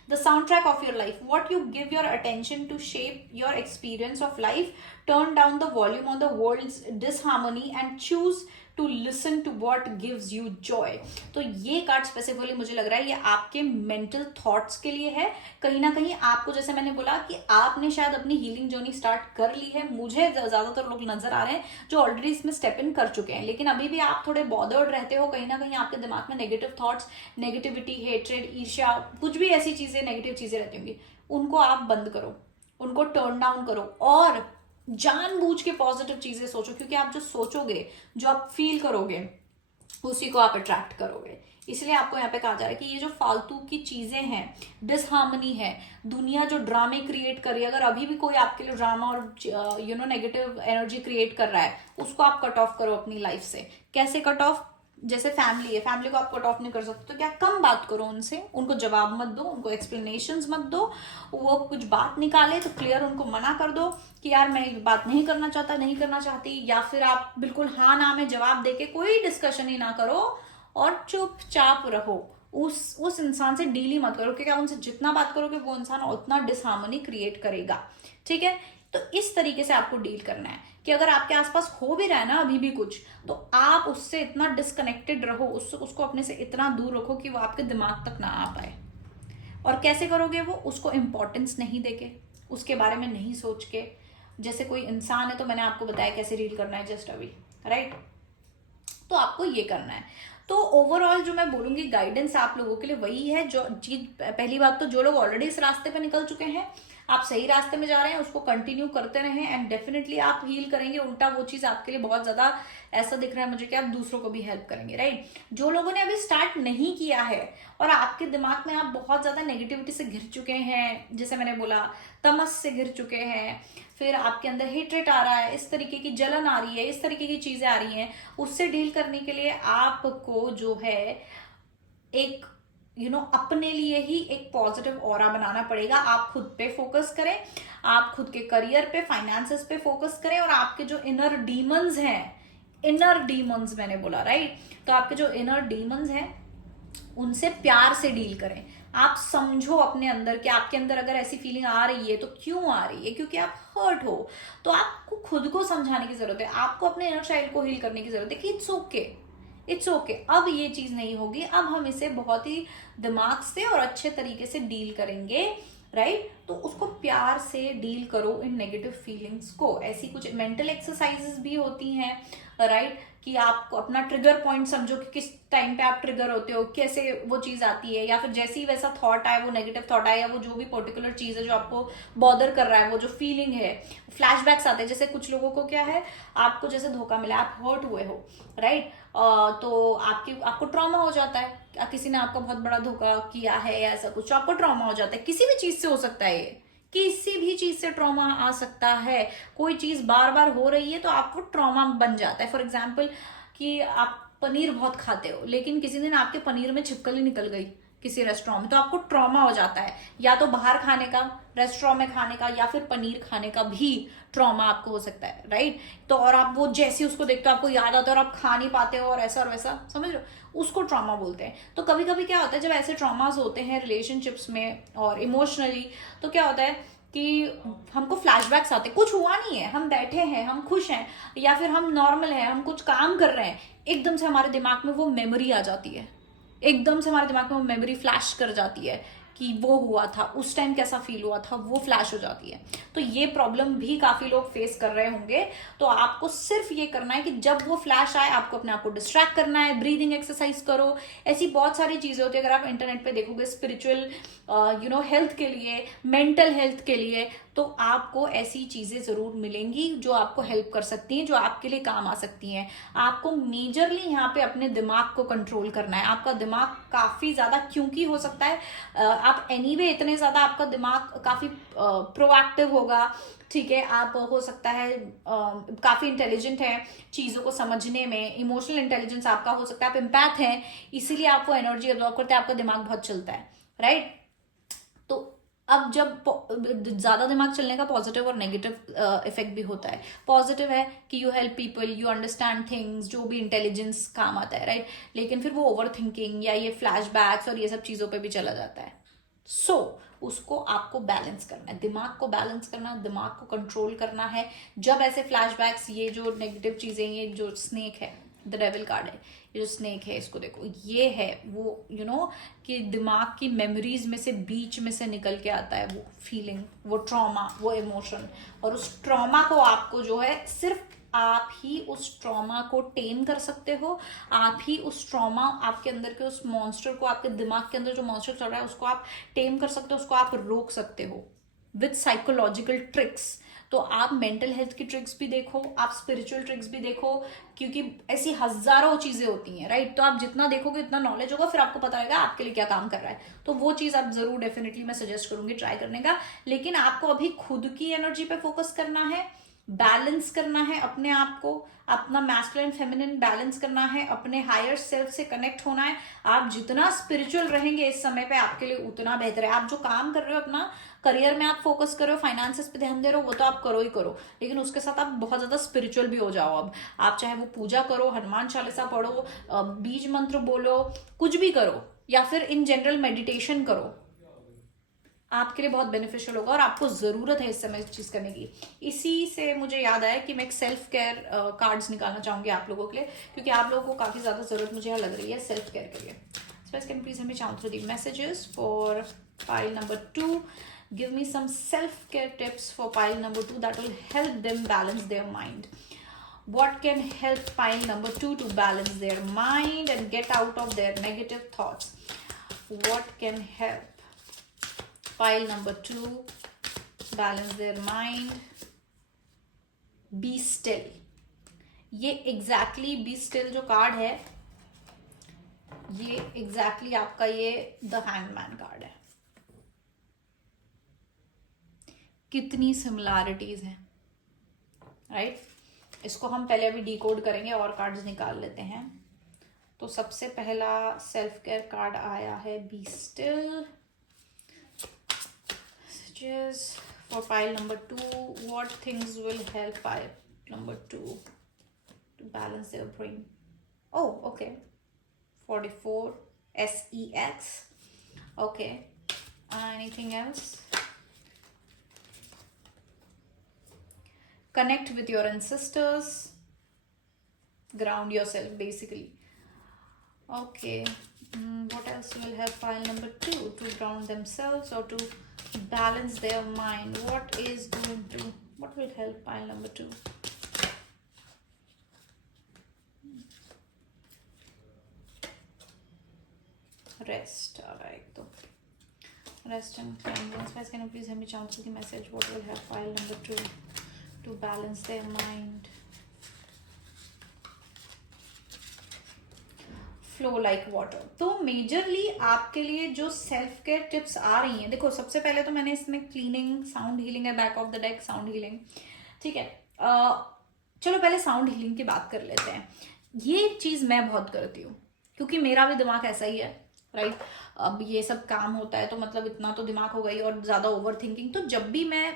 The soundtrack of your life, what you give your attention to shape your experience of life. Turn down the volume on the world's disharmony and choose to listen to what gives you joy. तो ये card specifically मुझे लग रहा है ये आपके mental thoughts के लिए है। कहीं ना कहीं आपको, जैसे मैंने बोला कि आपने शायद अपनी हीलिंग जर्नी स्टार्ट कर ली है, मुझे ज्यादातर लोग नजर आ रहे हैं जो ऑलरेडी इसमें स्टेप इन कर चुके हैं, लेकिन अभी भी आप थोड़े बॉदर्ड रहते हो। कहीं ना कहीं आपके दिमाग में नेगेटिव थॉट्स, नेगेटिविटी, हेट्रेड, ईर्ष्या, कुछ भी ऐसी चीजें, नेगेटिव चीजें रहती होंगी, उनको आप बंद करो, उनको टर्न डाउन करो और जानबूझ के पॉजिटिव चीजें सोचो, क्योंकि आप जो सोचोगे, जो आप फील करोगे, उसी को आप अट्रैक्ट करोगे। इसलिए आपको यहाँ पे कहा जा रहा है कि ये जो फालतू की चीजें हैं, डिसहार्मनी है, दुनिया जो ड्रामे क्रिएट कर रही है, अगर अभी भी कोई आपके लिए ड्रामा और नेगेटिव एनर्जी क्रिएट कर रहा है, उसको आप कट ऑफ करो अपनी लाइफ से। कैसे कट ऑफ? जैसे फैमिली है, फैमिली को आप कट ऑफ नहीं कर सकते, तो क्या कम बात करो उनसे, उनको जवाब मत दो, उनको एक्सप्लेनेशंस मत दो। वो कुछ बात निकाले तो क्लियर उनको मना कर दो कि यार मैं ये बात नहीं करना चाहता, नहीं करना चाहती, या फिर आप बिल्कुल हाँ ना में जवाब देके कोई डिस्कशन ही ना करो और चुपचाप रहो। उस इंसान से डील ही मत करो, क्योंकि उनसे जितना बात करोगे वो इंसान उतना डिसहार्मनी क्रिएट करेगा, ठीक है। तो इस तरीके से आपको डील करना है कि अगर आपके आसपास हो भी रहा है ना अभी भी कुछ, तो आप उससे इतना डिस्कनेक्टेड रहो, उसको अपने से इतना दूर रखो कि वो आपके दिमाग तक ना आ पाए। और कैसे करोगे वो? उसको इंपॉर्टेंस नहीं देके, उसके बारे में नहीं सोच के। जैसे कोई इंसान है तो मैंने आपको बताया कैसे डील करना है जस्ट अभी, राइट। तो आपको ये करना है। तो ओवरऑल जो मैं बोलूंगी गाइडेंस आप लोगों के लिए वही है। जो चीज, पहली बात तो जो लोग ऑलरेडी इस रास्ते पे निकल चुके हैं, आप सही रास्ते में जा रहे हैं, उसको कंटिन्यू करते रहें एंड डेफिनेटली आप हील करेंगे। उल्टा वो चीज आपके लिए बहुत ज्यादा ऐसा दिख रहा है मुझे कि आप दूसरों को भी हेल्प करेंगे, राइट। जो लोगों ने अभी स्टार्ट नहीं किया है और आपके दिमाग में आप बहुत ज्यादा नेगेटिविटी से घिर चुके हैं, जैसे मैंने बोला तमस से घिर चुके हैं, फिर आपके अंदर हेट्रेट आ रहा है, इस तरीके की जलन आ रही है, इस तरीके की चीजें आ रही हैं, उससे डील करने के लिए आपको जो है एक अपने लिए ही एक पॉजिटिव ऑरा बनाना पड़ेगा। आप खुद पे फोकस करें, आप खुद के करियर पे, फाइनेंसेस पे फोकस करें, और आपके जो इनर डीमंस हैं, इनर डीमंस मैंने बोला, राइट। तो आपके जो इनर डीमंस हैं उनसे प्यार से डील करें। आप समझो अपने अंदर कि आपके अंदर अगर ऐसी फीलिंग आ रही है तो क्यों आ रही है, क्योंकि आप हर्ट हो। तो आपको खुद को समझाने की जरूरत है, आपको अपने इनर चाइल्ड को हील करने की जरूरत है कि इट्स ओके, इट्स ओके, अब ये चीज नहीं होगी, अब हम इसे बहुत ही दिमाग से और अच्छे तरीके से डील करेंगे, राइट। तो उसको प्यार से डील करो इन नेगेटिव फीलिंग्स को। ऐसी कुछ मेंटल एक्सरसाइजेस भी होती हैं, राइट, कि आपको अपना ट्रिगर पॉइंट समझो कि किस टाइम पे आप ट्रिगर होते हो, कैसे वो चीज आती है, या फिर जैसे ही वैसा थॉट आए, वो नेगेटिव थॉट आए, या वो जो भी पर्टिकुलर चीज है जो आपको बॉदर कर रहा है, वो जो फीलिंग है, फ्लैशबैक्स आते हैं। जैसे कुछ लोगों को क्या है, आपको जैसे धोखा मिला, आप हर्ट हुए हो, राइट, तो आपको ट्रॉमा हो जाता है, किसी ने आपका बहुत बड़ा धोखा किया है या ऐसा कुछ, आपको ट्रॉमा हो जाता है। किसी भी चीज से हो सकता है, ये किसी भी चीज से ट्रॉमा आ सकता है। कोई चीज बार बार हो रही है तो आपको ट्रॉमा बन जाता है। फॉर एग्जाम्पल कि आप पनीर बहुत खाते हो, लेकिन किसी दिन आपके पनीर में छिपकली निकल गई किसी रेस्टोरेंट में, तो आपको ट्रॉमा हो जाता है। या तो बाहर खाने का, रेस्टोरेंट में खाने का, या फिर पनीर खाने का भी ट्रॉमा आपको हो सकता है, राइट। तो और आप वो जैसे उसको देखते हो आपको याद आता है और आप खा नहीं पाते हो, और ऐसा और वैसा, समझ रहे हो, उसको ट्रॉमा बोलते हैं। तो कभी कभी क्या होता है, जब ऐसे ट्रॉमास होते हैं रिलेशनशिप्स में और इमोशनली, तो क्या होता है कि हमको फ्लैशबैक्स आते, कुछ हुआ नहीं है, हम बैठे हैं, हम खुश हैं, या फिर हम नॉर्मल हैं, हम कुछ काम कर रहे हैं, एकदम से हमारे दिमाग में वो मेमोरी आ जाती है, एकदम से हमारे दिमाग में वो मेमोरी फ्लैश कर जाती है कि वो हुआ था, उस टाइम कैसा फील हुआ था, वो फ्लैश हो जाती है। तो ये प्रॉब्लम भी काफी लोग फेस कर रहे होंगे। तो आपको सिर्फ ये करना है कि जब वो फ्लैश आए, आपको अपने आप को डिस्ट्रैक्ट करना है, ब्रीदिंग एक्सरसाइज करो। ऐसी बहुत सारी चीजें होती है, अगर आप इंटरनेट पे देखोगे स्पिरिचुअल हेल्थ के लिए, मेंटल हेल्थ के लिए, तो आपको ऐसी चीजें जरूर मिलेंगी जो आपको हेल्प कर सकती हैं, जो आपके लिए काम आ सकती हैं। आपको मेजरली यहाँ पे अपने दिमाग को कंट्रोल करना है। आपका दिमाग काफी ज्यादा, क्योंकि हो सकता है आप एनीवे इतने ज्यादा, आपका दिमाग काफी प्रोएक्टिव होगा, ठीक है, आप हो सकता है काफी इंटेलिजेंट है चीजों को समझने में, इमोशनल इंटेलिजेंस आपका हो सकता है, आप एम्पैथ हैं, इसीलिए आप वो एनर्जी अब्जॉर्ब करते हैं, आपका दिमाग बहुत चलता है, राइट। तो अब जब ज्यादा दिमाग चलने का पॉजिटिव और नेगेटिव इफेक्ट भी होता है। पॉजिटिव है कि you help people, you understand things, जो भी इंटेलिजेंस काम आता है, राइट। लेकिन फिर वो ओवर थिंकिंग या ये फ्लैशबैक्स और ये सब चीजों पे भी चला जाता है। सो उसको आपको बैलेंस करना है, दिमाग को बैलेंस करना है, दिमाग को कंट्रोल करना है। जब ऐसे फ्लैशबैक्स, ये जो नेगेटिव चीजें, ये जो स्नेक है, द डेविल कार्ड है, ये जो स्नेक है, इसको देखो, ये है वो कि दिमाग की मेमोरीज में से, बीच में से निकल के आता है वो फीलिंग, वो ट्रॉमा, वो इमोशन। और उस ट्रॉमा को आपको जो है, सिर्फ आप ही उस ट्रॉमा को टेम कर सकते हो। आप ही उस ट्रॉमा, आपके अंदर के उस मॉन्स्टर को, आपके दिमाग के अंदर जो मॉन्स्टर चल रहा है, उसको आप टेम कर सकते हो, उसको आप रोक सकते हो विथ साइकोलॉजिकल ट्रिक्स। तो आप मेंटल हेल्थ की ट्रिक्स भी देखो, आप स्पिरिचुअल ट्रिक्स भी देखो, क्योंकि ऐसी हजारों चीजें होती हैं, राइट। तो आप जितना देखोगे उतना नॉलेज होगा, फिर आपको पता रहेगा आपके लिए क्या काम कर रहा है। तो वो चीज आप जरूर, डेफिनेटली मैं सजेस्ट करूंगी ट्राई करने का। लेकिन आपको अभी खुद की एनर्जी पे फोकस करना है, बैलेंस करना है अपने आप को, अपना मैस्कुलिन फेमिनिन बैलेंस करना है, अपने हायर सेल्फ से कनेक्ट होना है। आप जितना स्पिरिचुअल रहेंगे इस समय पे, आपके लिए उतना बेहतर है। आप जो काम कर रहे हो, अपना करियर में आप फोकस करो, फाइनेंसेस पे ध्यान दे रहे हो, वो तो आप करो ही करो, लेकिन उसके साथ आप बहुत ज्यादा स्पिरिचुअल भी हो जाओ। अब आप चाहे वो पूजा करो, हनुमान चालीसा पढ़ो, बीज मंत्र बोलो, कुछ भी करो, या फिर इन जनरल मेडिटेशन करो, आपके लिए बहुत बेनिफिशियल होगा और आपको जरूरत है इस समय इस चीज करने की। इसी से मुझे याद आया कि मैं एक सेल्फ केयर कार्ड्स निकालना चाहूंगी आप लोगों के लिए, क्योंकि आप लोगों को काफी ज्यादा जरूरत मुझे यहाँ लग रही है सेल्फ केयर के लिए। So can please help me channel through the messages for pile number 2. Give me some self-care tips for pile number 2 that will help them balance their mind. What can help pile number 2 to balance their mind and get out of their negative thoughts? What can help pile number 2 balance their mind? Be still. ये exactly be still जो card है, ये exactly आपका ये the hangman card है। कितनी similarities हैं, right. इसको हम पहले अभी डिकोड करेंगे और कार्ड्स निकाल लेते हैं। तो सबसे पहला सेल्फ केयर कार्ड आया है be still. For pile number 2, what things will help pile number 2 to balance their brain? Oh okay, 44 SEX. Okay. Anything else? Connect with your ancestors. Ground yourself, basically. Okay. What else will help pile number 2 to ground themselves or to balance their mind. What will help pile number 2? Rest. All right, so rest and kindness. Guys, can you please help me chance the message? What will help pile number 2 to balance their mind? Flow like water. तो majorly आपके लिए जो self care tips आ रही हैं, देखो सबसे पहले तो मैंने इसमें क्लीनिंग, साउंड हीलिंग है, back of the deck sound healing, ठीक है. चलो पहले साउंड हीलिंग की बात कर लेते हैं. ये चीज मैं बहुत करती हूँ क्योंकि मेरा भी दिमाग ऐसा ही है, राइट. अब ये सब काम होता है तो मतलब इतना तो दिमाग हो गई, और ज्यादा ओवर थिंकिंग. तो जब भी मैं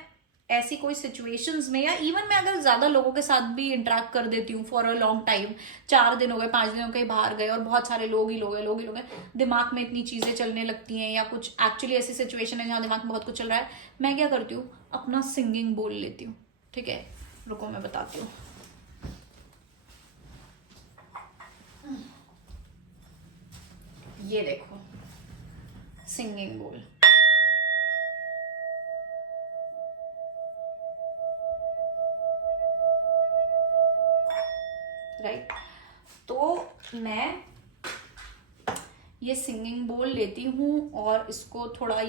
ऐसी कोई सिचुएशंस में, या इवन मैं अगर ज्यादा लोगों के साथ भी इंटरेक्ट कर देती हूँ फॉर अ लॉन्ग टाइम, 4 दिन हो गए, 5 दिन हो गए, बाहर गए और बहुत सारे लोग ही लोग हैं, दिमाग में इतनी चीजें चलने लगती हैं, या कुछ एक्चुअली ऐसी सिचुएशन है जहाँ दिमाग में बहुत कुछ चल रहा है, मैं क्या करती हूँ, अपना सिंगिंग बोल लेती हूँ. ठीक है, रुको मैं बताती हूँ. ये देखो सिंगिंग बोल. राइट, तो मैं ये सिंगिंग बोल लेती हूँ और इसको थोड़ा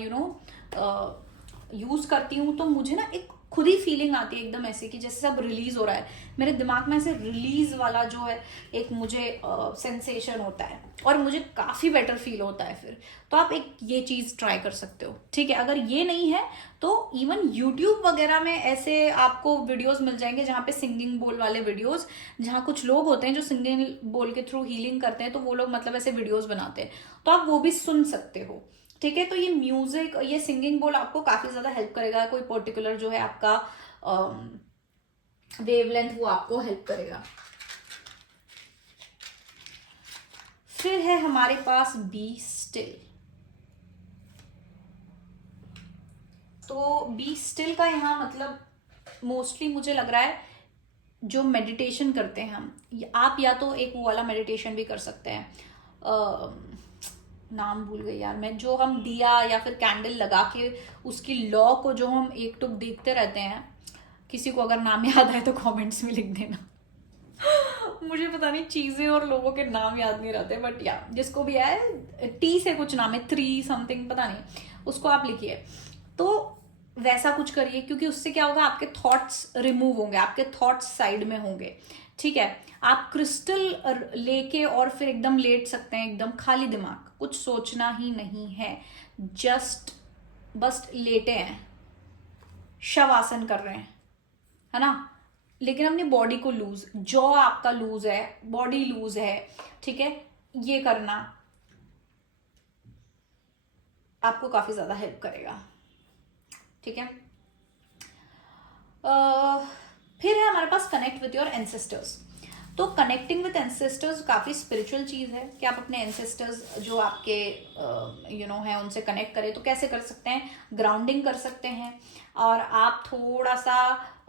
यूज करती हूँ, तो मुझे ना एक खुद ही फीलिंग आती है एकदम ऐसे कि जैसे सब रिलीज हो रहा है मेरे दिमाग में, ऐसे रिलीज वाला जो है एक मुझे सेंसेशन होता है और मुझे काफी बेटर फील होता है फिर. तो आप एक ये चीज ट्राई कर सकते हो, ठीक है. अगर ये नहीं है तो इवन यूट्यूब वगैरह में ऐसे आपको वीडियोस मिल जाएंगे जहाँ पे सिंगिंग बोल वाले वीडियोस, जहाँ कुछ लोग होते हैं जो सिंगिंग बोल के थ्रू हीलिंग करते हैं, तो वो लोग मतलब ऐसे वीडियोस बनाते हैं, तो आप वो भी सुन सकते हो. ठीक है, तो ये म्यूजिक, ये सिंगिंग बोल आपको काफी ज्यादा हेल्प करेगा. कोई पर्टिकुलर जो है आपका वेवलेंथ, वो आपको हेल्प करेगा. फिर है हमारे पास बी स्टिल. तो बी स्टिल का यहाँ मतलब मोस्टली मुझे लग रहा है जो मेडिटेशन करते हैं हम, आप या तो एक वो वाला मेडिटेशन भी कर सकते हैं, नाम भूल गई यार मैं, जो हम दिया या फिर कैंडल लगा के उसकी लॉ को जो हम एक टुक देखते रहते हैं. किसी को अगर नाम याद आए तो कमेंट्स में लिख देना. मुझे पता नहीं, चीजें और लोगों के नाम याद नहीं रहते, बट या जिसको भी है, टी से कुछ नाम है, 3 समथिंग पता नहीं, उसको आप लिखिए. तो वैसा कुछ करिए, क्योंकि उससे क्या होगा, आपके थॉट्स रिमूव होंगे, आपके थॉट्स साइड में होंगे. ठीक है, आप क्रिस्टल लेके और फिर एकदम लेट सकते हैं, एकदम खाली दिमाग, कुछ सोचना ही नहीं है, जस्ट बस लेटे हैं, शवासन कर रहे हैं, है ना. लेकिन अपनी बॉडी को लूज, जॉ आपका लूज है, बॉडी लूज है, ठीक है, ये करना आपको काफी ज्यादा हेल्प करेगा. ठीक है. फिर है हमारे पास कनेक्ट विथ योर एंसेस्टर्स. तो कनेक्टिंग विथ एंसेस्टर्स काफी स्पिरिचुअल चीज है कि आप अपने एंसेस्टर्स जो आपके हैं उनसे कनेक्ट करें. तो कैसे कर सकते हैं, ग्राउंडिंग कर सकते हैं, और आप थोड़ा सा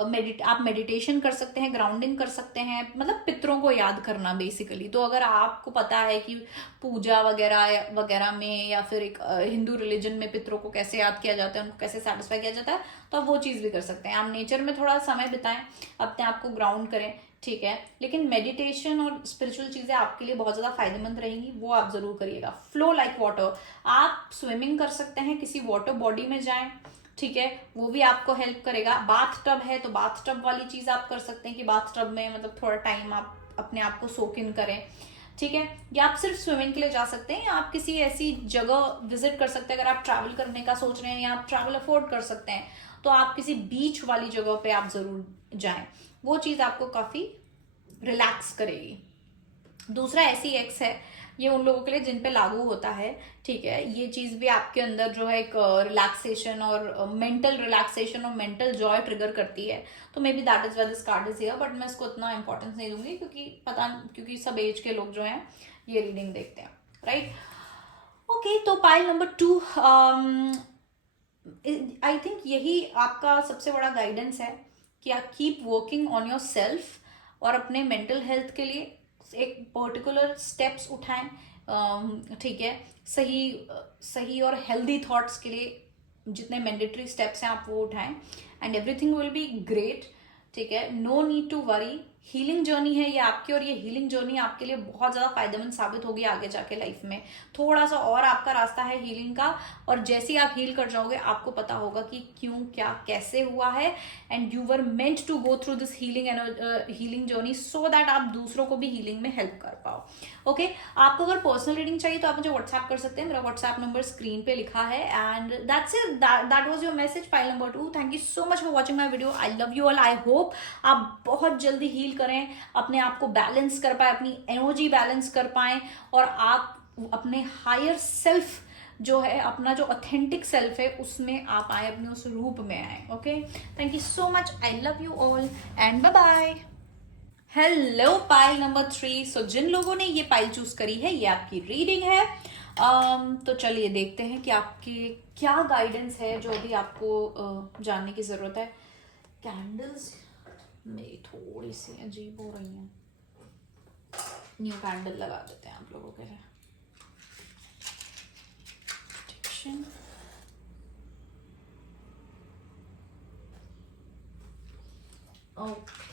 आप मेडिटेशन कर सकते हैं, ग्राउंडिंग कर सकते हैं, मतलब पितरों को याद करना बेसिकली. तो अगर आपको पता है कि पूजा वगैरह वगैरह में, या फिर एक हिंदू रिलीजन में पितरों को कैसे याद किया जाता है, उनको कैसे सेटिस्फाई किया जाता है, तो आप वो चीज भी कर सकते हैं. आप नेचर में थोड़ा समय बिताएं, अपने आप को ग्राउंड करें, ठीक है. लेकिन मेडिटेशन और स्पिरिचुअल चीजें आपके लिए बहुत ज्यादा फायदेमंद रहेंगी, वो आप जरूर करिएगा. फ्लो लाइक वाटर, आप स्विमिंग कर सकते हैं, किसी वाटर बॉडी में जाएं, ठीक है, वो भी आपको हेल्प करेगा. बाथ टब है तो बाथ टब वाली चीज आप कर सकते हैं कि बाथ टब में मतलब थोड़ा टाइम आप अपने आप को सोक इन करें, ठीक है. या आप सिर्फ स्विमिंग के लिए जा सकते हैं, या आप किसी ऐसी जगह विजिट कर सकते हैं, अगर आप ट्रैवल करने का सोच रहे हैं या आप ट्रैवल अफोर्ड कर सकते हैं, तो आप किसी बीच वाली जगह पे आप जरूर जाएं, वो चीज आपको काफी रिलैक्स करेगी. दूसरा SEX है, ये उन लोगों के लिए जिन पे लागू होता है, ठीक है. ये चीज भी आपके अंदर जो है एक रिलैक्सेशन और मेंटल रिलैक्सेशन और मेंटल जॉय ट्रिगर करती है. तो may be that is why this card is here, but मैं इसको इतना इंपॉर्टेंस नहीं दूंगी, क्योंकि सब एज के लोग जो हैं ये रीडिंग देखते हैं, राइट. ओके, तो पाइल नंबर 2, आई थिंक यही आपका सबसे बड़ा गाइडेंस है कि आप keep working on your self, और अपने मेंटल हेल्थ के लिए एक पर्टिकुलर स्टेप्स उठाएं, ठीक है. सही और हेल्दी थॉट्स के लिए जितने मैंडेटरी स्टेप्स हैं आप वो उठाएं and everything will be great. ठीक है, no need to worry. Healing journey है ये आपकी, और ये हीलिंग जर्नी आपके लिए बहुत ज्यादा फायदेमंद साबित होगी आगे जाके लाइफ में। थोड़ा सा और आपका रास्ता है हीलिंग का, और जैसे ही आप हील कर जाओगे आपको पता होगा कि क्यों, क्या, कैसे हुआ है, and you were meant to go through this healing journey so that आप दूसरों को भी हीलिंग में हेल्प कर पाओ। ओके, आपको अगर पर्सनल रीडिंग चाहिए तो आप मुझे व्हाट्सएप कर सकते हैं, मेरा व्हाट्सएप नंबर स्क्रीन पे लिखा है। And that's it, that was your message pile number 2। Thank you so much for watching my video. I love you all. I hope आप बहुत जल्दी हील करें, अपने आप को बैलेंस कर पाए, अपनी एनर्जी बैलेंस कर पाए, और आप अपने हायर सेल्फ जो है, अपना जो ऑथेंटिक सेल्फ है, उसमें आप आए, अपने उस रूप में आए। Okay, thank you so much. I love you all and bye bye. Hello pile number 3। So जिन लोगों ने ये पाइल चूज करी है, ये आपकी रीडिंग है। तो चलिए देखते हैं कि आपकी क्या गाइडेंस है, जो भी आपको जानने की जरूरत है। कैंडल्स मेरी थोड़ी सी अजीब हो रही हैं, न्यू कैंडल लगा देते हैं आप लोगों के लिए। ओके,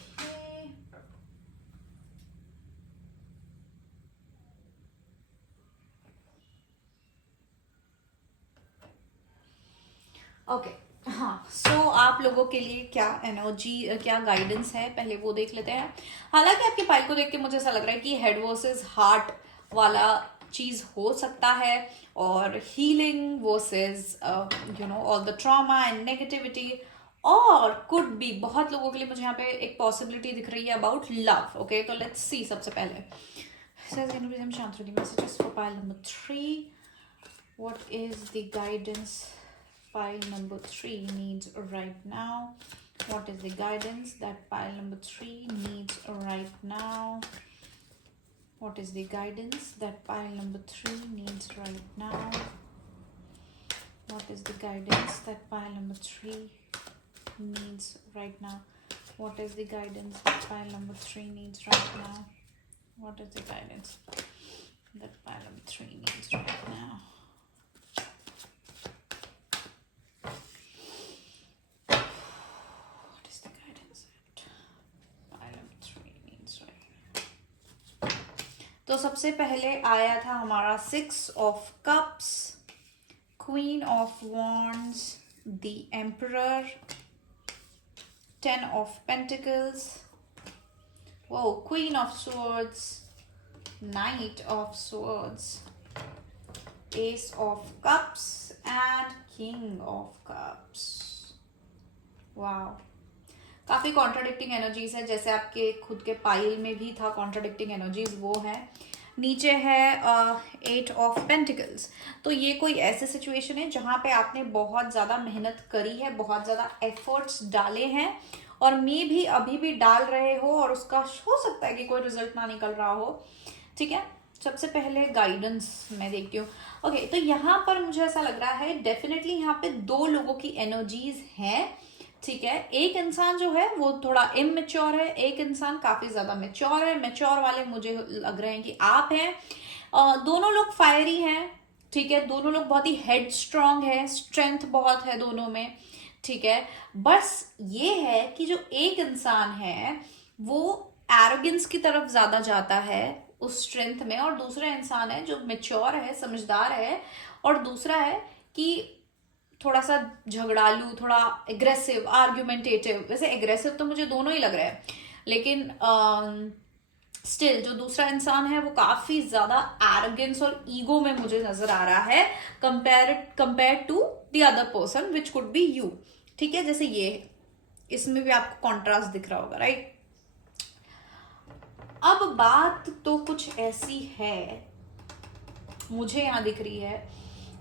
ओके, हाँ। सो आप लोगों के लिए क्या एनर्जी, क्या गाइडेंस है, पहले वो देख लेते हैं। हालांकि आपके फाइल को देख के मुझे ऐसा लग रहा है कि हेड वर्सेस हार्ट वाला चीज हो सकता है, और healing versus all the trauma and negativity, और कुड बी बहुत लोगों के लिए मुझे यहाँ पे एक पॉसिबिलिटी दिख रही है अबाउट लव। ओके, तो लेट्स सी। सबसे पहले Shantru, messages for pile number 3. What is the guidance pile number 3 needs right now? What is the guidance that pile number 3 needs right now? What is the guidance that pile number 3 needs right now? What is the guidance that pile number 3 needs right now? What is the guidance that pile number 3 needs right now? What is the guidance that pile number 3 needs right now? What is the guidance that pile number 3 needs right now? तो सबसे पहले आया था हमारा 6 of Cups, Queen of Wands, the Emperor, 10 of Pentacles, whoa, Queen of Swords, Knight of Swords, Ace of Cups and King of Cups. Wow, काफी contradicting energies है, जैसे आपके खुद के पाइल में भी था कॉन्ट्राडिक्टिंग एनर्जीज, वो है। नीचे है 8 ऑफ पेंटिकल्स। तो ये कोई ऐसे सिचुएशन है जहां पे आपने बहुत ज्यादा मेहनत करी है, बहुत ज्यादा एफर्ट्स डाले हैं, और मे भी अभी भी डाल रहे हो, और उसका हो सकता है कि कोई रिजल्ट ना निकल रहा हो। ठीक है, सबसे पहले गाइडेंस मैं देखती हूँ। ओके, तो यहाँ पर मुझे ऐसा लग रहा है डेफिनेटली यहाँ पे 2 लोगों की एनर्जीज हैं। ठीक है, एक इंसान जो है वो थोड़ा इमेच्योर है, एक इंसान काफी ज्यादा मेच्योर है। मेच्योर वाले मुझे लग रहे हैं कि आप हैं। दोनों लोग फायरी हैं। ठीक है, दोनों लोग बहुत ही हेड स्ट्रांग है, स्ट्रेंथ बहुत है दोनों में। ठीक है, बस ये है कि जो एक इंसान है वो एरोगेंस की तरफ ज्यादा जाता है उस स्ट्रेंथ में, और दूसरा इंसान है जो मेच्योर है, समझदार है, और दूसरा है कि थोड़ा सा झगड़ालू, थोड़ा एग्रेसिव, आर्ग्यूमेंटेटिव। वैसे एग्रेसिव तो मुझे दोनों ही लग रहे हैं, लेकिन स्टिल जो दूसरा इंसान है वो काफी ज्यादा एरोगेंस और ईगो में मुझे नजर आ रहा है, compare to the other person which could be you. ठीक है, जैसे ये इसमें भी आपको कॉन्ट्रास्ट दिख रहा होगा, राइट। अब बात तो कुछ ऐसी है, मुझे यहां दिख रही है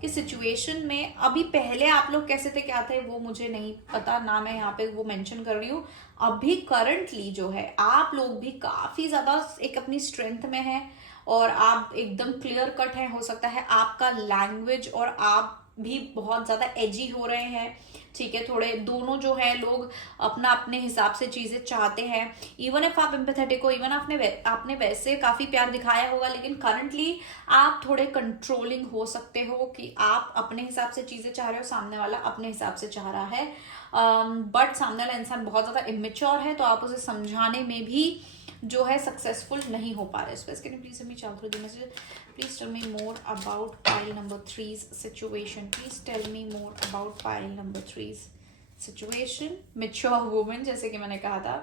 कि सिचुएशन में अभी पहले आप लोग कैसे थे, क्या थे, वो मुझे नहीं पता ना, मैं यहाँ पे वो मेंशन कर रही हूँ। अभी करंटली जो है आप लोग भी काफी ज्यादा एक अपनी स्ट्रेंथ में है, और आप एकदम क्लियर कट है। हो सकता है आपका लैंग्वेज और आप भी बहुत ज्यादा एजी हो रहे हैं, ठीक है, थोड़े दोनों जो है लोग अपना अपने हिसाब से चीजें चाहते हैं। इवन इफ आप एम्पैथेटिक हो, इवन आपने वैसे काफी प्यार दिखाया होगा, लेकिन करंटली आप थोड़े कंट्रोलिंग हो सकते हो कि आप अपने हिसाब से चीजें चाह रहे हो, सामने वाला अपने हिसाब से चाह रहा है। बट सामने वाला इंसान बहुत ज्यादा इमेच्योर है, तो आप उसे समझाने में भी जो है सक्सेसफुल नहीं हो पा रहे। प्लीज चल through the message, please tell me more about pile number 3 situation, please tell me more about pile number 3 situation. Mature woman, जैसे कि मैंने कहा था,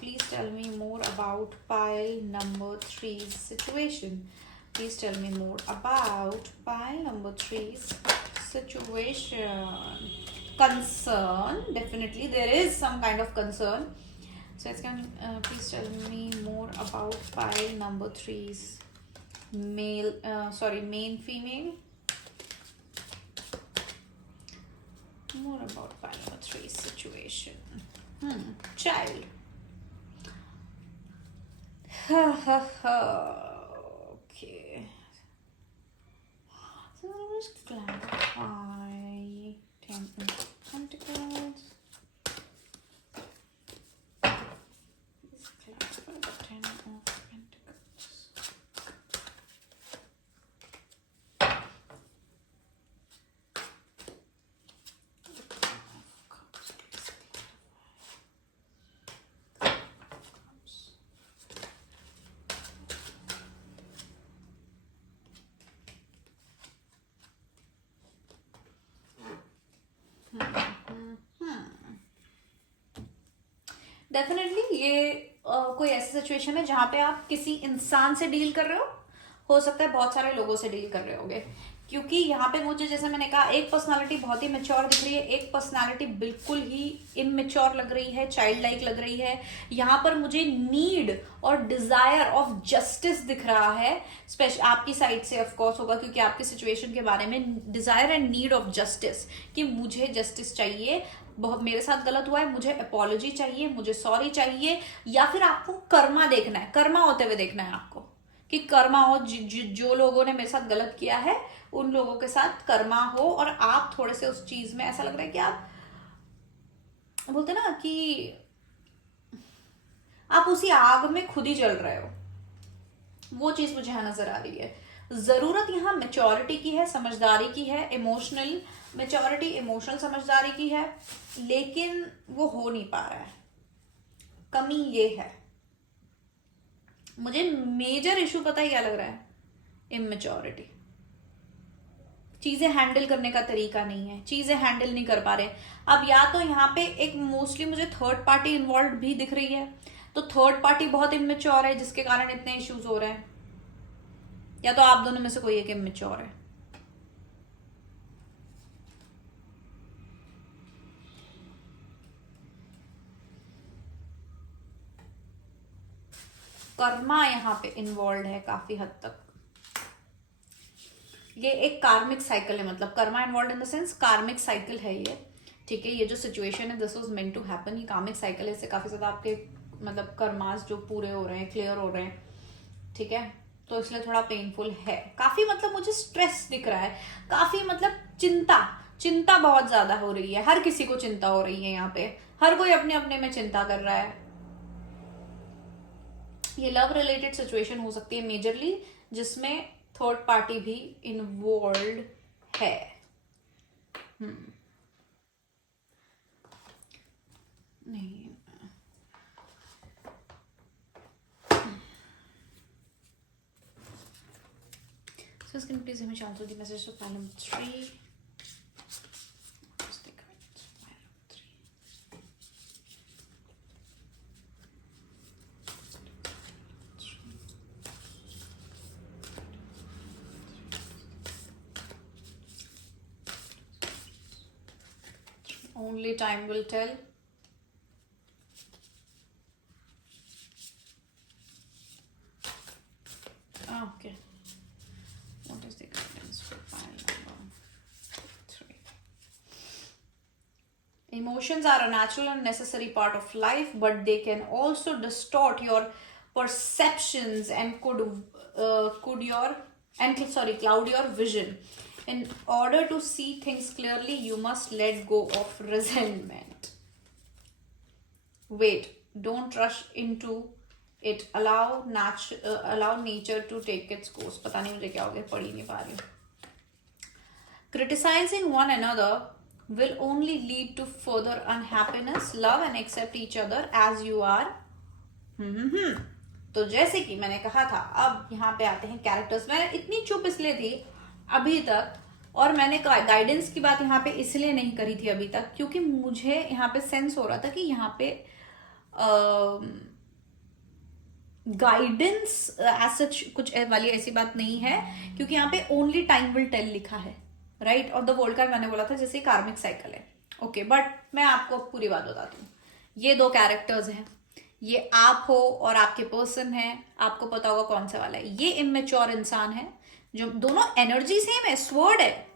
please tell me more about pile number 3 situation, please tell me more about pile number 3 situation. Concern, definitely there is some kind of concern, so it's can please tell me more about pile number 3's male, main female, more about pile number 3 situation. Child. Okay, so let's clarify 10 of Pentacles. Please clarify the 10 of Pentacles. Definitely ये कोई ऐसी situation है जहां पे आप किसी इंसान से डील कर रहे हो सकता है बहुत सारे लोगों से डील कर रहे होगे, क्योंकि यहाँ पे मुझे, जैसे मैंने कहा, एक पर्सनालिटी बहुत ही मेच्योर दिख रही है, एक पर्सनालिटी बिल्कुल ही इमेच्योर लग रही है, चाइल्ड लाइक लग रही है। यहाँ पर मुझे नीड और डिजायर ऑफ जस्टिस दिख रहा है, स्पेशल आपकी साइड से ऑफ कोर्स होगा, क्योंकि आपकी सिचुएशन के बारे में desire and need of justice, कि मुझे जस्टिस चाहिए, बहुत मेरे साथ गलत हुआ है, मुझे अपॉलॉजी चाहिए, मुझे सॉरी चाहिए, या फिर आपको कर्मा देखना है, कर्मा होते हुए देखना है आपको, कि कर्मा हो, जो लोगों ने मेरे साथ गलत किया है उन लोगों के साथ कर्मा हो, और आप थोड़े से उस चीज में, ऐसा लग रहा है कि आप बोलते ना कि आप उसी आग में खुद ही जल रहे हो, वो चीज मुझे यहां नजर आ रही है। जरूरत यहाँ मेच्योरिटी की है, समझदारी की है, इमोशनल मेच्योरिटी, इमोशनल समझदारी की है, लेकिन वो हो नहीं पा रहा है। कमी ये है, मुझे मेजर इशू पता ही क्या लग रहा है, इमेच्योरिटी। चीजें हैंडल करने का तरीका नहीं है, चीजें हैंडल नहीं कर पा रहे। अब या तो यहाँ पे एक मोस्टली मुझे थर्ड पार्टी इन्वॉल्व भी दिख रही है, तो थर्ड पार्टी बहुत इमेच्योर है जिसके कारण इतने इश्यूज हो रहे हैं, या तो आप दोनों में से कोई एक इमेच्योर है। कर्मा यहाँ पे इन्वॉल्व है काफी हद तक, ये एक कार्मिक साइकिल है, मतलब karma involve in the sense karmic cycle है ये, ठीक है। ये जो सिचुएशन है, this was meant to happen, ये कार्मिक साइकिल है, इससे काफी ज्यादा आपके मतलब कर्मास जो पूरे हो रहे हैं, क्लियर हो रहे हैं, ठीक है, तो इसलिए थोड़ा पेनफुल है काफी, मतलब मुझे स्ट्रेस दिख रहा है काफी, मतलब चिंता बहुत ज्यादा हो रही है, हर किसी को चिंता हो रही है यहाँ पे, हर कोई अपने अपने में चिंता कर रहा है। ये लव रिलेटेड सिचुएशन हो सकती है मेजरली, जिसमें थर्ड पार्टी भी इन्वॉल्व है। नहीं, so can please image also the message of column 3. Only time will tell. Okay. What is the guidance for file number 3? Emotions are a natural and necessary part of life, but they can also distort your perceptions and cloud your vision. In order to see things clearly, you must let go of resentment. Wait, don't rush into it. Allow nature to take its course. पता नहीं मुझे क्या हो गया, पढ़ ही नहीं पा रही हूँ. Criticizing one another will only lead to further unhappiness. Love and accept each other as you are. तो जैसे कि मैंने कहा था, अब यहाँ पे आते हैं कैरेक्टर्स. मैं इतनी चुप इसलिए थी अभी तक, और मैंने गाइडेंस की बात यहाँ पे इसलिए नहीं करी थी अभी तक क्योंकि मुझे यहाँ पे सेंस हो रहा था कि यहाँ पे गाइडेंस एज सच कुछ वाली ऐसी बात नहीं है, क्योंकि यहाँ पे ओनली टाइम विल टेल लिखा है, राइट. और द वर्ल्ड कार्ड मैंने बोला था जैसे कार्मिक साइकिल है. ओके, बट मैं आपको पूरी बात बताती हूँ. ये दो कैरेक्टर्स हैं, ये आप हो और आपके पर्सन है. आपको पता होगा कौन सा वाला है. ये इमेच्योर इंसान है, जो दोनों एनर्जी सेम है, स्वर्ड है,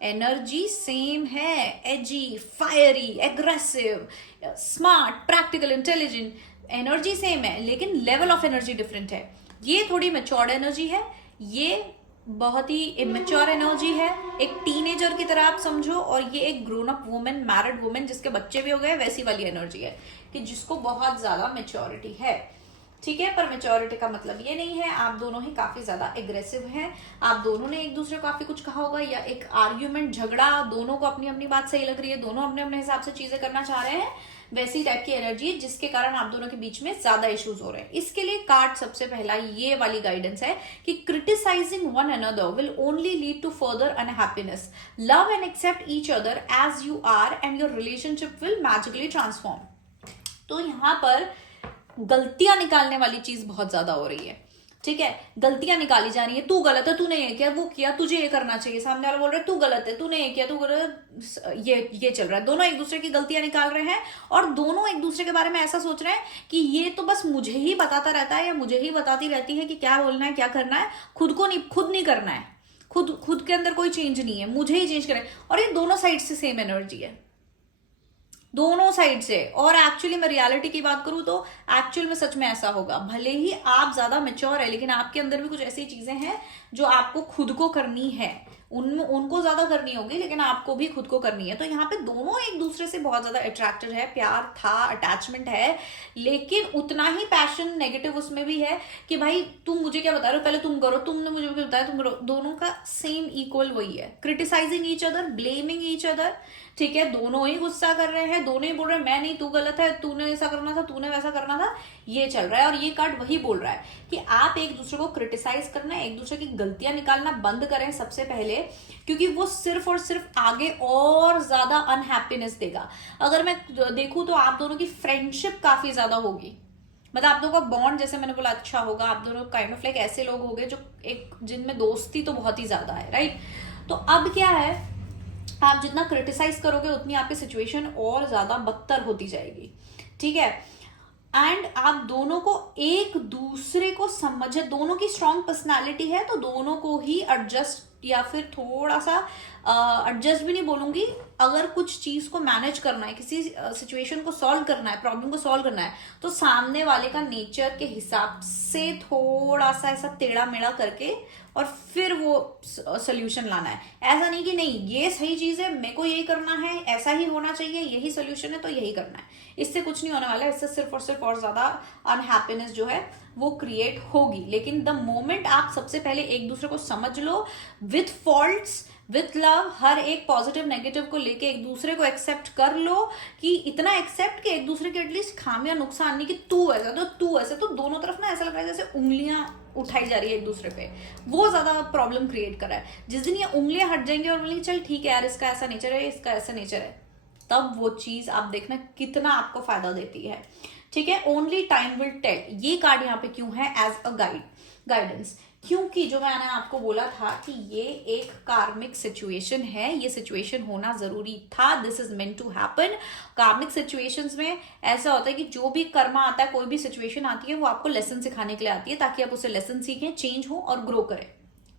एनर्जी सेम है, edgy, fiery, aggressive, smart, practical, intelligent, energy same है, लेकिन लेवल ऑफ एनर्जी डिफरेंट है. ये थोड़ी मेच्योर्ड एनर्जी है, ये बहुत ही इमेच्योर एनर्जी है, एक टीनेजर की तरह आप समझो, और ये एक grown up women, married women जिसके बच्चे भी हो गए, वैसी वाली एनर्जी है कि जिसको बहुत ज्यादा मेच्योरिटी है. ठीक है, पर मेच्योरिटी का मतलब ये नहीं है आप दोनों ही काफी ज्यादा एग्रेसिव हैं, आप दोनों ने एक दूसरे को काफी कुछ कहा होगा, या एक आर्ग्यूमेंट, झगड़ा, दोनों को अपनी अपनी बात सही लग रही है, दोनों अपने अपने हिसाब से चीजें करना चाह रहे हैं, वैसी टाइप की एनर्जी है जिसके कारण आप दोनों के बीच में ज्यादा इश्यूज हो रहे हैं. इसके लिए कार्ड सबसे पहला ये वाली गाइडेंस है कि criticising one another will only lead to further unhappiness. Love and accept each other as you are and your relationship will magically transform. तो यहाँ पर गलतियां निकालने वाली चीज बहुत ज्यादा हो रही है. ठीक है, गलतियां निकाली जा रही है. तू गलत है, तूने ये किया, वो किया, तुझे ये करना चाहिए. सामने वाला बोल रहा है तू गलत है, तूने ये किया, तू गलत. ये चल रहा है. दोनों एक दूसरे की गलतियां निकाल रहे हैं और दोनों एक दूसरे के बारे में ऐसा सोच रहे हैं कि ये तो बस मुझे ही बताता रहता है या मुझे ही बताती रहती है कि क्या बोलना है, क्या करना है. खुद नहीं करना है. खुद के अंदर कोई चेंज नहीं है, मुझे ही चेंज करना है. और ये दोनों साइड से सेम एनर्जी है, दोनों साइड से. और एक्चुअली मैं रियलिटी की बात करूं तो एक्चुअल में सच में ऐसा होगा. भले ही आप ज्यादा मेच्योर है, लेकिन आपके अंदर भी कुछ ऐसी चीजें हैं जो आपको खुद को करनी है. उनको ज्यादा करनी होगी, लेकिन आपको भी खुद को करनी है. तो यहाँ पे दोनों एक दूसरे से बहुत ज्यादा अट्रैक्टेड है, प्यार था, अटैचमेंट है, लेकिन उतना ही पैशन नेगेटिव उसमें भी है कि भाई तुम मुझे क्या बता रहे हो, पहले तुम करो, तुमने मुझे बताया तुम करो. दोनों का सेम इक्वल वही है, criticising each other, blaming each other. ठीक है, दोनों ही गुस्सा कर रहे हैं, दोनों ही बोल रहे हैं मैं नहीं, तू गलत है, तूने ऐसा करना था, तूने वैसा करना था. ये चल रहा है. और ये कार्ड वही बोल रहा है कि आप एक दूसरे को क्रिटिसाइज करना, एक दूसरे की गलतियां निकालना बंद करें सबसे पहले, क्योंकि वो सिर्फ और सिर्फ आगे और ज्यादा अनहैप्पीनेस देगा. अगर मैं देखूं तो आप दोनों की फ्रेंडशिप काफी ज्यादा होगी, मतलब आप दोनों का बॉन्ड, जैसे मैंने बोला, अच्छा होगा. आप दोनों काइंड ऑफ लाइक ऐसे लोग होंगे जो एक जिनमें दोस्ती तो बहुत ही ज्यादा है, राइट. तो अब क्या है, आप जितना क्रिटिसाइज करोगे उतनी आपकी सिचुएशन और ज्यादा बदतर होती जाएगी. ठीक है, एंड आप दोनों को एक दूसरे को समझे, दोनों की स्ट्रॉन्ग पर्सनालिटी है तो दोनों को ही एडजस्ट, या फिर थोड़ा सा एडजस्ट भी नहीं बोलूंगी, अगर कुछ चीज को मैनेज करना है, किसी सिचुएशन को सॉल्व करना है, प्रॉब्लम को सॉल्व करना है, तो सामने वाले का नेचर के हिसाब से थोड़ा सा ऐसा टेढ़ा मेढ़ा करके और फिर वो सोल्यूशन लाना है. ऐसा नहीं कि नहीं ये सही चीज है, मेरे को यही करना है, ऐसा ही होना चाहिए, यही सोल्यूशन है तो यही करना है. इससे कुछ नहीं होने वाला है, इससे सिर्फ और ज्यादा अनहैप्पीनेस जो है वो क्रिएट होगी. लेकिन द मोमेंट आप सबसे पहले एक दूसरे को समझ लो, विथ फॉल्ट्स, विथ लव, हर एक पॉजिटिव नेगेटिव को लेके एक दूसरे को एक्सेप्ट कर लो, कि इतना एक्सेप्ट कि एक दूसरे के एटलीस्ट खामियां नुकसान नहीं, कि तू ऐसा तो तू ऐसे, तो दोनों तरफ ना ऐसा लग रहा है जैसे उंगलियां उठाई जा रही है एक दूसरे पे. वो ज्यादा प्रॉब्लम क्रिएट कर रहा है. जिस दिन ये उंगलियां हट जाएंगे और बोलेंगे चल ठीक है यार, इसका ऐसा नेचर है, इसका ऐसा नेचर है, तब वो चीज आप देखना कितना आपको फायदा देती है. ठीक है, ओनली टाइम विल टेल. ये कार्ड यहाँ पे क्यों है एज अ गाइडेंस, क्योंकि जो मैंने आपको बोला था कि ये एक कार्मिक सिचुएशन है, ये सिचुएशन होना जरूरी था. This is meant to happen. Karmic situations में ऐसा होता है कि जो भी कर्मा आता है, कोई भी सिचुएशन आती है, वो आपको लेसन सिखाने के लिए आती है, ताकि आप उसे लेसन सीखें, चेंज हो और ग्रो करें,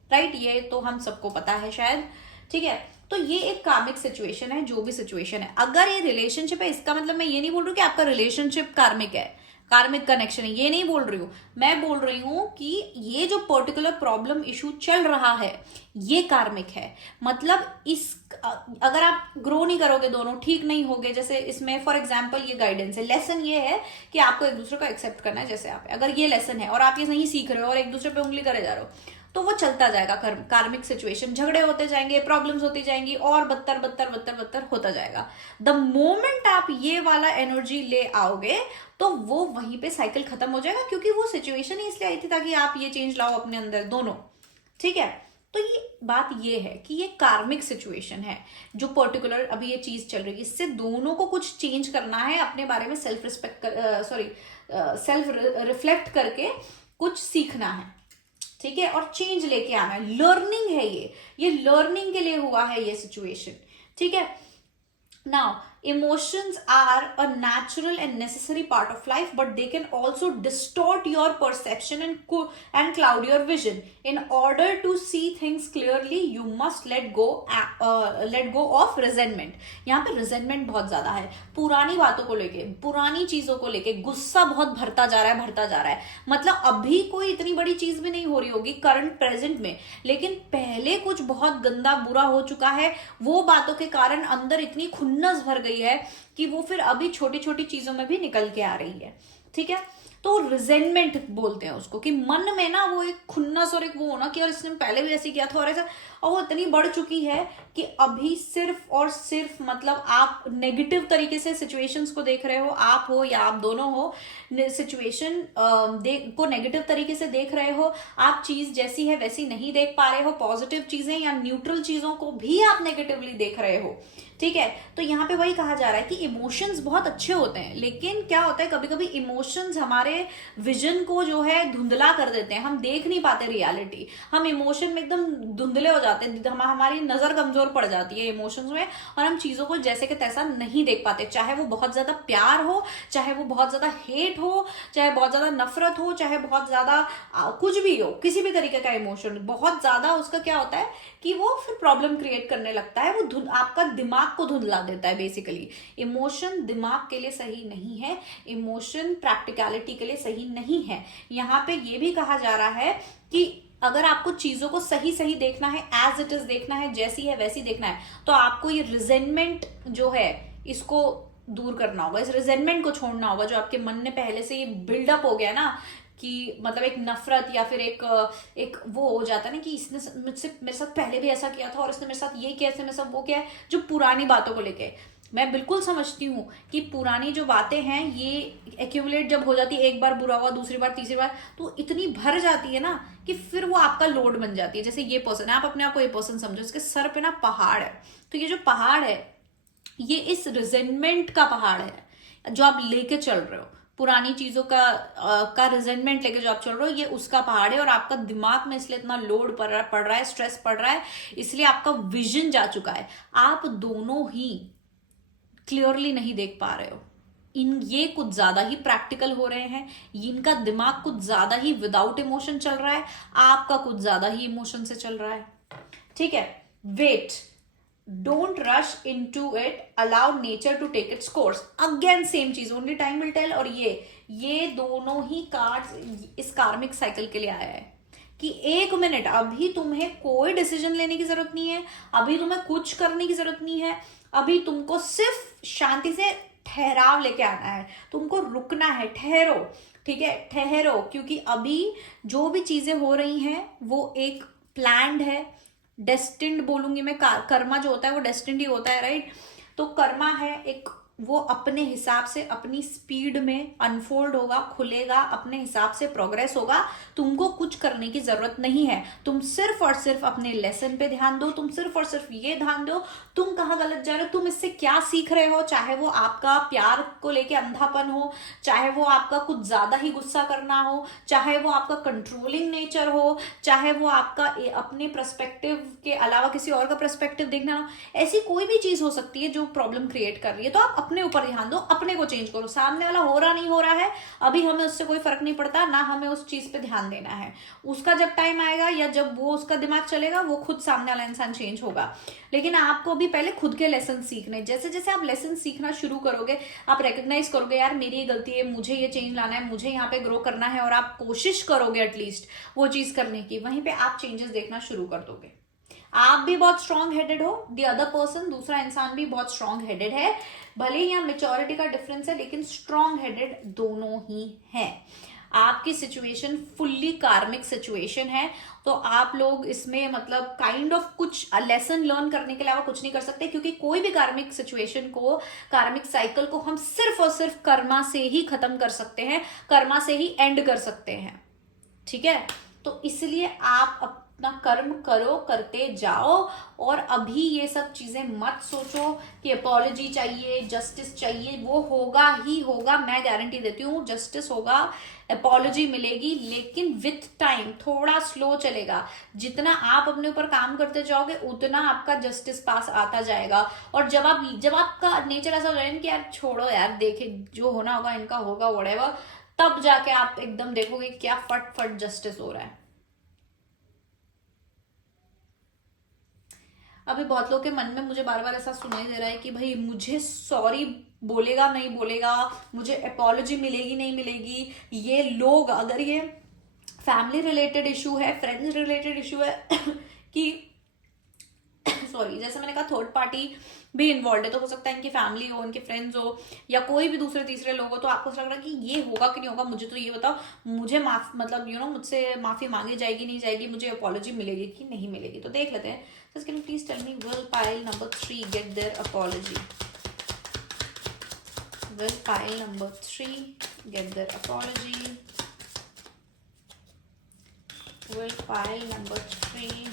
राइट. ये तो हम सबको पता है शायद. ठीक है, तो ये एक कार्मिक सिचुएशन है, जो भी सिचुएशन है. अगर ये रिलेशनशिप है, इसका मतलब मैं ये नहीं बोल रही हूँ कि आपका रिलेशनशिप कार्मिक है. कार्मिक कनेक्शन है, ये नहीं बोल रही हूं। मैं बोल रही हूं कि ये जो पर्टिकुलर प्रॉब्लम इशू चल रहा है ये कार्मिक है। मतलब इस अगर आप ग्रो नहीं करोगे, दोनों ठीक नहीं होगे, जैसे इसमें फॉर एग्जांपल ये गाइडेंस है, लेसन ये है कि आपको एक दूसरे को एक्सेप्ट करना है जैसे आप, अगर ये लेसन है और आप ये नहीं सीख रहे हो और एक दूसरे पे उंगली करे जा रहे हो तो वो चलता जाएगा। कार्मिक सिचुएशन, झगड़े होते जाएंगे, प्रॉब्लम्स होती जाएंगी और बदतर बदतर बदतर बदतर होता जाएगा। द मोमेंट आप ये वाला एनर्जी ले आओगे तो वो वहीं पे साइकिल खत्म हो जाएगा, क्योंकि वो सिचुएशन ही इसलिए आई थी ताकि आप ये चेंज लाओ अपने अंदर दोनों। ठीक है, तो ये बात ये है कि ये कार्मिक सिचुएशन है जो पर्टिकुलर अभी ये चीज चल रही है, इससे दोनों को कुछ चेंज करना है, अपने बारे में सेल्फ रिफ्लेक्ट करके कुछ सीखना है। ठीक है, और चेंज लेके आना है, लर्निंग है ये लर्निंग के लिए हुआ है ये सिचुएशन। ठीक है, now emotions are a natural and necessary part of life, but they can also distort your perception and cloud your vision. In order to see things clearly you must let go of resentment. यहाँ पे resentment बहुत ज्यादा है, पुरानी बातों को लेके, पुरानी चीजों को लेके गुस्सा बहुत भरता जा रहा है। मतलब अभी कोई इतनी बड़ी चीज भी नहीं हो रही होगी करंट प्रेजेंट में, लेकिन पहले कुछ बहुत गंदा बुरा हो चुका है, वो बातों के कारण अंदर इतनी खुन्नस भर गई है कि वो फिर अभी छोटी छोटी चीजों में भी निकल के आ रही है। ठीक है, तो रिजेंटमेंट बोलते हैं उसको, कि मन में ना वो एक खुन्नस और एक वो होना कि और इसने पहले भी ऐसे किया था और ऐसा, और वो इतनी बढ़ चुकी है कि अभी सिर्फ और सिर्फ मतलब आप नेगेटिव तरीके से सिचुएशंस को देख रहे हो, आप हो या आप दोनों हो, सिचुएशन को नेगेटिव तरीके से देख रहे हो, आप चीज जैसी है वैसी नहीं देख पा रहे हो, पॉजिटिव चीजें या न्यूट्रल चीजों को भी आप नेगेटिवली देख रहे हो। ठीक है, तो यहाँ पे वही कहा जा रहा है कि इमोशंस बहुत अच्छे होते हैं, लेकिन क्या होता है कभी कभी इमोशंस हमारे विजन को जो है धुंधला कर देते हैं, हम देख नहीं पाते रियलिटी, हम इमोशन में एकदम धुंधले हो जाते हैं, हमारी नजर कमजोर पड़ जाती है इमोशंस में, और हम चीजों को जैसे कि तैसा नहीं देख पाते, चाहे वो बहुत ज्यादा प्यार हो, चाहे वो बहुत ज्यादा हेट हो, चाहे बहुत ज्यादा नफरत हो, चाहे बहुत ज्यादा कुछ भी हो, किसी भी तरीके का इमोशन बहुत ज्यादा, उसका क्या होता है कि वो फिर प्रॉब्लम क्रिएट करने लगता है, वो आपका दिमाग को धुंधला देता है। बेसिकली इमोशन दिमाग के लिए सही नहीं है, इमोशन प्रैक्टिकलिटी के लिए सही नहीं है। यहाँ पे ये भी कहा जा रहा है कि अगर आपको चीजों को सही सही देखना है, एज इट इज देखना है, जैसी है वैसी देखना है, तो आपको ये रिजेंटमेंट जो है इसको दूर करना होगा, इस रिजेंटमेंट को छोड़ना होगा जो आपके मन में पहले से ये बिल्डअप हो गया ना, कि मतलब एक नफरत या फिर एक वो हो जाता है ना कि इसने मुझसे मेरे साथ पहले भी ऐसा किया था और इसने मेरे साथ ये किया, इसने मेरे साथ वो किया है, जो पुरानी बातों को लेके। मैं बिल्कुल समझती हूँ कि पुरानी जो बातें हैं ये एक्यूमुलेट जब हो जाती है, एक बार बुरा हुआ, दूसरी बार, तीसरी बार, तो इतनी भर जाती है ना कि फिर वो आपका लोड बन जाती है। जैसे ये पर्सन है, आप अपने आप को ये पर्सन समझो, इसके सर पे ना पहाड़ है, तो ये जो पहाड़ है ये इस रिजेंटमेंट का पहाड़ है जो आप लेके चल रहे हो, पुरानी चीजों का रिजेंटमेंट लेके जो आप चल रहे हो, ये उसका पहाड़ है, और आपका दिमाग में इसलिए इतना लोड पड़ रहा है, स्ट्रेस पड़ रहा है, इसलिए आपका विजन जा चुका है, आप दोनों ही क्लियरली नहीं देख पा रहे हो। ये कुछ ज्यादा ही प्रैक्टिकल हो रहे हैं, इनका दिमाग कुछ ज्यादा ही विदाउट इमोशन चल रहा है, आपका कुछ ज्यादा ही इमोशन से चल रहा है। ठीक है, wait, don't rush into it, allow nature to take its course. Again same चीज, ओनली टाइम विल टेल। और ये दोनों ही कार्ड्स इस कार्मिक साइकिल के लिए आया है कि एक मिनट, अभी तुम्हें कोई डिसीजन लेने की जरूरत नहीं है, अभी तुम्हें कुछ करने की जरूरत नहीं है, अभी तुमको सिर्फ शांति से ठहराव लेके आना है, तुमको रुकना है, ठहरो। ठीक है, ठहरो, क्योंकि अभी जो भी चीजें हो रही हैं वो एक प्लान्ड है, डेस्टिन्ड बोलूंगी मैं, कर्मा जो होता है वो डेस्टिन्ड ही होता है, राइट। तो कर्मा है एक, वो अपने हिसाब से अपनी स्पीड में अनफोल्ड होगा, खुलेगा, अपने हिसाब से प्रोग्रेस होगा, तुमको कुछ करने की जरूरत नहीं है, तुम सिर्फ और सिर्फ अपने लेसन पे ध्यान दो, तुम सिर्फ और सिर्फ ये ध्यान दो तुम कहाँ गलत जा रहे हो, तुम इससे क्या सीख रहे हो, चाहे वो आपका प्यार को लेके अंधापन हो, चाहे वो आपका कुछ ज्यादा ही गुस्सा करना हो, चाहे वो आपका कंट्रोलिंग नेचर हो, चाहे वो आपका अपने पर्सपेक्टिव के अलावा किसी और का पर्सपेक्टिव देखना हो, ऐसी कोई भी चीज हो सकती है जो प्रॉब्लम क्रिएट कर रही है। तो आप अपने ऊपर ध्यान दो, अपने को चेंज करो। सामने वाला हो रहा नहीं हो रहा है, अभी हमें उससे कोई फर्क नहीं पड़ता, ना हमें उस चीज पे ध्यान देना है। उसका जब टाइम आएगा या जब वो उसका दिमाग चलेगा, वो खुद सामने वाला इंसान चेंज होगा। लेकिन आपको भी पहले खुद के लेसन सीखने, जैसे जैसे आप लेसन सीखना शुरू करोगे, आप रिकॉग्नाइज करोगे यार मेरी ये गलती है, मुझे ये चेंज लाना है, मुझे यहाँ पे ग्रो करना है, और आप कोशिश करोगे एटलीस्ट वो चीज करने की, वहीं पे आप चेंजेस देखना शुरू कर दोगे। आप भी बहुत स्ट्रॉन्ग हेडेड हो, द अदर पर्सन, दूसरा इंसान भी बहुत स्ट्रॉन्ग हेडेड है, भले ही यहाँ मेच्योरिटी का डिफरेंस है, लेकिन स्ट्रॉन्ग हेडेड दोनों ही हैं। आपकी सिचुएशन फुल्ली कार्मिक सिचुएशन है, तो आप लोग इसमें मतलब काइंड ऑफ कुछ लेसन लर्न करने के अलावा कुछ नहीं कर सकते, क्योंकि कोई भी कार्मिक सिचुएशन को, कार्मिक साइकिल को हम सिर्फ और सिर्फ कर्मा से ही खत्म कर सकते हैं, कर्मा से ही एंड कर सकते हैं। ठीक है, तो इसलिए आप अपना कर्म करो, करते जाओ, और अभी ये सब चीजें मत सोचो कि अपॉलॉजी चाहिए, जस्टिस चाहिए। वो होगा ही होगा, मैं गारंटी देती हूँ, जस्टिस होगा, अपॉलॉजी मिलेगी, लेकिन विथ टाइम थोड़ा स्लो चलेगा। जितना आप अपने ऊपर काम करते जाओगे उतना आपका जस्टिस पास आता जाएगा। और जब आपका नेचर ऐसा हो जाएगा कि यार छोड़ो यार, देखे जो होना होगा इनका होगा, व्हाटएवर, तब जाके आप एकदम देखोगे क्या फट फट जस्टिस हो रहा है। अभी बहुत लोग के मन में मुझे बार बार ऐसा सुनाई दे रहा है कि भाई मुझे सॉरी बोलेगा नहीं बोलेगा, मुझे अपॉलॉजी मिलेगी नहीं मिलेगी। ये लोग, अगर ये फैमिली रिलेटेड इशू है, फ्रेंड्स रिलेटेड इशू है कि सॉरी, जैसे मैंने कहा थर्ड पार्टी भी इन्वॉल्व है, तो हो सकता है इनकी फैमिली हो, इनके फ्रेंड्स हो, या कोई भी दूसरे तीसरे लोग हो, तो आपको लग रहा है कि ये होगा कि नहीं होगा, मुझे तो ये बताओ, मुझे माफ मतलब मुझसे माफी मांगी जाएगी नहीं जाएगी, मुझे अपॉलॉजी मिलेगी कि नहीं मिलेगी। तो देख लेते हैं। Can you please tell me, will pile number 3 get their apology? Will pile number 3 get their apology? Will pile number 3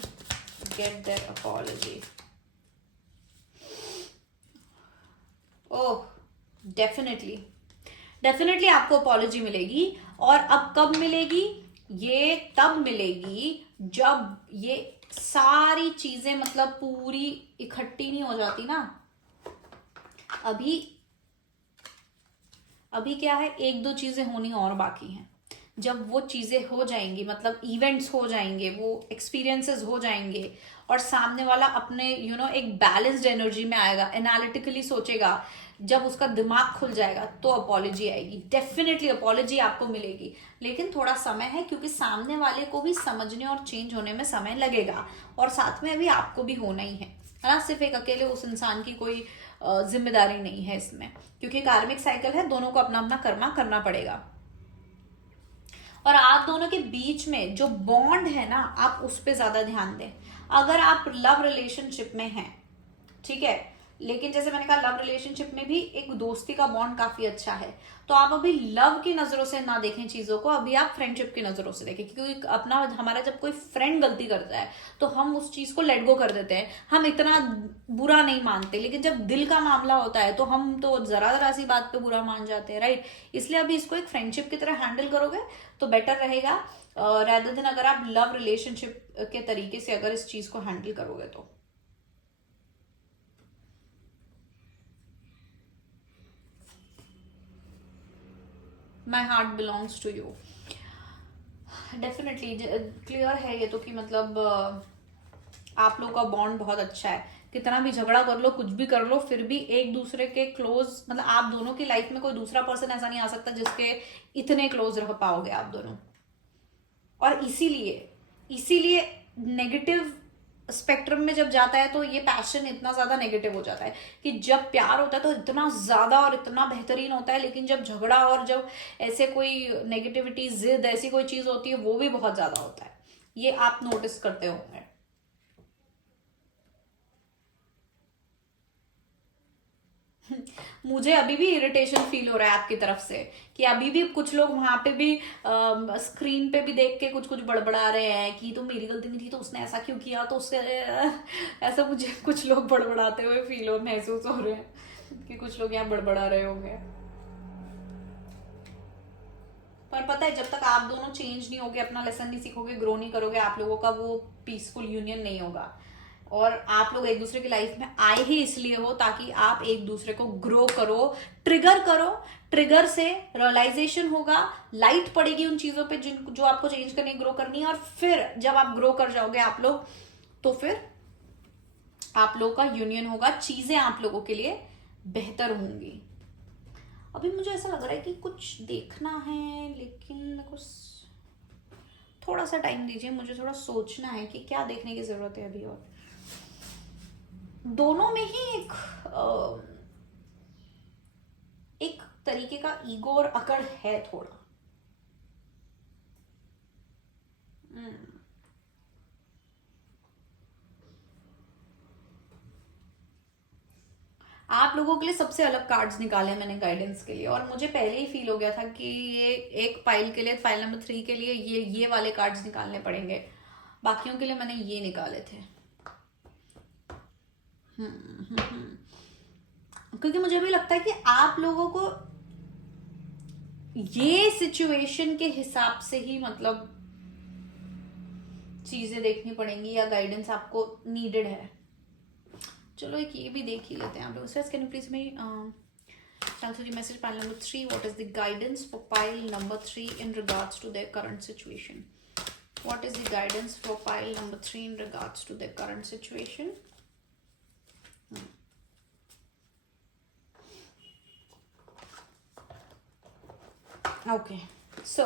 get their apology? Oh, definitely आपको अपॉलॉजी मिलेगी। और अब कब मिलेगी? ये तब मिलेगी जब ये सारी चीजें मतलब पूरी इकट्ठी नहीं हो जाती ना। अभी क्या है, एक दो चीजें होनी और बाकी हैं। जब वो चीजें हो जाएंगी, मतलब इवेंट्स हो जाएंगे, वो एक्सपीरियंसेस हो जाएंगे, और सामने वाला अपने एक बैलेंस्ड एनर्जी में आएगा, एनालिटिकली सोचेगा, जब उसका दिमाग खुल जाएगा, तो अपॉलॉजी आएगी। डेफिनेटली अपॉलॉजी आपको मिलेगी, लेकिन थोड़ा समय है, क्योंकि सामने वाले को भी समझने और चेंज होने में समय लगेगा, और साथ में अभी आपको भी होना ही है ना। सिर्फ एक अकेले उस इंसान की कोई जिम्मेदारी नहीं है इसमें, क्योंकि कार्मिक साइकिल है, दोनों को अपना अपना कर्मा करना पड़ेगा। और आप दोनों के बीच में जो बॉन्ड है ना, आप उस पर ज्यादा ध्यान दें। अगर आप लव रिलेशनशिप में हैं, ठीक है, लेकिन जैसे मैंने कहा लव रिलेशनशिप में भी एक दोस्ती का बॉन्ड काफी अच्छा है, तो आप अभी लव की नजरों से ना देखें चीजों को, अभी आप फ्रेंडशिप की नजरों से देखें। क्योंकि अपना हमारा जब कोई फ्रेंड गलती करता है तो हम उस चीज को लेट गो कर देते हैं, हम इतना बुरा नहीं मानते, लेकिन जब दिल का मामला होता है तो हम तो जरा जरा सी बात पे बुरा मान जाते हैं, राइट। इसलिए अभी इसको एक फ्रेंडशिप की तरह हैंडल करोगे तो बेटर रहेगा, रेदर देन अगर आप लव रिलेशनशिप के तरीके से अगर इस चीज को हैंडल करोगे तो। My heart belongs to you, definitely clear है ये तो कि मतलब आप लोग का बॉन्ड बहुत अच्छा है। कितना भी झगड़ा कर लो, कुछ भी कर लो, फिर भी एक दूसरे के क्लोज, मतलब आप दोनों की लाइफ में कोई दूसरा पर्सन ऐसा नहीं आ सकता जिसके इतने क्लोज रह पाओगे आप दोनों। और इसीलिए नेगेटिव स्पेक्ट्रम में जब जाता है तो ये पैशन इतना ज्यादा नेगेटिव हो जाता है कि जब प्यार होता है तो इतना ज्यादा और इतना बेहतरीन होता है, लेकिन जब झगड़ा और जब ऐसे कोई नेगेटिविटी, जिद, ऐसी कोई चीज होती है, वो भी बहुत ज्यादा होता है। ये आप नोटिस करते होंगे। मुझे अभी भी इरिटेशन फील हो रहा है आपकी तरफ से कि अभी भी कुछ लोग वहां पे भी स्क्रीन पे भी देख के कुछ कुछ बड़बड़ा रहे हैं कि तो मेरी गलती नहीं थी, तो उसने ऐसा क्यों किया, तो उससे ऐसा मुझे कुछ लोग बड़बड़ाते हुए फील हो, महसूस हो रहे हैं कि कुछ लोग यहाँ बड़बड़ा रहे होंगे। पर पता है, जब तक आप दोनों चेंज नहीं होगे, अपना लेसन नहीं सीखोगे, ग्रो नहीं करोगे, आप लोगों का वो पीसफुल यूनियन नहीं होगा। और आप लोग एक दूसरे की लाइफ में आए ही इसलिए हो ताकि आप एक दूसरे को ग्रो करो, ट्रिगर करो। ट्रिगर से रियलाइजेशन होगा, लाइट पड़ेगी उन चीजों पे जिन जो आपको चेंज करनी, ग्रो करनी है। और फिर जब आप ग्रो कर जाओगे आप लोग, तो फिर आप लोगों का यूनियन होगा, चीजें आप लोगों के लिए बेहतर होंगी। अभी मुझे ऐसा लग रहा है कि कुछ देखना है, लेकिन मेरे को थोड़ा सा टाइम दीजिए, मुझे थोड़ा सोचना है कि क्या देखने की जरूरत है अभी। और दोनों में ही एक तरीके का ईगो और अकड़ है थोड़ा। आप लोगों के लिए सबसे अलग कार्ड्स निकाले मैंने गाइडेंस के लिए, और मुझे पहले ही फील हो गया था कि ये एक पाइल के लिए, फाइल नंबर 3 के लिए ये वाले कार्ड्स निकालने पड़ेंगे। बाकियों के लिए मैंने ये निकाले थे। क्योंकि मुझे भी लगता है कि आप लोगों को ये सिचुएशन के हिसाब से ही मतलब चीजें देखनी पड़ेंगी, या गाइडेंस आपको नीडेड है। चलो एक ये भी देख ही लेते हैं आप लोग। Sir can you please me answer the message pile number 3, what is the guidance for pile number 3 in regards to their current situation? What is the guidance for pile number 3 in regards to their current situation? Okay, so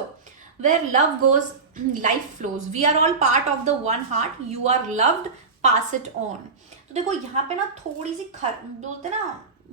where love goes, life flows. We are all part of the one heart. You are loved, pass it on. तो देखो यहाँ पे ना थोड़ी सी बोलते ना,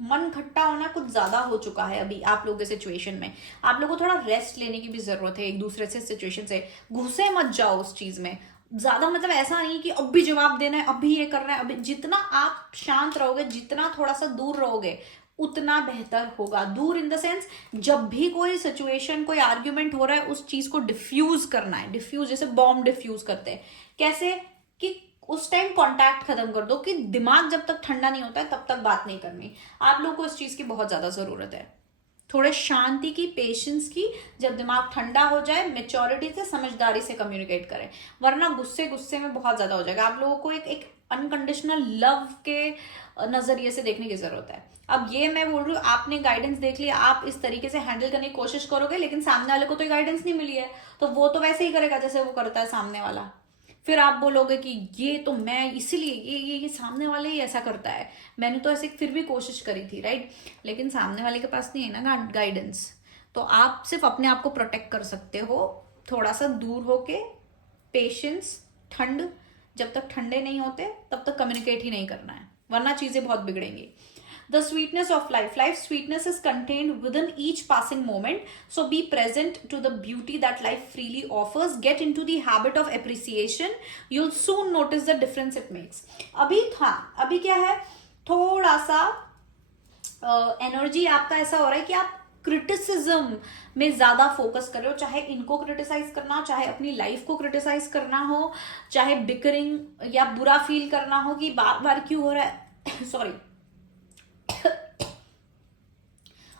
मन खट्टा होना कुछ ज्यादा हो चुका है अभी आप लोगों के सिचुएशन में। आप लोगों को थोड़ा रेस्ट लेने की भी जरूरत है एक दूसरे से, सिचुएशन से। घुसे मत जाओ उस चीज में ज्यादा। मतलब ऐसा नहीं कि अब भी जवाब देना है, अभी ये करना है। अभी जितना आप शांत रहोगे, जितना थोड़ा सा दूर रहोगे, उतना बेहतर होगा। दूर इन द सेंस, जब भी कोई सिचुएशन, कोई आर्ग्यूमेंट हो रहा है, उस चीज को डिफ्यूज करना है। डिफ्यूज जैसे बॉम्ब डिफ्यूज करते हैं, कैसे कि उस टाइम कांटेक्ट खत्म कर दो, कि दिमाग जब तक ठंडा नहीं होता है तब तक बात नहीं करनी। आप लोग को इस चीज की बहुत ज्यादा जरूरत है, थोड़े शांति की, पेशेंस की। जब दिमाग ठंडा हो जाए, मेच्योरिटी से, समझदारी से कम्युनिकेट करें, वरना गुस्से गुस्से में बहुत ज्यादा हो जाएगा। आप लोगों को एक अनकंडीशनल लव के नजरिए से देखने की जरूरत है। अब ये मैं बोल रही हूँ, आपने गाइडेंस देख लिया, आप इस तरीके से हैंडल करने की कोशिश करोगे, लेकिन सामने वाले को तो गाइडेंस नहीं मिली है, तो वो तो वैसे ही करेगा जैसे वो करता है सामने वाला। फिर आप बोलोगे कि ये तो मैं इसीलिए ये सामने वाले ही ऐसा करता है, मैंने तो ऐसे फिर भी कोशिश करी थी, राइट। लेकिन सामने वाले के पास नहीं है ना गाइडेंस, तो आप सिर्फ अपने आप को प्रोटेक्ट कर सकते हो थोड़ा सा दूर होके। पेशेंस, ठंड, जब तक ठंडे नहीं होते तब तक कम्युनिकेट ही नहीं करना है, वरना चीजें बहुत बिगड़ेंगी। The sweetness of life. Life's sweetness is contained within each passing moment. So be present to the beauty that life freely offers. Get into the habit of appreciation. You'll soon notice the difference it makes. अभी क्या है, थोड़ा सा energy आपका ऐसा हो रहा है कि आप क्रिटिसिज्म में ज्यादा फोकस कर रहे हो। चाहे इनको क्रिटिसाइज करना, चाहे अपनी लाइफ को क्रिटिसाइज करना हो, चाहे बिकरिंग या बुरा फील करना हो कि बार बार क्यों हो रहा है सॉरी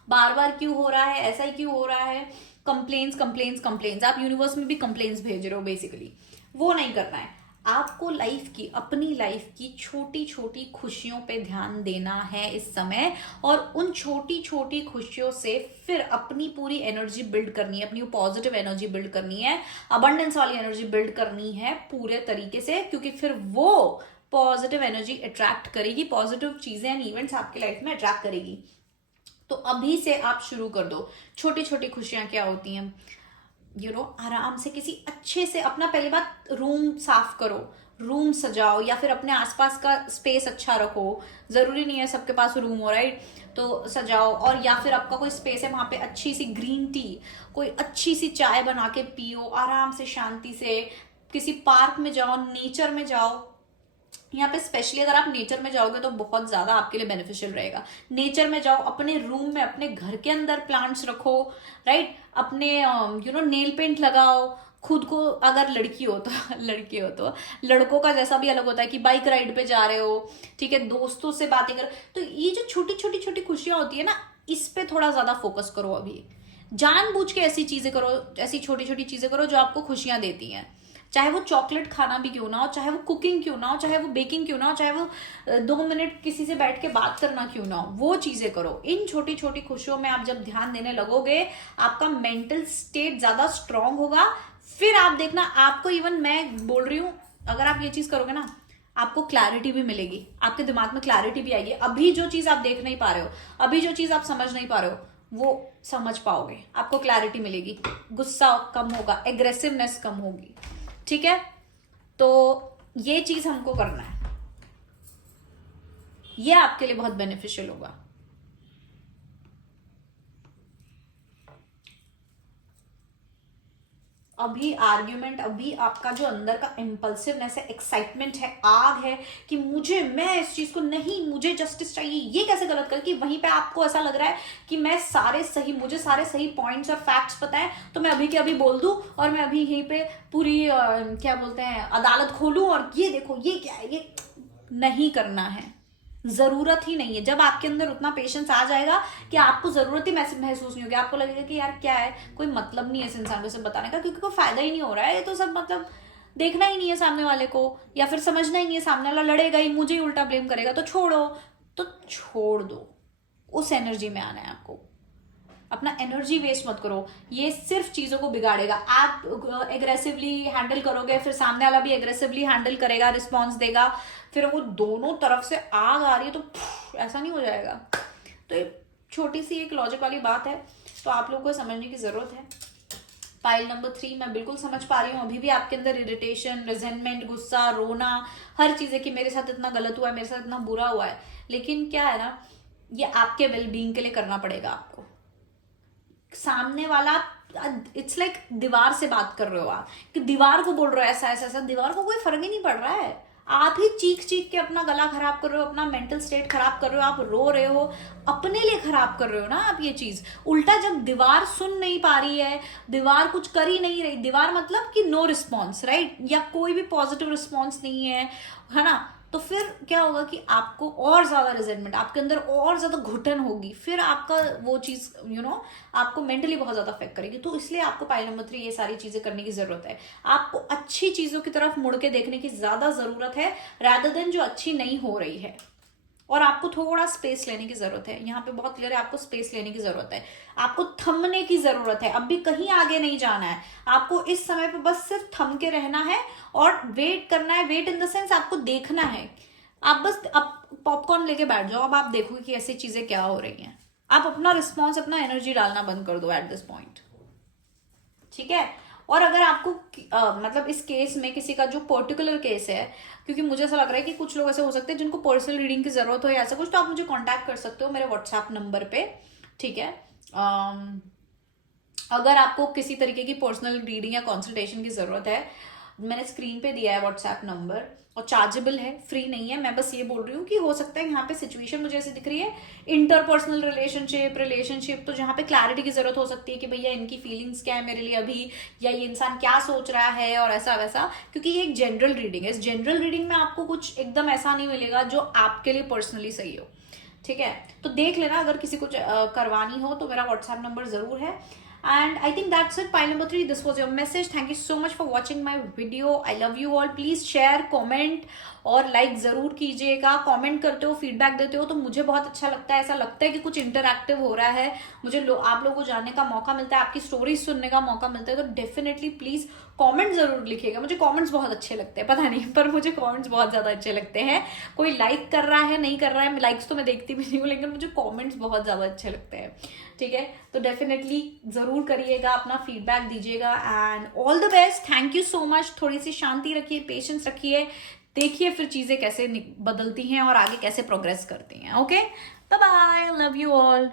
बार बार क्यों हो रहा है, ऐसा ही क्यों हो रहा है। कंप्लेन्स, आप यूनिवर्स में भी कंप्लेन्स भेज रहे हो बेसिकली। वो नहीं करना है आपको। लाइफ की, अपनी लाइफ की छोटी छोटी खुशियों पे ध्यान देना है इस समय, और उन छोटी छोटी खुशियों से फिर अपनी पूरी एनर्जी बिल्ड करनी है, अपनी पॉजिटिव एनर्जी बिल्ड करनी है, अबंडेंस वाली एनर्जी बिल्ड करनी है पूरे तरीके से, क्योंकि फिर वो पॉजिटिव एनर्जी अट्रैक्ट करेगी, पॉजिटिव चीजें एंड इवेंट्स आपके लाइफ में अट्रैक्ट करेगी। तो अभी से आप शुरू कर दो। छोटी छोटी खुशियां क्या होती हैं, आराम से किसी अच्छे से अपना, पहली बात रूम साफ करो, रूम सजाओ, या फिर अपने आसपास का स्पेस अच्छा रखो। जरूरी नहीं है सबके पास रूम हो, राइट, तो सजाओ। और या फिर आपका कोई स्पेस है, वहां पे अच्छी सी ग्रीन टी, कोई अच्छी सी चाय बना के पियो आराम से, शांति से। किसी पार्क में जाओ, नेचर में जाओ। यहाँ पे स्पेशली अगर आप नेचर में जाओगे तो बहुत ज्यादा आपके लिए बेनिफिशियल रहेगा। नेचर में जाओ, अपने रूम में, अपने घर के अंदर प्लांट्स रखो, राइट। अपने नेल पेंट लगाओ खुद को। अगर लड़की हो तो लड़कों का जैसा भी अलग होता है कि बाइक राइड पे जा रहे हो, ठीक है, दोस्तों से बातें करो। तो ये जो छोटी छोटी खुशियां होती है ना, इस पे थोड़ा ज्यादा फोकस करो अभी। जानबूझ के ऐसी चीजें करो, ऐसी छोटी छोटी चीजें करो जो आपको खुशियां देती हैं। चाहे वो चॉकलेट खाना भी क्यों ना हो, चाहे वो कुकिंग क्यों ना हो, चाहे वो बेकिंग क्यों ना हो, चाहे वो 2 मिनट किसी से बैठ के बात करना क्यों ना हो, वो चीजें करो। इन छोटी छोटी खुशियों में आप जब ध्यान देने लगोगे, आपका मेंटल स्टेट ज्यादा स्ट्रांग होगा। फिर आप देखना, आपको इवन मैं बोल रही हूं, अगर आप ये चीज करोगे ना, आपको क्लैरिटी भी मिलेगी, आपके दिमाग में क्लैरिटी भी आएगी। अभी जो चीज आप देख नहीं पा रहे हो, अभी जो चीज आप समझ नहीं पा रहे हो, वो समझ पाओगे, आपको क्लैरिटी मिलेगी, गुस्सा कम होगा, एग्रेसिवनेस कम होगी। ठीक है, तो ये चीज हमको करना है, ये आपके लिए बहुत बेनिफिशियल होगा। अभी आर्ग्यूमेंट, अभी आपका जो अंदर का इम्पल्सिवनेस है, एक्साइटमेंट है, आग है कि मैं इस चीज को नहीं, मुझे जस्टिस चाहिए, ये कैसे गलत कर, कि वहीं पे आपको ऐसा लग रहा है कि मुझे सारे सही पॉइंट्स और फैक्ट्स पता है, तो मैं अभी के अभी बोल दूं और मैं अभी यहीं पे पूरी क्या बोलते हैं, अदालत खोलूं और ये देखो ये क्या है, ये नहीं करना है, जरूरत ही नहीं है। जब आपके अंदर उतना पेशेंस आ जाएगा कि आपको जरूरत ही महसूस नहीं होगी, आपको लगेगा कि यार क्या है, कोई मतलब नहीं है इस इंसान को सब बताने का, क्योंकि कोई फायदा ही नहीं हो रहा है, ये तो सब मतलब देखना ही नहीं है सामने वाले को, या फिर समझना ही नहीं है, सामने वाला लड़ेगा ही, मुझे ही उल्टा ब्लेम करेगा, तो छोड़ दो। उस एनर्जी में आना है आपको, अपना एनर्जी वेस्ट मत करो, ये सिर्फ चीजों को बिगाड़ेगा। आप एग्रेसिवली हैंडल करोगे, फिर सामने वाला भी एग्रेसिवली हैंडल करेगा, रिस्पॉन्स देगा, फिर वो दोनों तरफ से आग आ रही है, तो ऐसा नहीं हो जाएगा। तो ये छोटी सी एक लॉजिक वाली बात है, तो आप लोगों को समझने की जरूरत है। पाइल नंबर 3 मैं बिल्कुल समझ पा रही हूँ, अभी भी आपके अंदर इरिटेशन, रिजेंटमेंट, गुस्सा, रोना, हर चीज है कि मेरे साथ इतना गलत हुआ है, मेरे साथ इतना बुरा हुआ है, लेकिन क्या है ना, ये आपके वेलबींग के लिए करना पड़ेगा आपको। सामने वाला, इट्स लाइक दीवार से बात कर रहे हो आप, कि दीवार को बोल रहे हो ऐसा ऐसा ऐसा, दीवार को कोई फर्क ही नहीं पड़ रहा है, आप ही चीख चीख के अपना गला खराब कर रहे हो, अपना मेंटल स्टेट खराब कर रहे हो, आप रो रहे हो, अपने लिए खराब कर रहे हो ना आप ये चीज। उल्टा जब दीवार सुन नहीं पा रही है, दीवार कुछ कर ही नहीं रही, दीवार मतलब कि नो रिस्पॉन्स, राइट, या कोई भी पॉजिटिव रिस्पॉन्स नहीं है ना, तो फिर क्या होगा कि आपको और ज्यादा रिजेंटमेंट, आपके अंदर और ज्यादा घुटन होगी, फिर आपका वो चीज आपको मेंटली बहुत ज्यादा अफेक्ट करेगी। तो इसलिए आपको पाइल नंबर 3 ये सारी चीजें करने की जरूरत है, आपको अच्छी चीजों की तरफ मुड़ के देखने की ज्यादा जरूरत है, रादर देन जो अच्छी नहीं हो रही है। और आपको थोड़ा स्पेस लेने की जरूरत है, यहाँ पे बहुत क्लियर है, आपको स्पेस लेने की जरूरत है, आपको थमने की जरूरत है, अब भी कहीं आगे नहीं जाना है, आपको इस समय पे बस सिर्फ थम के रहना है और वेट करना है। वेट इन द सेंस आपको देखना है, आप बस अब पॉपकॉर्न लेके बैठ जाओ, अब आप देखोगे कि ऐसी चीजें क्या हो रही हैं, आप अपना रिस्पॉन्स, अपना एनर्जी डालना बंद कर दो एट दिस पॉइंट। ठीक है, और अगर आपको मतलब इस केस में किसी का जो पर्टिकुलर केस है, क्योंकि मुझे ऐसा लग रहा है कि कुछ लोग ऐसे हो सकते हैं जिनको पर्सनल रीडिंग की जरूरत हो या ऐसा कुछ, तो आप मुझे कांटेक्ट कर सकते हो मेरे व्हाट्सएप नंबर पे। ठीक है, अगर आपको किसी तरीके की पर्सनल रीडिंग या कंसल्टेशन की जरूरत है, मैंने स्क्रीन पे दिया है व्हाट्सएप नंबर, और चार्जेबल है, फ्री नहीं है। मैं बस ये बोल रही हूँ कि हो सकता है यहाँ पे सिचुएशन मुझे ऐसी दिख रही है, इंटरपर्सनल रिलेशनशिप, तो जहाँ पे क्लैरिटी की जरूरत हो सकती है कि भैया इनकी फीलिंग्स क्या है मेरे लिए अभी, या ये इंसान क्या सोच रहा है, और ऐसा वैसा, क्योंकि ये एक जनरल रीडिंग है। इस जनरल रीडिंग में आपको कुछ एकदम ऐसा नहीं मिलेगा जो आपके लिए पर्सनली सही हो। ठीक है, तो देख लेना, अगर किसी को करवानी हो तो मेरा व्हाट्सएप नंबर जरूर है। And I think that's it. Pile number 3, this was your message. Thank you so much for watching my video. I love you all. Please share, comment और लाइक जरूर कीजिएगा। कमेंट करते हो, फीडबैक देते हो तो मुझे बहुत अच्छा लगता है, ऐसा लगता है कि कुछ इंटरैक्टिव हो रहा है, मुझे आप लोगों को जानने का मौका मिलता है, आपकी स्टोरीज सुनने का मौका मिलता है। तो डेफिनेटली प्लीज कमेंट जरूर लिखिएगा, मुझे कमेंट्स बहुत अच्छे लगते हैं, पता नहीं पर मुझे कमेंट्स बहुत ज्यादा अच्छे लगते हैं। कोई लाइक कर रहा है नहीं कर रहा है, लाइक्स तो मैं देखती भी नहीं हूँ, लेकिन मुझे कमेंट्स बहुत ज्यादा अच्छे लगते हैं। ठीक है, तो डेफिनेटली जरूर करिएगा, अपना फीडबैक दीजिएगा, and all the best. Thank you so much. थोड़ी सी शांति रखिए, पेशेंस रखिए, देखिए फिर चीजें कैसे बदलती हैं और आगे कैसे प्रोग्रेस करती हैं। Okay, bye bye, love you all.